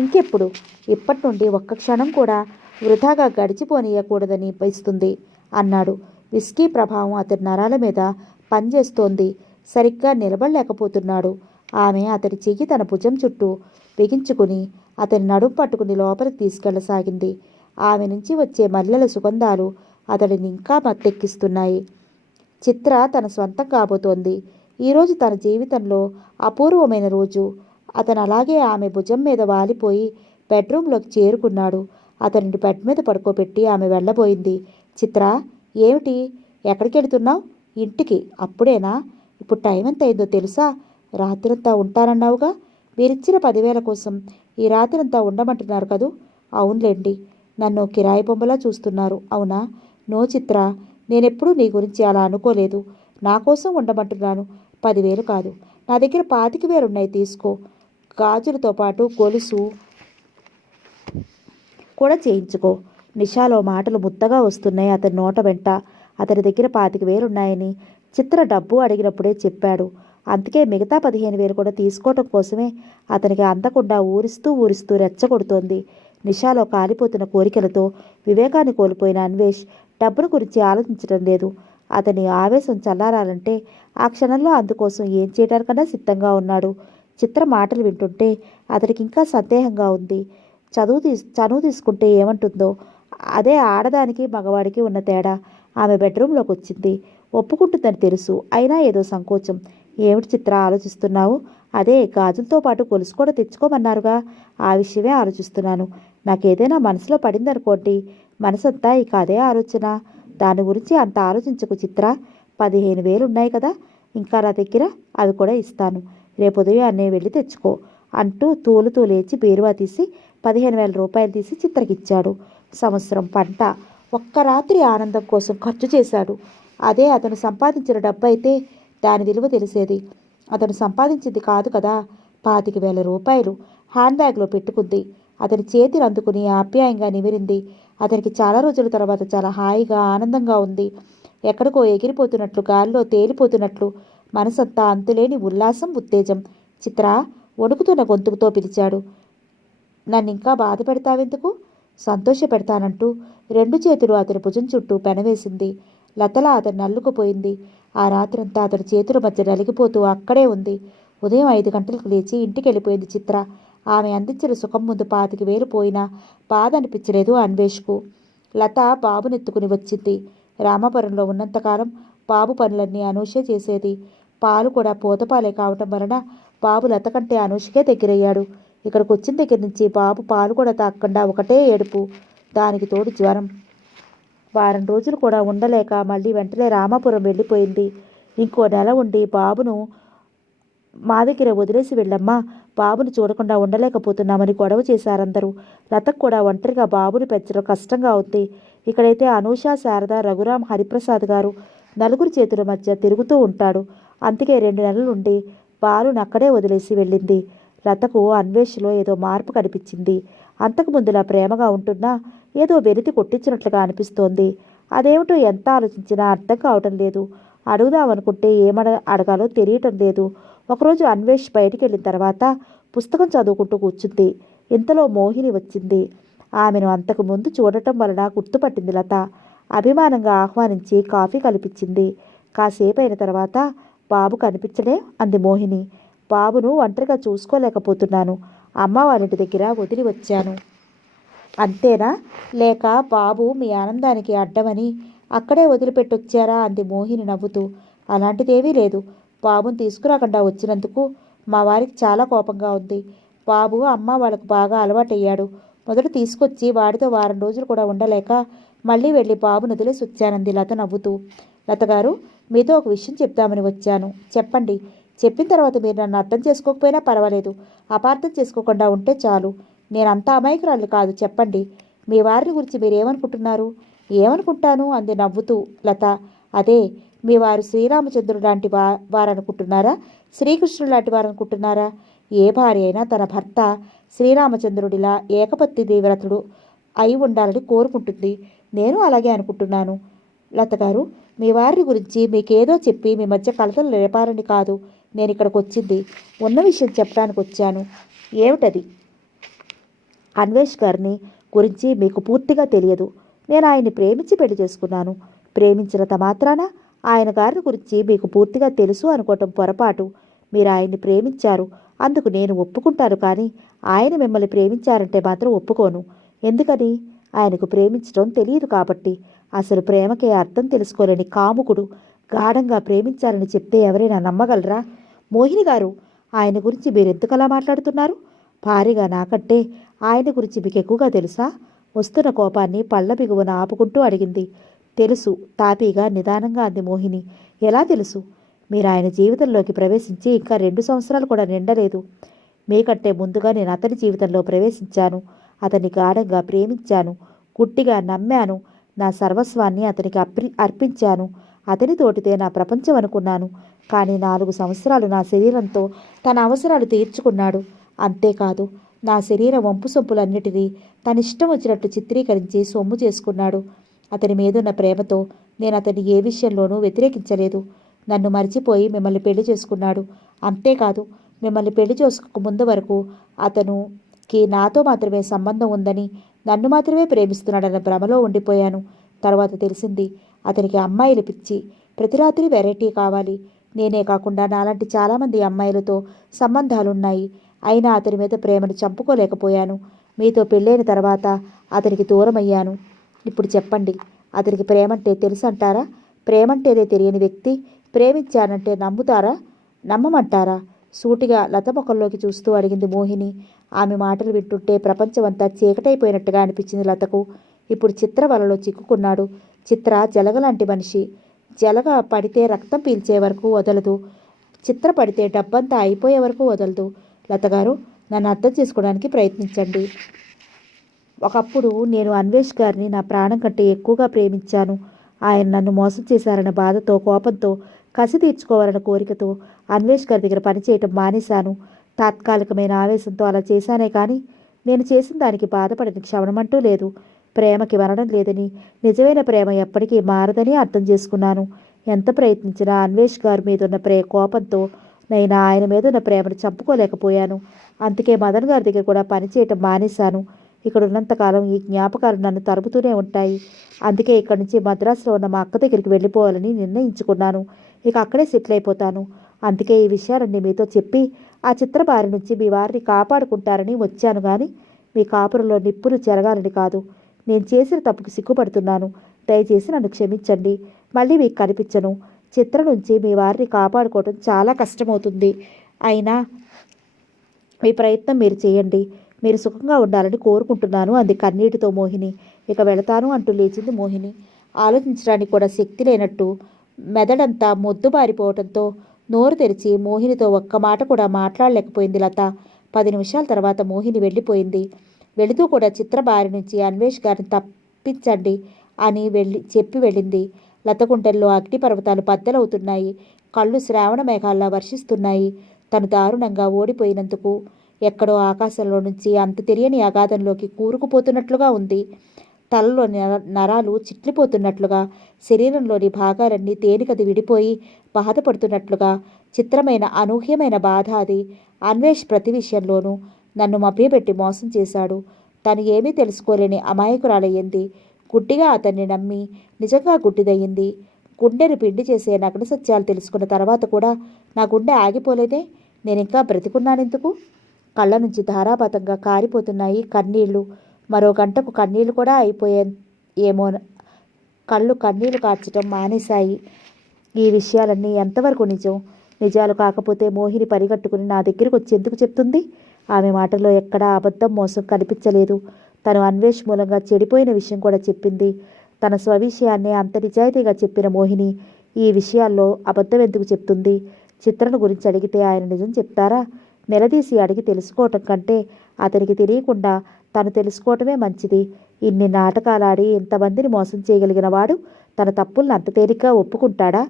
ఇంకెప్పుడు? ఇప్పటి నుండి ఒక్క క్షణం కూడా వృధాగా గడిచిపోనీయకూడదని అనిపిస్తుంది అన్నాడు. విస్కీ ప్రభావం అతని నరాల మీద పనిచేస్తోంది. సరిగ్గా నిలబడలేకపోతున్నాడు. ఆమె అతడి చెయ్యి తన భుజం చుట్టూ బిగించుకుని అతని నడుం పట్టుకుని లోపలికి తీసుకెళ్లసాగింది. ఆమె నుంచి వచ్చే మల్లెల సుగంధాలు అతడిని ఇంకా మత్తెక్కిస్తున్నాయి. చిత్ర తన సొంతం కాబోతోంది. ఈరోజు తన జీవితంలో అపూర్వమైన రోజు. అతను అలాగే ఆమె భుజం మీద వాలిపోయి బెడ్రూమ్లోకి చేరుకున్నాడు. అతనిని బెడ్ మీద పడుకోబెట్టి ఆమె వెళ్ళబోయింది. చిత్ర, ఏమిటి? ఎక్కడికి వెళుతున్నావు? ఇంటికి. అప్పుడేనా? ఇప్పుడు టైం ఎంత అయిందో తెలుసా? రాత్రంతా ఉంటానన్నావుగా. మీరిచ్చిన 10,000 కోసం ఈ రాత్రంతా ఉండమంటున్నారు కదూ? అవునులేండి. నన్ను కిరాయి బొమ్మలా చూస్తున్నారు, అవునా? నో చిత్ర, నేనెప్పుడూ నీ గురించి అలా అనుకోలేదు. నా కోసం ఉండమంటున్నాను. 10,000 కాదు, నా దగ్గర 25,000 ఉన్నాయి, తీసుకో. గాజులతో పాటు గొలుసు కూడా చేయించుకో. నిషాలో మాటలు ముద్దగా వస్తున్నాయి అతని నోట వెంట. అతని దగ్గర 25,000 ఉన్నాయని చిత్ర డబ్బు అడిగినప్పుడే చెప్పాడు. అందుకే మిగతా 15,000 కూడా తీసుకోవటం కోసమే అతనికి అందకుండా ఊరిస్తూ ఊరిస్తూ రెచ్చగొడుతోంది. నిషాలో కాలిపోతున్న కోరికలతో వివేకాన్ని కోల్పోయిన అన్వేష్ డబ్బును గురించి ఆలోచించడం లేదు. అతని ఆవేశం చల్లారాలంటే ఆ క్షణంలో అందుకోసం ఏం చేయడానికన్నా సిద్ధంగా ఉన్నాడు. చిత్ర మాటలు వింటుంటే అతనికి ఇంకా సందేహంగా ఉంది. చనువు తీసుకుంటే ఏమంటుందో? అదే ఆడదానికి మగవాడికి ఉన్న తేడా. ఆమె బెడ్రూమ్లోకి వచ్చింది. ఒప్పుకుంటుందని తెలుసు, అయినా ఏదో సంకోచం. ఏమిటి చిత్ర ఆలోచిస్తున్నావు? అదే గాజులతో పాటు గొలుసు కూడా తెచ్చుకోమన్నారుగా, ఆ విషయమే ఆలోచిస్తున్నాను. నాకేదైనా మనసులో పడిందనుకోండి, మనసంతా ఇక అదే ఆలోచన. దాని గురించి అంత ఆలోచించకు చిత్ర. 15,000 ఉన్నాయి కదా ఇంకా నా దగ్గర, అవి కూడా ఇస్తాను. రేపు ఉదయాన్నే వెళ్ళి తెచ్చుకో అంటూ తూలుతూ లేచి బీరువా తీసి 15,000 రూపాయలు తీసి చిత్రకిచ్చాడు. సంవత్సరం పంట ఒక్క రాత్రి ఆనందం కోసం ఖర్చు చేశాడు. అదే అతను సంపాదించిన డబ్బు అయితే దాని విలువ తెలిసేది. అతను సంపాదించింది కాదు కదా. 25,000 రూపాయలు హ్యాండ్ బ్యాగ్లో పెట్టుకుంది. అతని చేతిని అందుకుని ఆప్యాయంగా నిమిరింది. అతనికి చాలా రోజుల తర్వాత చాలా హాయిగా ఆనందంగా ఉంది. ఎక్కడికో ఎగిరిపోతున్నట్లు, గాల్లో తేలిపోతున్నట్లు, మనసంతా అంతులేని ఉల్లాసం, ఉత్తేజం. చిత్ర వణుకుతున్న గొంతుకుతో పిలిచాడు. నన్నింకా బాధ పెడతావెందుకు? సంతోష పెడతానంటూ 2 చేతులు అతని భుజం చుట్టూ పెనవేసింది. లతలా అతన్ని అల్లుకుపోయింది. ఆ రాత్రంతా అతని చేతుల మధ్య నలిగిపోతూ అక్కడే ఉంది. ఉదయం 5 గంటలకు లేచి ఇంటికి వెళ్ళిపోయింది చిత్ర. ఆమె అందించిన సుఖం ముందు 25,000 పోయినా బాధ అనిపించలేదు అన్వేష్కు. లత బాబునెత్తుకుని వచ్చింది. రామాపురంలో ఉన్నంతకాలం బాబు పనులన్నీ అనూషే చేసేది. పాలు కూడా పూతపాలే కావటం వలన బాబు లత కంటే అనూషకే దగ్గరయ్యాడు. ఇక్కడికి వచ్చిన దగ్గర నుంచి బాబు పాలు కూడా తాగకుండా ఒకటే ఏడుపు, దానికి తోడు జ్వరం. వారం రోజులు కూడా ఉండలేక మళ్ళీ వెంటనే రామాపురం వెళ్ళిపోయింది. ఇంకో నెల ఉండి బాబును మా దగ్గర వదిలేసి వెళ్ళమ్మా, బాబుని చూడకుండా ఉండలేకపోతున్నామని గొడవ చేశారందరూ. లతకు కూడా ఒంటరిగా బాబుని పెంచడం కష్టంగా ఉంది. ఇక్కడైతే అనూష, శారద, రఘురాం, హరిప్రసాద్ గారు నలుగురు చేతుల మధ్య తిరుగుతూ ఉంటాడు. అందుకే 2 నెలల నుండి బాలుని అక్కడే వదిలేసి వెళ్ళింది. లతకు అన్వేష్లో ఏదో మార్పు కనిపించింది. అంతకుముందులా ప్రేమగా ఉంటున్నా ఏదో వెలితి కొట్టించినట్లుగా అనిపిస్తోంది. అదేమిటో ఎంత ఆలోచించినా అర్థం కావటం లేదు. అడుగుదామనుకుంటే అడగాలో తెలియటం లేదు. ఒకరోజు అన్వేష్ బయటికి వెళ్ళిన తర్వాత పుస్తకం చదువుకుంటూ కూర్చుంది. ఇంతలో మోహిని వచ్చింది. ఆమెను అంతకు ముందు చూడటం వలన గుర్తుపట్టింది లత. అభిమానంగా ఆహ్వానించి కాఫీ కల్పించింది. కాసేపు అయిన తర్వాత బాబు కనిపించడే అంది మోహిని. బాబును ఒంటరిగా చూసుకోలేకపోతున్నాను. అమ్మ వాళ్ళింటి దగ్గర వదిలి వచ్చాను. అంతేనా? లేక బాబు మీ ఆనందానికి అడ్డమని అక్కడే వదిలిపెట్టొచ్చారా అంది మోహిని నవ్వుతూ. అలాంటిదేమీ లేదు. బాబుని తీసుకురాకుండా వచ్చినందుకు మా వారికి చాలా కోపంగా ఉంది. బాబు అమ్మ వాళ్ళకు బాగా అలవాటయ్యాడు. మొదట తీసుకొచ్చి వాడితో వారం రోజులు కూడా ఉండలేక మళ్ళీ వెళ్ళి బాబును వదిలేసి వచ్చానంది లత నవ్వుతూ. లతగారు, మీతో ఒక విషయం చెప్తామని వచ్చాను. చెప్పండి. చెప్పిన తర్వాత మీరు నన్ను అర్థం చేసుకోకపోయినా పర్వాలేదు, అపార్థం చేసుకోకుండా ఉంటే చాలు. నేనంత అమాయకురాలు కాదు. చెప్పండి. మీ వారిని గురించి మీరేమనుకుంటున్నారు? ఏమనుకుంటాను అంది నవ్వుతూ లత. అదే, మీ వారు శ్రీరామచంద్రుడు లాంటి వారనుకుంటున్నారా, శ్రీకృష్ణుడు లాంటి వారనుకుంటున్నారా? ఏ భార్య అయినా తన భర్త శ్రీరామచంద్రుడిలా ఏకపత్ని వ్రతుడు అయి ఉండాలని కోరుకుంటుంది. నేను అలాగే అనుకుంటున్నాను. లత గారు, మీ వారి గురించి మీకేదో చెప్పి మీ మధ్య కలతలు రేపారని కాదు నేను ఇక్కడికి వచ్చింది. ఉన్న విషయం చెప్పడానికి వచ్చాను. ఏమిటది? అన్వేష్ గారిని గురించి మీకు పూర్తిగా తెలియదు. నేను ఆయన్ని ప్రేమించి పెళ్లి చేసుకున్నాను. ప్రేమించినంత మాత్రాన ఆయన గారిని గురించి మీకు పూర్తిగా తెలుసు అనుకోవటం పొరపాటు. మీరు ఆయన్ని ప్రేమించారు, అందుకు నేను ఒప్పుకుంటాను. కానీ ఆయన మిమ్మల్ని ప్రేమించారంటే మాత్రం ఒప్పుకోను. ఎందుకని? ఆయనకు ప్రేమించడం తెలియదు కాబట్టి. అసలు ప్రేమకే అర్థం తెలుసుకోలేని కాముకుడు గాఢంగా ప్రేమించాలని చెప్తే ఎవరైనా నమ్మగలరా? మోహిని గారు, ఆయన గురించి మీరు ఎందుకలా మాట్లాడుతున్నారు? భారీగా నాకంటే ఆయన గురించి మీకు ఎక్కువగా తెలుసా? వస్తున్న కోపాన్ని పళ్ళ బిగువన ఆపుకుంటూ అడిగింది. తెలుసు, తాపీగా నిదానంగా అంది మోహిని. ఎలా తెలుసు? మీరు ఆయన జీవితంలోకి ప్రవేశించి ఇంకా 2 సంవత్సరాలు కూడా నిండలేదు. మీకంటే ముందుగా నేను అతని జీవితంలో ప్రవేశించాను. అతన్ని గాఢంగా ప్రేమించాను, గుట్టిగా నమ్మాను. నా సర్వస్వాన్ని అతనికి అర్పించాను. అతని తోటితే నా ప్రపంచం అనుకున్నాను. కానీ 4 సంవత్సరాలు నా శరీరంతో తన అవసరాలు తీర్చుకున్నాడు. అంతేకాదు, నా శరీర వంపు సొంపులన్నిటినీ తన ఇష్టం వచ్చినట్టు చిత్రీకరించి సొమ్ము చేసుకున్నాడు. అతని మీదున్న ప్రేమతో నేను అతన్ని ఏ విషయంలోనూ వ్యతిరేకించలేదు. నన్ను మర్చిపోయి మిమ్మల్ని పెళ్లి చేసుకున్నాడు. అంతేకాదు, మిమ్మల్ని పెళ్లి చేసుకోక ముందు వరకు అతనుకి నాతో మాత్రమే సంబంధం ఉందని, నన్ను మాత్రమే ప్రేమిస్తున్నాడన్న భ్రమలో ఉండిపోయాను. తర్వాత తెలిసింది అతనికి అమ్మాయిలు పిచ్చి. ప్రతి రాత్రి వెరైటీ కావాలి. నేనే కాకుండా నాలాంటి చాలామంది అమ్మాయిలతో సంబంధాలున్నాయి. అయినా అతని మీద ప్రేమను చంపుకోలేకపోయాను. మీతో పెళ్ళైన తర్వాత అతనికి దూరమయ్యాను. ఇప్పుడు చెప్పండి, అతనికి ప్రేమంటే తెలుసంటారా? ప్రేమంటేదే తెలియని వ్యక్తి ప్రేమించానంటే నమ్ముతారా? నమ్మమంటారా? సూటిగా లత ముఖంలోకి చూస్తూ అడిగింది మోహిని. ఆమె మాటలు వింటుంటే ప్రపంచమంతా చీకటైపోయినట్టుగా అనిపించింది లతకు. ఇప్పుడు చిత్ర వలలో చిక్కుకున్నాడు. చిత్ర జలగలాంటి మనిషి. జలగ పడితే రక్తం పీల్చే వరకు వదలదు. చిత్ర పడితే డబ్బంతా అయిపోయే వరకు వదలదు. లతగారు, నన్ను అర్థం చేసుకోవడానికి ప్రయత్నించండి. ఒకప్పుడు నేను అన్వేష్ గారిని నా ప్రాణం కంటే ఎక్కువగా ప్రేమించాను. ఆయన నన్ను మోసం చేశారన్న బాధతో, కోపంతో, కసి తీర్చుకోవాలన్న కోరికతో అన్వేష్ గారి దగ్గర పనిచేయటం మానేశాను. తాత్కాలికమైన ఆవేశంతో అలా చేశానే కానీ నేను చేసిన దానికి బాధపడని క్షమణమంటూ లేదు. ప్రేమకి మరణం లేదని, నిజమైన ప్రేమ ఎప్పటికీ మారదని అర్థం చేసుకున్నాను. ఎంత ప్రయత్నించినా అన్వేష్ గారి మీద ఉన్న కోపంతో నేను ఆయన మీద ఉన్న ప్రేమను చంపుకోలేకపోయాను. అందుకే మదన్ గారి దగ్గర కూడా పనిచేయటం మానేశాను. ఇక్కడ ఉన్నంతకాలం ఈ జ్ఞాపకాలు నన్ను తరుపుతూనే ఉంటాయి. అందుకే ఇక్కడి నుంచి మద్రాసులో ఉన్న మా అక్క దగ్గరికి వెళ్ళిపోవాలని నిర్ణయించుకున్నాను. ఇక అక్కడే సెటిల్ అయిపోతాను. అందుకే ఈ విషయాలన్నీ మీతో చెప్పి ఆ చిత్ర బారి నుంచి మీ వారిని కాపాడుకుంటారని వచ్చాను. కానీ మీ కాపురంలో నిప్పులు చెరగాలని కాదు. నేను చేసిన తప్పుకు సిగ్గుపడుతున్నాను. దయచేసి నన్ను క్షమించండి. మళ్ళీ మీకు కనిపించను. చిత్ర నుంచి మీ వారిని కాపాడుకోవడం చాలా కష్టమవుతుంది. అయినా మీ ప్రయత్నం మీరు చేయండి. మీరు సుఖంగా ఉండాలని కోరుకుంటున్నాను అంది కన్నీటితో మోహిని. ఇక వెళతాను అంటూ లేచింది మోహిని. ఆలోచించడానికి కూడా శక్తి లేనట్టు మెదడంతా మొద్దుబారిపోవడంతో నోరు తెరిచి మోహినితో ఒక్క మాట కూడా మాట్లాడలేకపోయింది లత. 10 నిమిషాల తర్వాత మోహిని వెళ్ళిపోయింది. వెళుతూ కూడా చిత్ర బారి నుంచి అన్వేష్ గారిని తప్పించండి అని చెప్పి వెళ్ళింది. లత గుంటల్లో అగ్నిపర్వతాలు బద్దలవుతున్నాయి. కళ్ళు శ్రావణ మేఘాల్లా వర్షిస్తున్నాయి. తను దారుణంగా ఓడిపోయినందుకు ఎక్కడో ఆకాశంలో నుంచి అంత తెలియని అగాధంలోకి కూరుకుపోతున్నట్లుగా ఉంది. తలలో నరాలు చిట్లిపోతున్నట్లుగా, శరీరంలోని భాగాలన్నీ తేలికది విడిపోయి బాధపడుతున్నట్లుగా చిత్రమైన అనూహ్యమైన బాధ అది. అన్వేష్ ప్రతి విషయంలోనూ నన్ను మభ్యపెట్టి మోసం చేశాడు. తను ఏమీ తెలుసుకోలేని అమాయకురాలయ్యింది. గుడ్డిగా అతన్ని నమ్మి నిజంగా గుడ్డిదయ్యింది. గుండెను పిండి చేసే నగ్న సత్యాలు తెలుసుకున్న తర్వాత కూడా నా గుండె ఆగిపోలేదే. నేనింకా బ్రతికున్నానెందుకు? కళ్ళ నుంచి ధారాపాతంగా కారిపోతున్నాయి కన్నీళ్లు. మరో గంటకు కన్నీళ్లు కూడా ఏమో కళ్ళు కన్నీళ్లు కార్చడం మానేశాయి. ఈ విషయాలన్నీ ఎంతవరకు నిజం? నిజాలు కాకపోతే మోహిని పరిగట్టుకుని నా దగ్గరికి వచ్చి ఎందుకు చెప్తుంది? ఆమె మాటల్లో ఎక్కడా అబద్ధం, మోసం కనిపించలేదు. తను అన్వేష్ మూలంగా చెడిపోయిన విషయం కూడా చెప్పింది. తన స్వవిషయాన్నే అంత నిజాయితీగా చెప్పిన మోహిని ఈ విషయాల్లో అబద్ధం ఎందుకు చెప్తుంది? చిత్రను గురించి అడిగితే ఆయన నిజం చెప్తారా? నిలదీసి అడిగి తెలుసుకోవటం కంటే అతనికి తెలియకుండా తను తెలుసుకోవటమే మంచిది. ఇన్ని నాటకాలాడి ఇంతమందిని మోసం చేయగలిగిన వాడు తన తప్పుల్ని అంత తేలిగ్గా ఒప్పుకుంటాడా?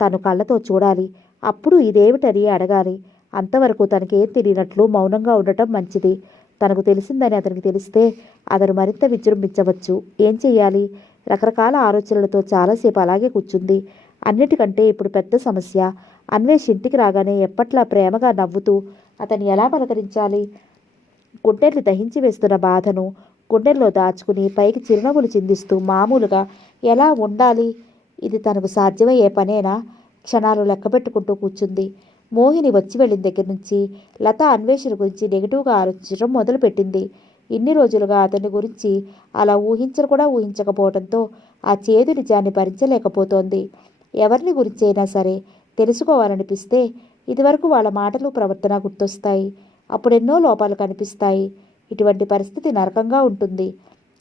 తను కళ్ళతో చూడాలి. అప్పుడు ఇదేమిటని అడగాలి. అంతవరకు తనకేం తెలియనట్లు మౌనంగా ఉండటం మంచిది. తనకు తెలిసిందని అతనికి తెలిస్తే అతను మరింత విజృంభించవచ్చు. ఏం చెయ్యాలి? రకరకాల ఆలోచనలతో చాలాసేపు అలాగే కూర్చుంది. అన్నిటికంటే ఇప్పుడు పెద్ద సమస్య అన్వేష్ ఇంటికి రాగానే ఎప్పట్లా ప్రేమగా నవ్వుతూ అతన్ని ఎలా పలకరించాలి? గుండెల్ని దహించి వేస్తున్న బాధను గుండెల్లో దాచుకుని పైకి చిరునవ్వులు చిందిస్తూ మామూలుగా ఎలా ఉండాలి? ఇది తనకు సాధ్యమయ్యే పనేనా? క్షణాలు లెక్కపెట్టుకుంటూ కూర్చుంది. మోహిని వచ్చి వెళ్ళిన దగ్గర నుంచి లత అన్వేషణ గురించి నెగిటివ్గా ఆలోచించడం మొదలుపెట్టింది. ఇన్ని రోజులుగా అతని గురించి అలా ఊహించను కూడా ఊహించకపోవడంతో ఆ చేదు నిజాన్ని భరించలేకపోతోంది. ఎవరిని గురించి అయినా సరే తెలుసుకోవాలనిపిస్తే ఇదివరకు వాళ్ళ మాటలు ప్రవర్తన గుర్తొస్తాయి. అప్పుడెన్నో లోపాలు కనిపిస్తాయి. ఇటువంటి పరిస్థితి నరకంగా ఉంటుంది.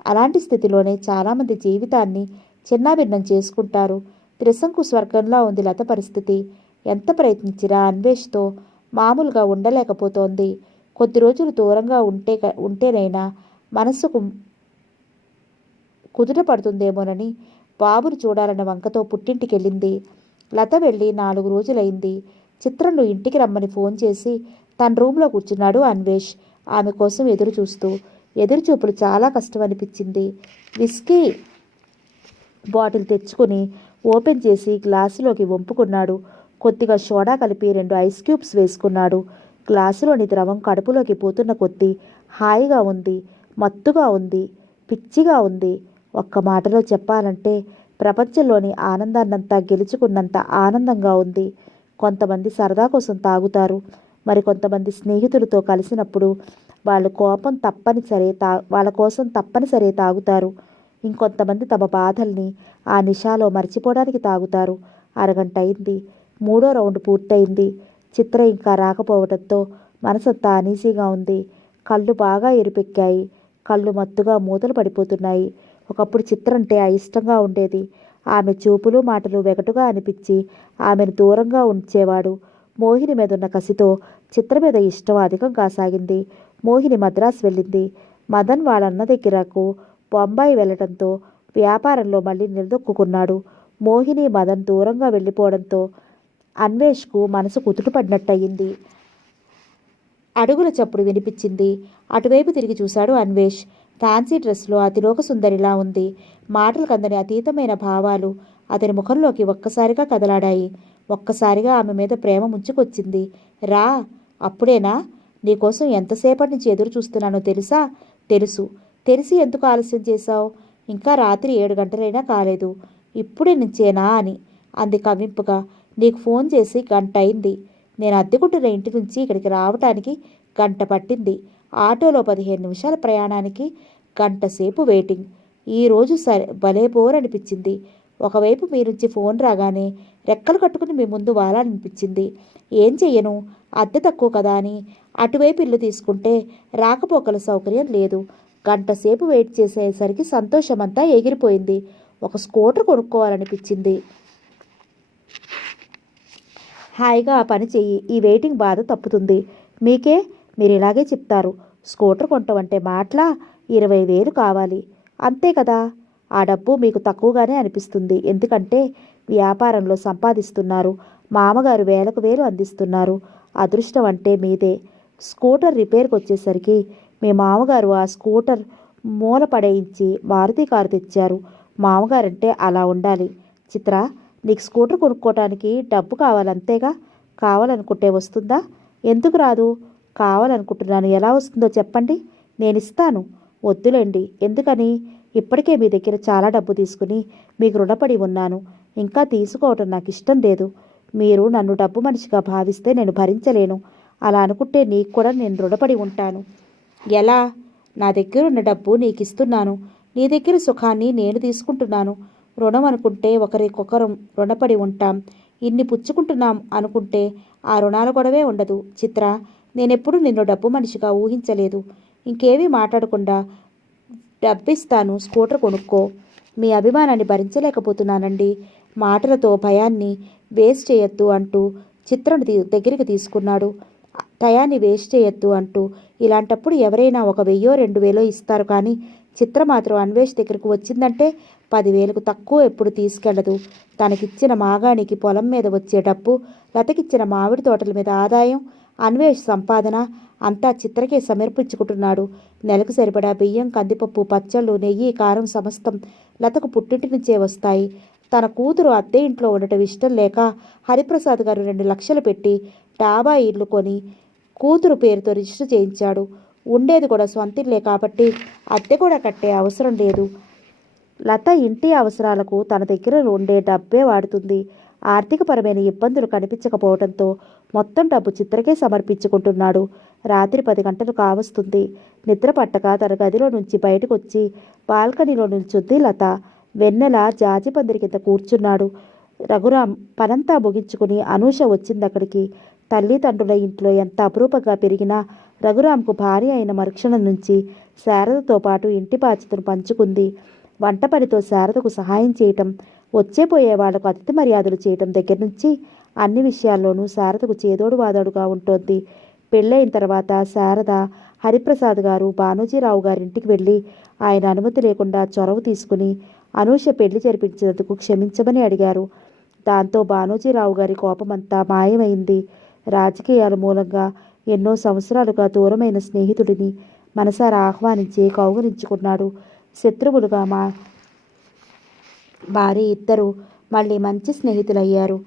అలాంటి స్థితిలోనే చాలామంది జీవితాన్ని చిన్నాభిన్నం చేసుకుంటారు. త్రిశంకు స్వర్గంలా ఉంది లత పరిస్థితి. ఎంత ప్రయత్నించినా అన్వేష్తో మామూలుగా ఉండలేకపోతోంది. కొద్ది రోజులు దూరంగా ఉంటేనైనా మనస్సుకు కుదుట పడుతుందేమోనని బాబును చూడాలన్న వంకతో పుట్టింటికెళ్ళింది. లత వెళ్ళి 4 రోజులైంది. చిత్రంను ఇంటికి రమ్మని ఫోన్ చేసి తన రూమ్లో కూర్చున్నాడు అన్వేష్ ఆమె కోసం ఎదురు చూస్తూ. ఎదురుచూపులు చాలా కష్టం అనిపించింది. విస్కీ బాటిల్ తెచ్చుకుని ఓపెన్ చేసి గ్లాసులోకి వంపుకున్నాడు. కొద్దిగా సోడా కలిపి 2 ఐస్ క్యూబ్స్ వేసుకున్నాడు. గ్లాసులోని ద్రవం కడుపులోకి పోతున్న కొద్దీ హాయిగా ఉంది, మత్తుగా ఉంది, పిచ్చిగా ఉంది. ఒక్క మాటలో చెప్పాలంటే ప్రపంచంలోని ఆనందాన్నంతా గెలుచుకున్నంత ఆనందంగా ఉంది. కొంతమంది సరదా కోసం తాగుతారు. మరికొంతమంది స్నేహితులతో కలిసినప్పుడు వాళ్ళ కోసం తప్పనిసరి తాగుతారు. ఇంకొంతమంది తమ బాధల్ని ఆ నిషాలో మర్చిపోవడానికి తాగుతారు. అరగంట అయింది. 3వ రౌండ్ పూర్తయింది. చిత్ర ఇంకా రాకపోవడంతో మనసంతా అనీజీగా ఉంది. కళ్ళు బాగా ఎరుపెక్కాయి. కళ్ళు మత్తుగా మూతలు పడిపోతున్నాయి. ఒకప్పుడు చిత్రంటే అయిష్టంగా ఉండేది. ఆమె చూపులు మాటలు వెగటుగా అనిపించి ఆమెను దూరంగా ఉంచేవాడు. మోహిని మీదున్న కసితో చిత్ర మీద ఇష్టం అధికం కాసాగింది. మోహిని మద్రాసు వెళ్ళింది. మదన్ వాళ్ళన్న దగ్గరకు బొంబాయి వెళ్ళడంతో వ్యాపారంలో మళ్ళీ నిలదొక్కున్నాడు. మోహిని మదన్ దూరంగా వెళ్ళిపోవడంతో అన్వేష్కు మనసు కుదుటపడినట్టయింది. అడుగుల చప్పుడు వినిపించింది. అటువైపు తిరిగి చూశాడు అన్వేష్. ఫ్యాన్సీ డ్రెస్లో అతిలోక సుందరిలా ఉంది. మాటలకు అందని అతీతమైన భావాలు అతని ముఖంలోకి ఒక్కసారిగా కదలాడాయి. ఒక్కసారిగా ఆమె మీద ప్రేమ ముంచుకొచ్చింది. రా, అప్పుడేనా? నీకోసం ఎంతసేపటి నుంచి ఎదురు చూస్తున్నానో తెలుసా? తెలుసు. తెలిసి ఎందుకు ఆలస్యం చేశావు? ఇంకా రాత్రి 7 గంటలైనా కాలేదు. ఇప్పుడే నుంచేనా అని అంది కవ్వింపుగా. నీకు ఫోన్ చేసి గంట అయింది. నేను అద్దెకుంటున్న ఇంటి నుంచి ఇక్కడికి రావటానికి గంట పట్టింది. ఆటోలో 15 నిమిషాల ప్రయాణానికి గంట సేపు వెయిటింగ్. ఈరోజు భలే బోర్ అనిపించింది. ఒకవైపు మీ నుంచి ఫోన్ రాగానే రెక్కలు కట్టుకుని మీ ముందు వాలాలనిపించింది. ఏం చెయ్యను, అద్దె తక్కువ కదా అని అటువైపు ఇల్లు తీసుకుంటే రాకపోకల సౌకర్యం లేదు. గంట సేపు వెయిట్ చేసేసరికి సంతోషమంతా ఎగిరిపోయింది. ఒక స్కూటర్ కొనుక్కోవాలనిపించింది. హాయిగా ఆ పని చెయ్యి. ఈ వెయిటింగ్ బాధ తప్పుతుంది. మీకే, మీరు ఇలాగే చెప్తారు. స్కూటర్ కొంటామంటే మాటలా? 20,000 కావాలి. అంతే కదా. ఆ డబ్బు మీకు తక్కువగానే అనిపిస్తుంది. ఎందుకంటే వ్యాపారంలో సంపాదిస్తున్నారు. మామగారు వేలకు వేలు అందిస్తున్నారు. అదృష్టం అంటే మీదే. స్కూటర్ రిపేర్కి వచ్చేసరికి మీ మామగారు ఆ స్కూటర్ మూల పడేయించి మారుతి కారు తెచ్చారు. మామగారంటే అలా ఉండాలి. చిత్ర, నీకు స్కూటర్ కొనుక్కోవటానికి డబ్బు కావాలంతేగా. కావాలనుకుంటే వస్తుందా? ఎందుకు రాదు? కావాలనుకుంటున్నాను. ఎలా వస్తుందో చెప్పండి, నేను ఇస్తాను. వద్దులేండి. ఎందుకని? ఇప్పటికే మీ దగ్గర చాలా డబ్బు తీసుకుని మీకు రుణపడి ఉన్నాను. ఇంకా తీసుకోవటం నాకు ఇష్టం లేదు. మీరు నన్ను డబ్బు మనిషిగా భావిస్తే నేను భరించలేను. అలా అనుకుంటే నీకు కూడా నేను రుణపడి ఉంటాను. ఎలా? నా దగ్గర ఉన్న డబ్బు నీకు ఇస్తున్నాను. నీ దగ్గర సుఖాన్ని నేను తీసుకుంటున్నాను. రుణం అనుకుంటే ఒకరికొకరం రుణపడి ఉంటాం. ఇన్ని పుచ్చుకుంటున్నాం అనుకుంటే ఆ రుణాల గొడవే ఉండదు. చిత్ర, నేనెప్పుడు నిన్ను డబ్బు మనిషిగా ఊహించలేదు. ఇంకేమీ మాట్లాడకుండా డబ్బిస్తాను, స్కూటర్ కొనుక్కో. మీ అభిమానాన్ని భరించలేకపోతున్నానండి. మాటలతో భయాన్ని వేస్ట్ చేయొద్దు అంటూ చిత్రను దగ్గరికి తీసుకున్నాడు. టయాన్ని వేస్ట్ చేయొద్దు అంటూ. ఇలాంటప్పుడు ఎవరైనా 1,000 2,000 ఇస్తారు, కానీ చిత్ర మాత్రం అన్వేష్ దగ్గరకు వచ్చిందంటే 10,000కు తక్కువ ఎప్పుడు తీసుకెళ్లదు. తనకిచ్చిన మాగానికి పొలం మీద వచ్చే డబ్బు, లతకిచ్చిన మామిడి తోటల మీద ఆదాయం, అన్వేష్ సంపాదన అంతా చిత్రకే సమర్పించుకుంటున్నాడు. నెలకు సరిపడా బియ్యం, కందిపప్పు, పచ్చళ్ళు, నెయ్యి, కారం సమస్తం లతకు పుట్టింటి నుంచే వస్తాయి. తన కూతురు అద్దె ఇంట్లో ఉండటం ఇష్టం లేక హరిప్రసాద్ గారు 2 లక్షలు పెట్టి డాబా ఇల్లు కొని కూతురు పేరుతో రిజిస్టర్ చేయించాడు. ఉండేది కూడా సొంతిల్లే కాబట్టి అద్దె కూడా కట్టే అవసరం లేదు. లత ఇంటి అవసరాలకు తన దగ్గర ఉండే డబ్బే వాడుతుంది. ఆర్థికపరమైన ఇబ్బందులు కనిపించకపోవడంతో మొత్తం డబ్బు చిత్రకే సమర్పించుకుంటున్నాడు. రాత్రి 10 గంటలు కావస్తుంది. నిద్ర పట్టక తన గదిలో నుంచి బయటకు వచ్చి బాల్కనీలో నిల్చుంది లత. వెన్నెల జాజి పందిరి కింద కూర్చున్నాడు. రఘురాం పనంతా ముగించుకుని అనూష వచ్చింది అక్కడికి. తల్లిదండ్రుల ఇంట్లో ఎంత అపురూపంగా పెరిగినా రఘురాంకు భార్య అయిన మరుక్షణం నుంచి శారదతో పాటు ఇంటి బాధ్యతను పంచుకుంది. వంట పనితో శారదకు సహాయం చేయటం, వచ్చేపోయే వాళ్లకు అతిథి మర్యాదలు చేయటం దగ్గర నుంచి అన్ని విషయాల్లోనూ శారదకు చేదోడు వాదోడుగా ఉంటోంది. పెళ్ళైన తర్వాత శారద హరిప్రసాద్ గారు బానోజీరావు గారింటికి వెళ్ళి ఆయన అనుమతి లేకుండా చొరవ తీసుకుని అనూష పెళ్లి జరిపించినందుకు క్షమించమని అడిగారు. దాంతో బానోజీరావు గారి కోపమంతా మాయమైంది. రాజకీయాల మూలంగా ఎన్నో సంవత్సరాలుగా దూరమైన స్నేహితుడిని మనసారా ఆహ్వానించి కౌగిలించుకున్నాడు. శత్రువులుగా భార్య ఇద్దరు మళ్ళీ మంచి స్నేహితులయ్యారు.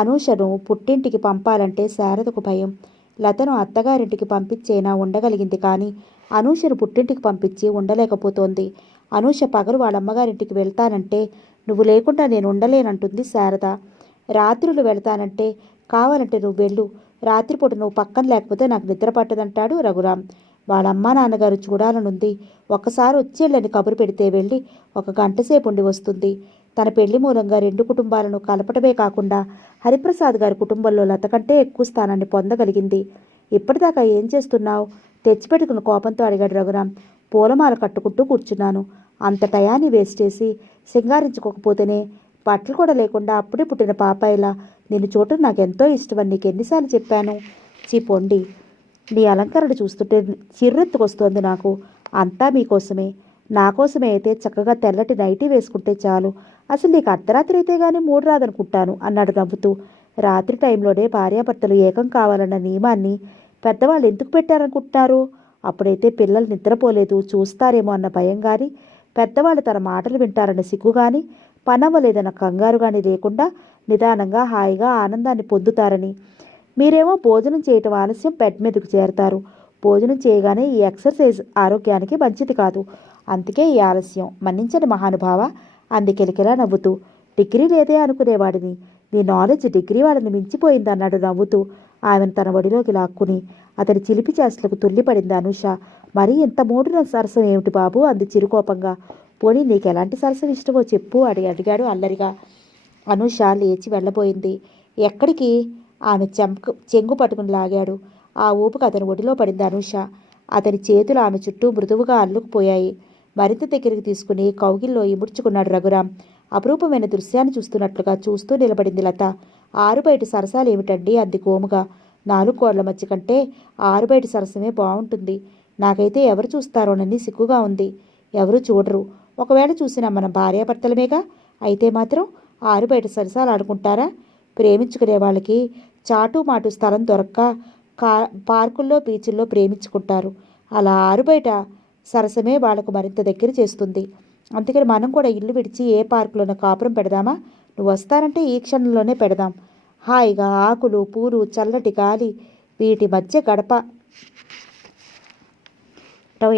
అనూషను పుట్టింటికి పంపాలంటే శారదకు భయం. లతను అత్తగారింటికి పంపించైనా ఉండగలిగింది, కానీ అనూషను పుట్టింటికి పంపించి ఉండలేకపోతోంది. అనూష పగలు వాళ్ళమ్మగారింటికి వెళ్తానంటే నువ్వు లేకుండా నేను ఉండలేనంటుంది శారద. రాత్రులు వెళ్తానంటే కావాలంటే నువ్వు వెళ్ళు, రాత్రిపూట నువ్వు పక్కన లేకపోతే నాకు నిద్ర పట్టదంటాడు రఘురాం. వాళ్ళ అమ్మా నాన్నగారు చూడాలనుంది. ఒక్కసారి వచ్చేళ్ళని కబురు పెడితే వెళ్ళి 1 గంట సేపు ఉండి వస్తుంది. తన పెళ్లి మూలంగా 2 కుటుంబాలను కలపటమే కాకుండా హరిప్రసాద్ గారి కుటుంబంలో లత కంటే ఎక్కువ స్థానాన్ని పొందగలిగింది. ఇప్పటిదాకా ఏం చేస్తున్నావు? తెచ్చిపెట్టుకున్న కోపంతో అడిగాడు రఘురాం. పూలమాల కట్టుకుంటూ కూర్చున్నాను. అంత టయాన్ని వేస్ట్ చేసి సింగారించుకోకపోతేనే బట్టలు కూడా లేకుండా అప్పుడే పుట్టిన పాపాయిలా నిన్ను చూడటం నాకెంతో ఇష్టమని నీకు ఎన్నిసార్లు చెప్పాను? చీపొండి, నీ అలంకరణ చూస్తుంటే చిర్రెత్తుకొస్తోంది నాకు. అంతా మీకోసమే. నా కోసమే అయితే చక్కగా తెల్లటి నైటీ వేసుకుంటే చాలు. అసలు నీకు అర్ధరాత్రి అయితే కానీ మూడు రాదనుకుంటాను అన్నాడు నవ్వుతూ. రాత్రి టైంలోనే భార్యాభర్తలు ఏకం కావాలన్న నియమాన్ని పెద్దవాళ్ళు ఎందుకు పెట్టారనుకుంటున్నారు? అప్పుడైతే పిల్లలు నిద్రపోలేదు, చూస్తారేమో అన్న భయం కానీ, పెద్దవాళ్ళు తన మాటలు వింటారన్న సిగ్గు కానీ, పనవ్వలేదన్న కంగారు కానీ లేకుండా నిదానంగా హాయిగా ఆనందాన్ని పొందుతారని. మీరేమో భోజనం చేయటం ఆలస్యం బెడ్ మీదకు చేరతారు. భోజనం చేయగానే ఈ ఎక్సర్సైజ్ ఆరోగ్యానికి మంచిది కాదు. అందుకే ఈ ఆలస్యం. మన్నించని మహానుభావ అంది కిలకిలా నవ్వుతూ. డిగ్రీ లేదే అనుకునేవాడిని. నీ నాలెడ్జ్ డిగ్రీ వాడిని మించిపోయింది అన్నాడు నవ్వుతూ ఆమెను తన ఒడిలోకి లాక్కుని. అతని చిలిపి చేష్టలకు తుల్లిపడింది అనూష. మరీ ఇంత మూడున సరసం ఏమిటి బాబు అంది చిరుకోపంగా. పోనీ నీకెలాంటి సరసం ఇష్టమో చెప్పు అడిగాడు అల్లరిగా. అనూష లేచి వెళ్ళబోయింది. ఎక్కడికి? ఆమె చెంగు పట్టుకుని లాగాడు. ఆ ఊపుకు అతని ఒడిలో పడింది అనూష. అతని చేతులు ఆమె చుట్టూ మృదువుగా అల్లుకుపోయాయి. మరింత దగ్గరికి తీసుకుని కౌగిల్లో ఇముడ్చుకున్నాడు రఘురాం. అపురూపమైన దృశ్యాన్ని చూస్తున్నట్లుగా చూస్తూ నిలబడింది లత. ఆరుబయట సరసాలు ఏమిటండి అంది కోముగా. 4 గోడల మధ్య కంటే ఆరుబయట సరసమే బాగుంటుంది. నాకైతే ఎవరు చూస్తారోనని సిగ్గుగా ఉంది. ఎవరు చూడరు. ఒకవేళ చూసినా మన భార్యాభర్తలమేగా. అయితే మాత్రం ఆరుబయట సరసాలు ఆడుకుంటారా? ప్రేమించుకునే వాళ్ళకి చాటు మాటు స్థలం దొరక్క పార్కుల్లో బీచుల్లో ప్రేమించుకుంటారు. అలా ఆరుబయట సరసమే వాళ్ళకు మరింత దగ్గర చేస్తుంది. అందుకని మనం కూడా ఇల్లు విడిచి ఏ పార్కులోనో కాపురం పెడదామా? నువ్వు వస్తానంటే ఈ క్షణంలోనే పెడదాం. హాయిగా ఆకులు, పూలు, చల్లటి గాలి, వీటి మధ్య గడప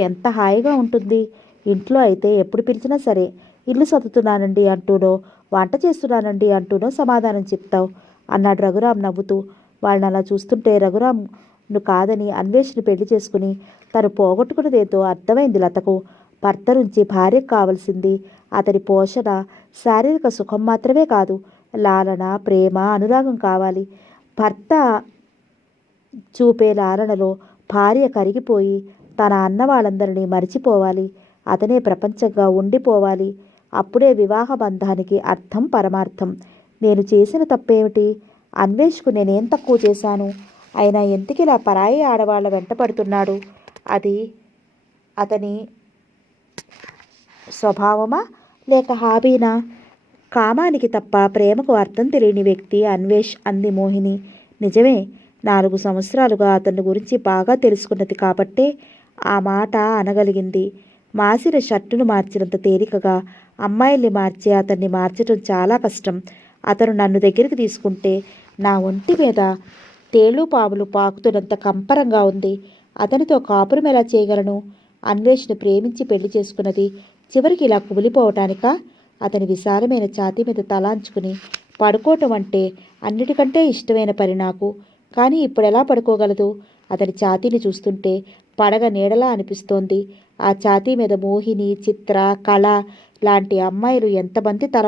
ఎంత హాయిగా ఉంటుంది. ఇంట్లో అయితే ఎప్పుడు పిలిచినా సరే ఇల్లు సర్దుతున్నానండి అంటూనో, వంట చేస్తున్నానండి అంటూనో సమాధానం చెప్తావు అన్నాడు రఘురాం నవ్వుతూ. వాళ్ళని అలా చూస్తుంటే రఘురాంను కాదని అన్వేషణ పెళ్లి చేసుకుని తను పోగొట్టుకున్నదేంతో అర్థమైంది లతకు. భర్త నుంచి భార్యకు కావలసింది అతని పోషణ, శారీరక సుఖం మాత్రమే కాదు, లాలన, ప్రేమ, అనురాగం కావాలి. భర్త చూపే లాలనలో భార్య కరిగిపోయి తన అన్న వాళ్ళందరినీ మరిచిపోవాలి. అతనే ప్రపంచంగా ఉండిపోవాలి. అప్పుడే వివాహ బంధానికి అర్థం, పరమార్థం. నేను చేసిన తప్పేమిటి? అన్వేష్కు నేనేం తక్కువ చేశాను? అయినా ఎందుకు ఇలా పరాయి ఆడవాళ్ళ వెంట పడుతున్నాడు? అది అతని స్వభావమా లేక హాబీనా? కామానికి తప్ప ప్రేమకు అర్థం తెలియని వ్యక్తి అన్వేష్ అంది మోహిని. నిజమే, 4 సంవత్సరాలుగా అతని గురించి బాగా తెలుసుకున్నది కాబట్టే ఆ మాట అనగలిగింది. మాసిన షర్టును మార్చినంత తేలికగా అమ్మాయిల్ని మార్చే అతన్ని మార్చటం చాలా కష్టం. అతను నన్ను దగ్గరికి తీసుకుంటే నా ఒంటి మీద తేలు పాములు పాకుతున్నంత కంపరంగా ఉంది. అతనితో కాపురం ఎలా చేయగలను? అన్వేష్ను ప్రేమించి పెళ్లి చేసుకున్నది చివరికి ఇలా కుమిలిపోవటానికా? అతని విశాలమైన ఛాతీ మీద తలాంచుకుని పడుకోవటం అంటే అన్నిటికంటే ఇష్టమైన పని నాకు. కానీ ఇప్పుడెలా పడుకోగలదు? అతని ఛాతీని చూస్తుంటే పడగ నీడలా అనిపిస్తోంది. ఆ ఛాతీ మీద మోహిని, చిత్ర, కళ లాంటి అమ్మాయిలు ఎంతమంది తల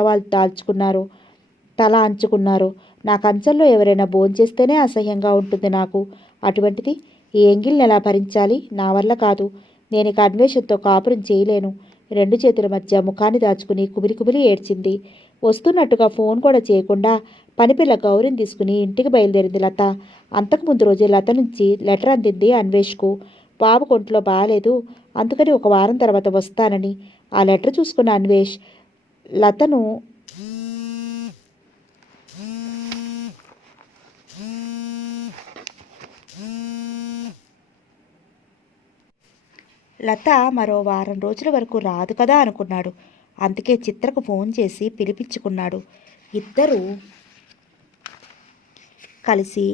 అంచుకున్నారో. నా కంచంలో ఎవరైనా భోంచేస్తేనే అసహ్యంగా ఉంటుంది నాకు. అటువంటిది ఈ ఎంగిల్ని ఎలా భరించాలి? నా వల్ల కాదు. నేను ఇక అన్వేషణతో కాపురం చేయలేను. 2 చేతుల మధ్య ముఖాన్ని దాచుకుని కుమిలి కుమిలి ఏడ్చింది. వస్తున్నట్టుగా ఫోన్ కూడా చేయకుండా పనిపిల్ల గౌరిని తీసుకుని ఇంటికి బయలుదేరింది లత. అంతకుముందు రోజే లత నుంచి లెటర్ అందింది అన్వేష్కు. బాబు ఒంట్లో బాగాలేదు, అందుకని ఒక వారం తర్వాత వస్తానని. ఆ లెటర్ చూసుకున్న అన్వేష్ లతను లత మరో వారం రోజుల వరకు రాదు కదా అనుకున్నాడు. అందుకే చిత్రకు ఫోన్ చేసి పిలిపించుకున్నాడు. ఇద్దరూ కలిసి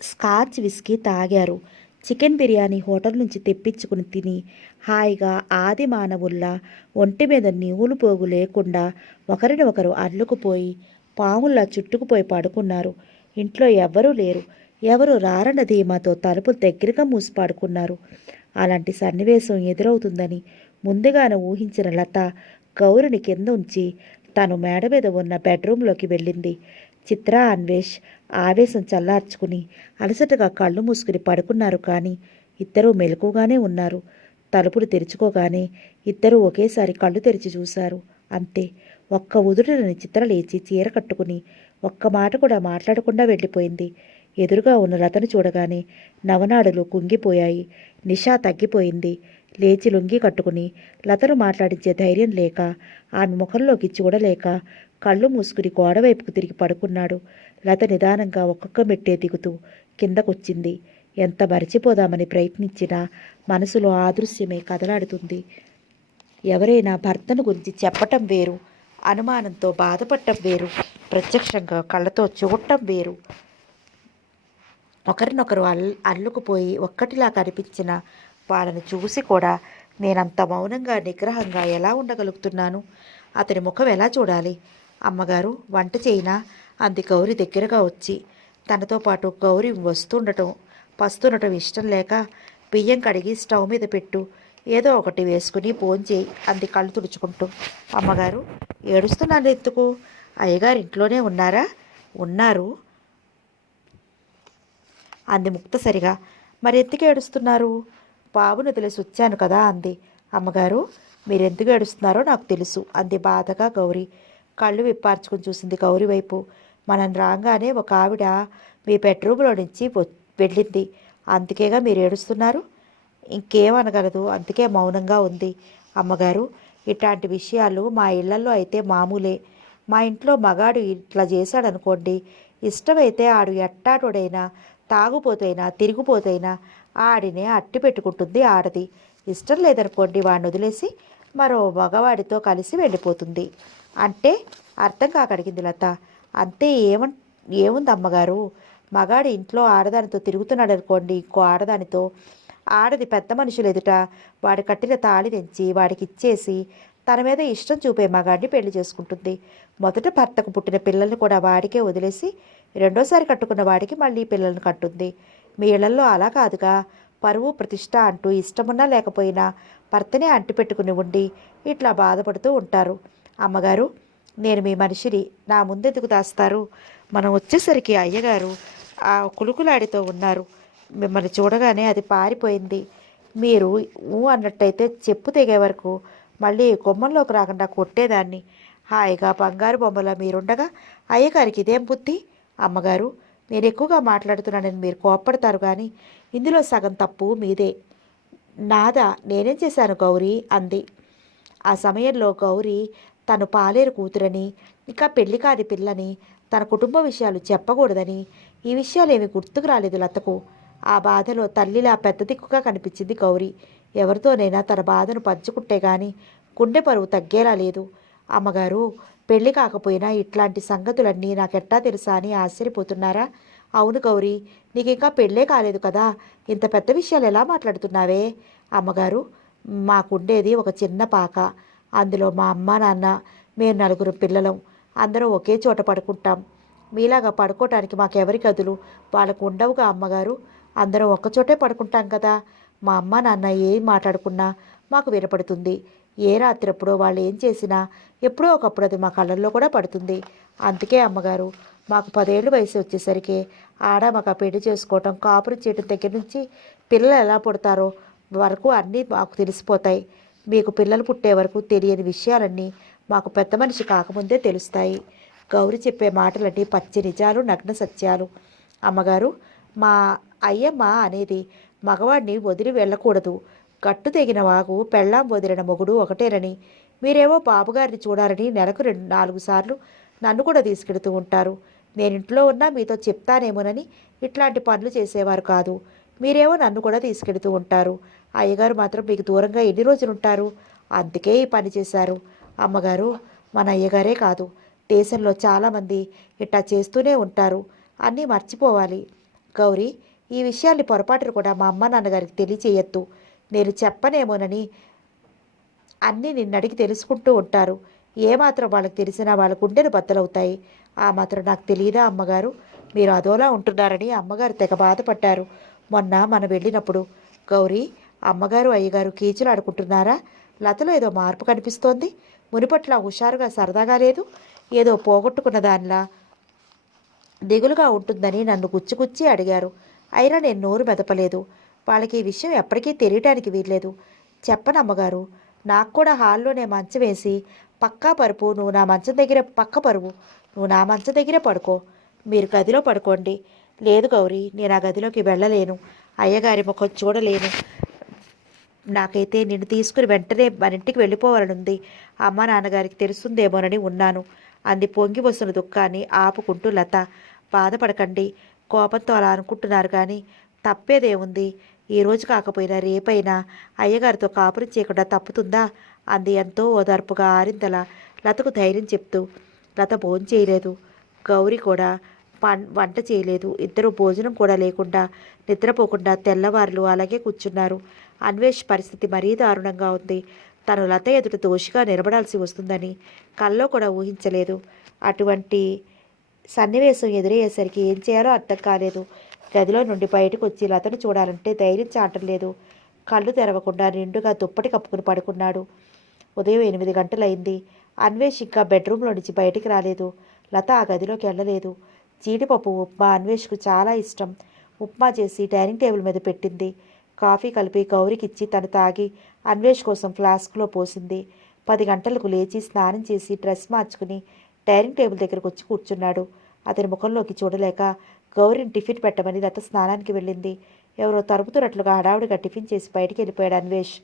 స్కాచ్ విస్కీ తాగారు. చికెన్ బిర్యానీ హోటల్ నుంచి తెప్పించుకుని తిని హాయిగా ఆది మానవుల్లా ఒంటి మీద నీవులు పోగు లేకుండా ఒకరిని ఒకరు అల్లుకుపోయి పాముల్లా చుట్టుకుపోయి పడుకున్నారు. ఇంట్లో ఎవ్వరూ లేరు. ఎవరు రారన్న ధీమాతో తలుపులు దగ్గరగా మూసి పడుకున్నారు. అలాంటి సన్నివేశం ఎదురవుతుందని ముందుగానే ఊహించిన లత గౌరిని కింద ఉంచి తను మేడ మీద ఉన్న బెడ్రూంలోకి వెళ్ళింది. చిత్ర, అన్వేష్ ఆవేశం చల్లార్చుకుని అలసటగా కళ్ళు మూసుకుని పడుకున్నారు. కానీ ఇద్దరూ మెలకుగానే ఉన్నారు. తలుపులు తెరుచుకోగానే ఇద్దరూ ఒకేసారి కళ్ళు తెరిచి చూశారు. అంతే. ఒక్క ఉదుటిని చిత్ర లేచి చీర కట్టుకుని ఒక్క మాట కూడా మాట్లాడకుండా వెళ్ళిపోయింది. ఎదురుగా ఉన్న లతను చూడగానే నవనాడులు కుంగిపోయాయి. నిషా తగ్గిపోయింది. లేచి లుంగి కట్టుకుని లతను మాట్లాడించే ధైర్యం లేక, ఆమె ముఖంలోకి చూడలేక కళ్ళు మూసుకుని గోడవైపుకు తిరిగి పడుకున్నాడు. లత నిదానంగా ఒక్కొక్క మెట్టే దిగుతూ కిందకొచ్చింది. ఎంత మరిచిపోదామని ప్రయత్నించినా మనసులో ఆ దృశ్యమే కదలాడుతుంది. ఎవరైనా భర్తను గురించి చెప్పటం వేరు, అనుమానంతో బాధపడటం వేరు, ప్రత్యక్షంగా కళ్ళతో చూడటం వేరు. ఒకరినొకరు అల్లుకుపోయి ఒక్కటిలా కనిపించిన వాళ్ళని చూసి కూడా నేనంత మౌనంగా నిగ్రహంగా ఎలా ఉండగలుగుతున్నాను? అతని ముఖం ఎలా చూడాలి? అమ్మగారు వంట చేయినా అంది గౌరి దగ్గరగా వచ్చి. తనతో పాటు గౌరి పస్తుండటం ఇష్టం లేక బియ్యం కడిగి స్టవ్ మీద పెట్టు, ఏదో ఒకటి వేసుకుని భోంచేయి అంది కళ్ళు తుడుచుకుంటూ. అమ్మగారు ఏడుస్తున్నాను ఎందుకు? అయ్యగారు ఇంట్లోనే ఉన్నారా? ఉన్నారు అంది ముక్తసరిగా. మరి ఎందుకు ఏడుస్తున్నారు? బాబును తెలిసి వచ్చాను కదా అంది. అమ్మగారు మీరెందుకు ఏడుస్తున్నారో నాకు తెలుసు అంది బాధగా గౌరి. కళ్ళు విప్పార్చుకుని చూసింది గౌరి వైపు. మనం రాగానే ఒక ఆవిడ మీ బెడ్రూమ్లో నుంచి వెళ్ళింది, అందుకేగా మీరు ఏడుస్తున్నారు. ఇంకేమనగలదు, అందుకే మౌనంగా ఉంది. అమ్మగారు ఇట్లాంటి విషయాలు మా ఇళ్లలో అయితే మామూలే. మా ఇంట్లో మగాడు ఇట్లా చేశాడనుకోండి, ఇష్టమైతే ఆడు ఎట్టాటోడైనా తాగుపోతైనా తిరిగిపోతైనా ఆడినే అట్టి పెట్టుకుంటుంది ఆడది. ఇష్టం లేదనుకోండి వాడిని వదిలేసి మరో మగవాడితో కలిసి వెళ్ళిపోతుంది. అంటే అర్థం కాకడిగింది లత. అంతే. ఏముంది అమ్మగారు? మగాడి ఇంట్లో ఆడదానితో తిరుగుతున్నాడు అనుకోండి, ఇంకో ఆడదానితో, ఆడది పెద్ద మనుషులు ఎదుట వాడి కట్టిన తాళి తెంచి వాడికి ఇచ్చేసి తన మీద ఇష్టం చూపే మగాడిని పెళ్లి చేసుకుంటుంది. మొదట భర్తకు పుట్టిన పిల్లల్ని కూడా వాడికే వదిలేసి రెండోసారి కట్టుకున్న వాడికి మళ్ళీ పిల్లల్ని కట్టుంది. మీ ఇళ్లలో అలా కాదుగా. పరువు ప్రతిష్ట అంటూ ఇష్టమున్నా లేకపోయినా భర్తనే అంటిపెట్టుకుని ఉండి ఇట్లా బాధపడుతూ ఉంటారు. అమ్మగారు నేను మీ మనిషిని, నా ముందెందుకు దాస్తారు? మనం వచ్చేసరికి అయ్యగారు ఆ కులుకులాడితో ఉన్నారు. మిమ్మల్ని చూడగానే అది పారిపోయింది. మీరు అన్నట్టయితే చెప్పు తెగే వరకు మళ్ళీ గుమ్మంలోకి రాకుండా కొట్టేదాన్ని. హాయిగా బంగారు బొమ్మలా మీరుండగా అయ్యగారికి ఇదేం బుద్ధి? అమ్మగారు నేను ఎక్కువగా మాట్లాడుతున్నానని మీరు కోప్పడతారు, కానీ ఇందులో సగం తప్పు మీదే. నాదా? నేనేం చేశాను గౌరీ అంది. ఆ సమయంలో గౌరీ తను పాలేరు కూతురని, ఇంకా పెళ్లి కాని పిల్లని, తన కుటుంబ విషయాలు చెప్పకూడదని ఈ విషయాలు ఏమీ గుర్తుకు రాలేదు లతకు. ఆ బాధలో తల్లిలా పెద్ద దిక్కుగా కనిపించింది గౌరీ. ఎవరితోనైనా తన బాధను పంచుకుంటే గాని గుండె పరువు తగ్గేలా లేదు. అమ్మగారు, పెళ్లి కాకపోయినా ఇట్లాంటి సంగతులన్నీ నాకెట్టా తెలుసా అని ఆశ్చర్యపోతున్నారా? అవును గౌరీ, నీకింకా పెళ్ళే కాలేదు కదా, ఇంత పెద్ద విషయాలు ఎలా మాట్లాడుతున్నావే? అమ్మగారు, మాకుండేది ఒక చిన్న పాక. అందులో మా అమ్మ నాన్న, మేము నలుగురు పిల్లలం. అందరం ఒకే చోట పడుకుంటాం. మీలాగా పడుకోవటానికి మాకెవరి గదులు వాళ్ళకు ఉండవుగా అమ్మగారు. అందరం ఒక్కచోటే పడుకుంటాం కదా. మా అమ్మ నాన్న ఏం మాట్లాడుకున్నా మాకు వినపడుతుంది. ఏ రాత్రప్పుడో వాళ్ళు ఏం చేసినా ఎప్పుడో ఒకప్పుడు అది మా కళ్ళల్లో కూడా పడుతుంది. అందుకే అమ్మగారు, మాకు 10 ఏళ్ళు వయసు వచ్చేసరికి మగ పెళ్లి చేసుకోవటం, కాపురం చేయడం దగ్గర నుంచి పిల్లలు ఎలా పుడతారో వరకు అన్నీ మాకు తెలిసిపోతాయి. మీకు పిల్లలు పుట్టే వరకు తెలియని విషయాలన్నీ మాకు పెద్ద మనిషి కాకముందే తెలుస్తాయి. గౌరి చెప్పే మాటలన్నీ పచ్చి నిజాలు, నగ్న సత్యాలు. అమ్మగారు, మా అయ్యమ్మ అనేది మగవాడిని వదిలి వెళ్ళకూడదు. గట్టు తెగిన వాగు పెళ్ళాం వదిలిన మొగుడు ఒకటేనని. మీరేమో బాబుగారిని చూడాలని నెలకు 4 సార్లు నన్ను కూడా తీసుకెడుతూ ఉంటారు. నేను ఇంట్లో ఉన్నా మీతో చెప్తానేమోనని ఇట్లాంటి పనులు చేసేవారు కాదు. మీరేమో నన్ను కూడా తీసుకెడుతూ ఉంటారు. అయ్యగారు మాత్రం మీకు దూరంగా ఎన్ని రోజులు ఉంటారు? అందుకే ఈ పని చేశారు. అమ్మగారు, మన అయ్యగారే కాదు, దేశంలో చాలామంది ఇట్టా చేస్తూనే ఉంటారు. అన్నీ మర్చిపోవాలి. గౌరీ, ఈ విషయాన్ని పొరపాటును కూడా మా అమ్మ నాన్నగారికి తెలియచేయొద్దు. నేను చెప్పనేమోనని అన్నీ నిన్నడిగి తెలుసుకుంటూ ఉంటారు. ఏమాత్రం వాళ్ళకి తెలిసినా వాళ్ళ గుండెలు బద్దలవుతాయి. ఆ మాత్రం నాకు తెలియదా అమ్మగారు? మీరు అదోలా ఉంటున్నారని అమ్మగారు తెగ బాధపడ్డారు మొన్న మనం వెళ్ళినప్పుడు. గౌరీ, అమ్మగారు అయ్యగారు కీచులు ఆడుకుంటున్నారా? లతలో ఏదో మార్పు కనిపిస్తోంది. మునిపట్ల హుషారుగా సరదాగా లేదు. ఏదో పోగొట్టుకున్న దానిలా దిగులుగా ఉంటుందని నన్ను గుచ్చిగుచ్చి అడిగారు. అయినా నేను నోరు మెదపలేదు. వాళ్ళకి ఈ విషయం ఎప్పటికీ తెలియటానికి వీల్లేదు. చెప్పనమ్మగారు, నాకు కూడా హాల్లోనే మంచం వేసి పక్కా పరుపు, నువ్వు నా మంచం దగ్గర పక్క పరువు, నువ్వు నా మంచం దగ్గరే పడుకో, మీరు గదిలో పడుకోండి. లేదు గౌరీ, నేను ఆ గదిలోకి వెళ్ళలేను. అయ్యగారి ముఖం చూడలేను. నాకైతే నిన్ను తీసుకుని వెంటనే మన ఇంటికి వెళ్ళిపోవాలనుంది. అమ్మ నాన్నగారికి తెలుస్తుందేమోనని ఉన్నాను అంది పొంగి వస్తున్న దుఃఖాన్ని ఆపుకుంటూ లత. బాధపడకండి, కోపంతో అలా అనుకుంటున్నారు కానీ తప్పేదేముంది? ఈ రోజు కాకపోయినా రేపైనా అయ్యగారితో కాపురం చేయకుండా తప్పుతుందా? అంది ఎంతో ఓదార్పుగా ఆరిందల లతకు ధైర్యం చెప్తూ. లత భోంచేయలేదు, గౌరీ కూడా వంట చేయలేదు. ఇద్దరు భోజనం కూడా లేకుండా నిద్రపోకుండా తెల్లవారులు అలాగే కూర్చున్నారు. అన్వేష్ పరిస్థితి మరీ దారుణంగా ఉంది. తను లత ఎదుట దోషిగా నిలబడాల్సి వస్తుందని కల్లో కూడా ఊహించలేదు. అటువంటి సన్నివేశం ఎదురయ్యేసరికి ఏం చేయాలో అర్థం కాలేదు. గదిలో నుండి బయటకు వచ్చి లతను చూడాలంటే ధైర్యం చాటం లేదు. కళ్ళు తెరవకుండా నిండుగా దుప్పటి కప్పుకుని పడుకున్నాడు. ఉదయం 8 గంటలైంది. అన్వేష్ ఇంకా బెడ్రూమ్లో నుంచి బయటికి రాలేదు. లత ఆ గదిలోకి వెళ్ళలేదు. జీడిపప్పు ఉప్మా అన్వేష్కు చాలా ఇష్టం. ఉప్మా చేసి డైనింగ్ టేబుల్ మీద పెట్టింది. కాఫీ కలిపి గౌరికిచ్చి తను తాగి అన్వేష్ కోసం ఫ్లాస్క్లో పోసింది. 10 గంటలకు లేచి స్నానం చేసి డ్రెస్ మార్చుకుని డైనింగ్ టేబుల్ దగ్గరకు వచ్చి కూర్చున్నాడు. అతని ముఖంలోకి చూడలేక గౌరిని టిఫిన్ పెట్టమని లత స్నానానికి వెళ్ళింది. ఎవరో తరుపుతున్నట్లుగా హడావుడిగా టిఫిన్ చేసి బయటికి వెళ్ళిపోయాడు అన్వేష్.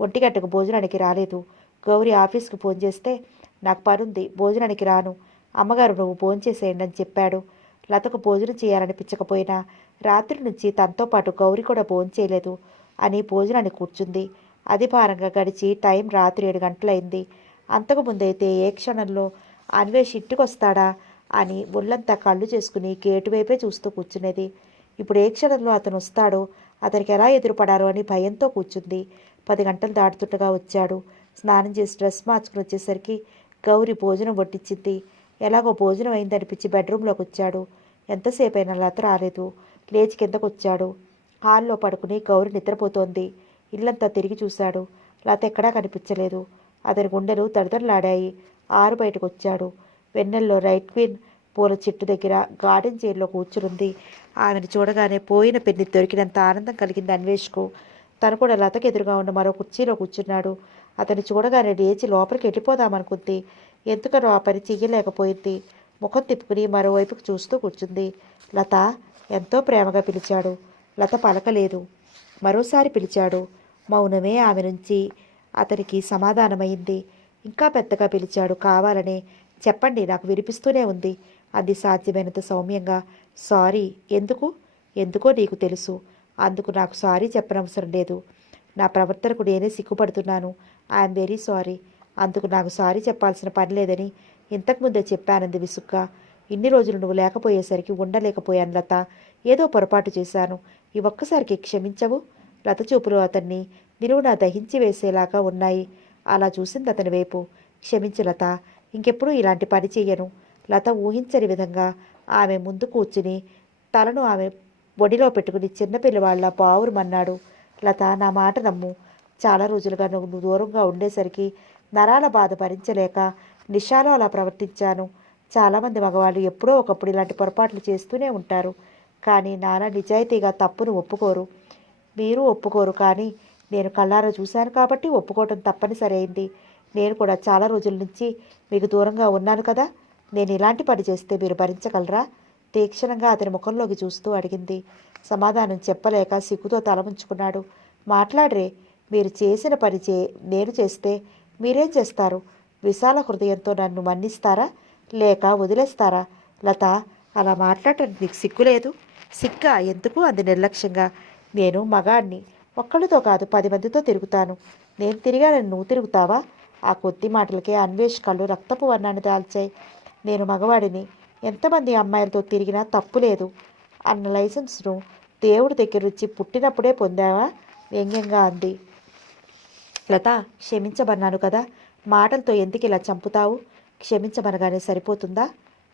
1 గంటకు భోజనానికి రాలేదు. గౌరి ఆఫీస్కు ఫోన్ చేస్తే, నాకు పనుంది, భోజనానికి రాను, అమ్మగారు నువ్వు భోంచేసేయండి అని చెప్పాడు. లతకు భోజనం చేయాలనిపించకపోయినా రాత్రి నుంచి తనతో పాటు గౌరి కూడా భోంచేయలేదు అని భోజనానికి కూర్చుంది. అది భారంగా గడిచి టైం రాత్రి 7 గంటలైంది. అంతకు ముందైతే ఏ క్షణంలో అన్వేష్ ఇంటికొస్తాడా అని ఒళ్ళంతా కళ్ళు చేసుకుని గేటు వైపే చూస్తూ కూర్చునేది. ఇప్పుడు ఏ క్షణంలో అతను వస్తాడో, అతనికి ఎలా ఎదురుపడాలో అని భయంతో కూర్చుంది. 10 గంటలు దాటుతుండగా వచ్చాడు. స్నానం చేసి డ్రెస్ మార్చుకుని వచ్చేసరికి గౌరి భోజనం వడ్డించింది. ఎలాగో భోజనం అయిందనిపించి బెడ్రూమ్లోకి వచ్చాడు. ఎంతసేపు అయినా లత రాలేదు. లేచి కిందకు వచ్చాడు. హాల్లో పడుకుని గౌరి నిద్రపోతోంది. ఇల్లంతా తిరిగి చూశాడు. లత ఎక్కడా కనిపించలేదు. అతని గుండెలు దడదడలాడాయి. బయటకు వచ్చాడు. వెన్నెల్లో రైట్ క్వీన్ పూల చెట్టు దగ్గర గార్డెన్ చైర్లో కూర్చునుంది. ఆమెను చూడగానే పోయిన పెన్ని దొరికినంత ఆనందం కలిగింది అన్వేష్కు. తను కూడా లతకు ఎదురుగా ఉన్న మరో కుర్చీలో కూర్చున్నాడు. అతన్ని చూడగానే లేచి లోపలికి వెళ్ళిపోదామనుకుంది. ఎందుకనో ఆ పని చెయ్యలేకపోయింది. ముఖం తిప్పుకుని మరోవైపుకు చూస్తూ కూర్చుంది. లత, ఎంతో ప్రేమగా పిలిచాడు. లత పలకలేదు. మరోసారి పిలిచాడు. మౌనమే ఆమె నుంచి అతనికి సమాధానమైంది. ఇంకా పెద్దగా పిలిచాడు కావాలనే. చెప్పండి, నాకు వినిపిస్తూనే ఉంది. అది సాధ్యమైనంత సౌమ్యంగా. సారీ. ఎందుకు? ఎందుకో నీకు తెలుసు. అందుకు నాకు సారీ చెప్పనవసరం లేదు. నా ప్రవర్తనకు నేనే సిగ్గుపడుతున్నాను. I'm very sorry. అందుకు నాకు సారీ చెప్పాల్సిన పని లేదని ఇంతకుముందే చెప్పానంది విసుగ్గా. ఇన్ని రోజులు నువ్వు లేకపోయేసరికి ఉండలేకపోయాను లత. ఏదో పొరపాటు చేశాను. ఈ ఒక్కసారికి క్షమించవు? లత చూపులు అతన్ని నిలువునా దహించి వేసేలాగా ఉన్నాయి. అలా చూసింది అతని వైపు. క్షమించు లత. ఇంకెప్పుడు ఇలాంటి పని చెయ్యను. లత ఊహించని విధంగా ఆమె ముందు కూర్చుని తలను ఆమె ఒడిలో పెట్టుకుని చిన్నపిల్లవాళ్ళ పావురమన్నాడు. లత, నా మాట నమ్ము. చాలా రోజులుగా నువ్వు దూరంగా ఉండేసరికి నరాల బాధ భరించలేక నిషాలో అలా ప్రవర్తించాను. చాలామంది మగవాళ్ళు ఎప్పుడో ఒకప్పుడు ఇలాంటి పొరపాట్లు చేస్తూనే ఉంటారు. కానీ నాన్న నిజాయితీగా తప్పును ఒప్పుకోరు. మీరు ఒప్పుకోరు, కానీ నేను కళ్ళారా చూశాను కాబట్టి ఒప్పుకోవటం తప్పనిసరి అయింది. నేను కూడా చాలా రోజుల నుంచి మీకు దూరంగా ఉన్నాను కదా. నేను ఇలాంటి పని చేస్తే మీరు భరించగలరా? తీక్షణంగా అతని ముఖంలోకి చూస్తూ అడిగింది. సమాధానం చెప్పలేక సిగ్గుతో తలముంచుకున్నాడు. మాట్లాడరే. మీరు చేసిన పని నేను చేస్తే మీరేం చేస్తారు? విశాల హృదయంతో నన్ను మన్నిస్తారా లేక వదిలేస్తారా? లత, అలా మాట్లాడటానికి నీకు సిగ్గులేదు? సిగ్గా? ఎందుకు అంది నిర్లక్ష్యంగా. నేను మగాడిని. ఒక్కళ్ళతో కాదు 10 మందితో తిరుగుతాను. నేను తిరిగానని నువ్వు తిరుగుతావా? ఆ కొద్ది మాటలకే అన్వేష్ కళ్ళు రక్తపు వర్ణాన్ని దాల్చాయి. నేను మగవాడిని. ఎంతమంది అమ్మాయిలతో తిరిగినా తప్పు లేదు అన్న లైసెన్స్ను దేవుడి దగ్గర నుంచి పుట్టినప్పుడే పొందావా? వ్యంగ్యంగా అంది. లత, క్షమించమన్నాను కదా. మాటలతో ఎందుకు ఇలా చంపుతావు? క్షమించమనగానే సరిపోతుందా?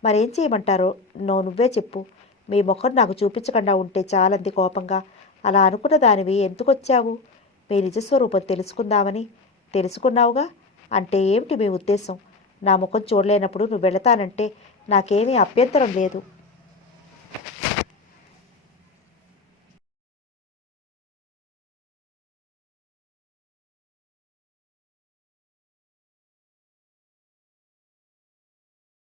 మరేం చేయమంటారో నువ్వే చెప్పు. మీ ముఖం నాకు చూపించకుండా ఉంటే చాలంది కోపంగా. అలా అనుకున్న దానివి ఎందుకొచ్చావు? మీ నిజస్వరూపం తెలుసుకుందామని. తెలుసుకున్నావుగా. అంటే ఏమిటి మీ ఉద్దేశం? నా ముఖం చూడలేనప్పుడు నువ్వు వెళతానంటే నాకేమీ అభ్యంతరం లేదు.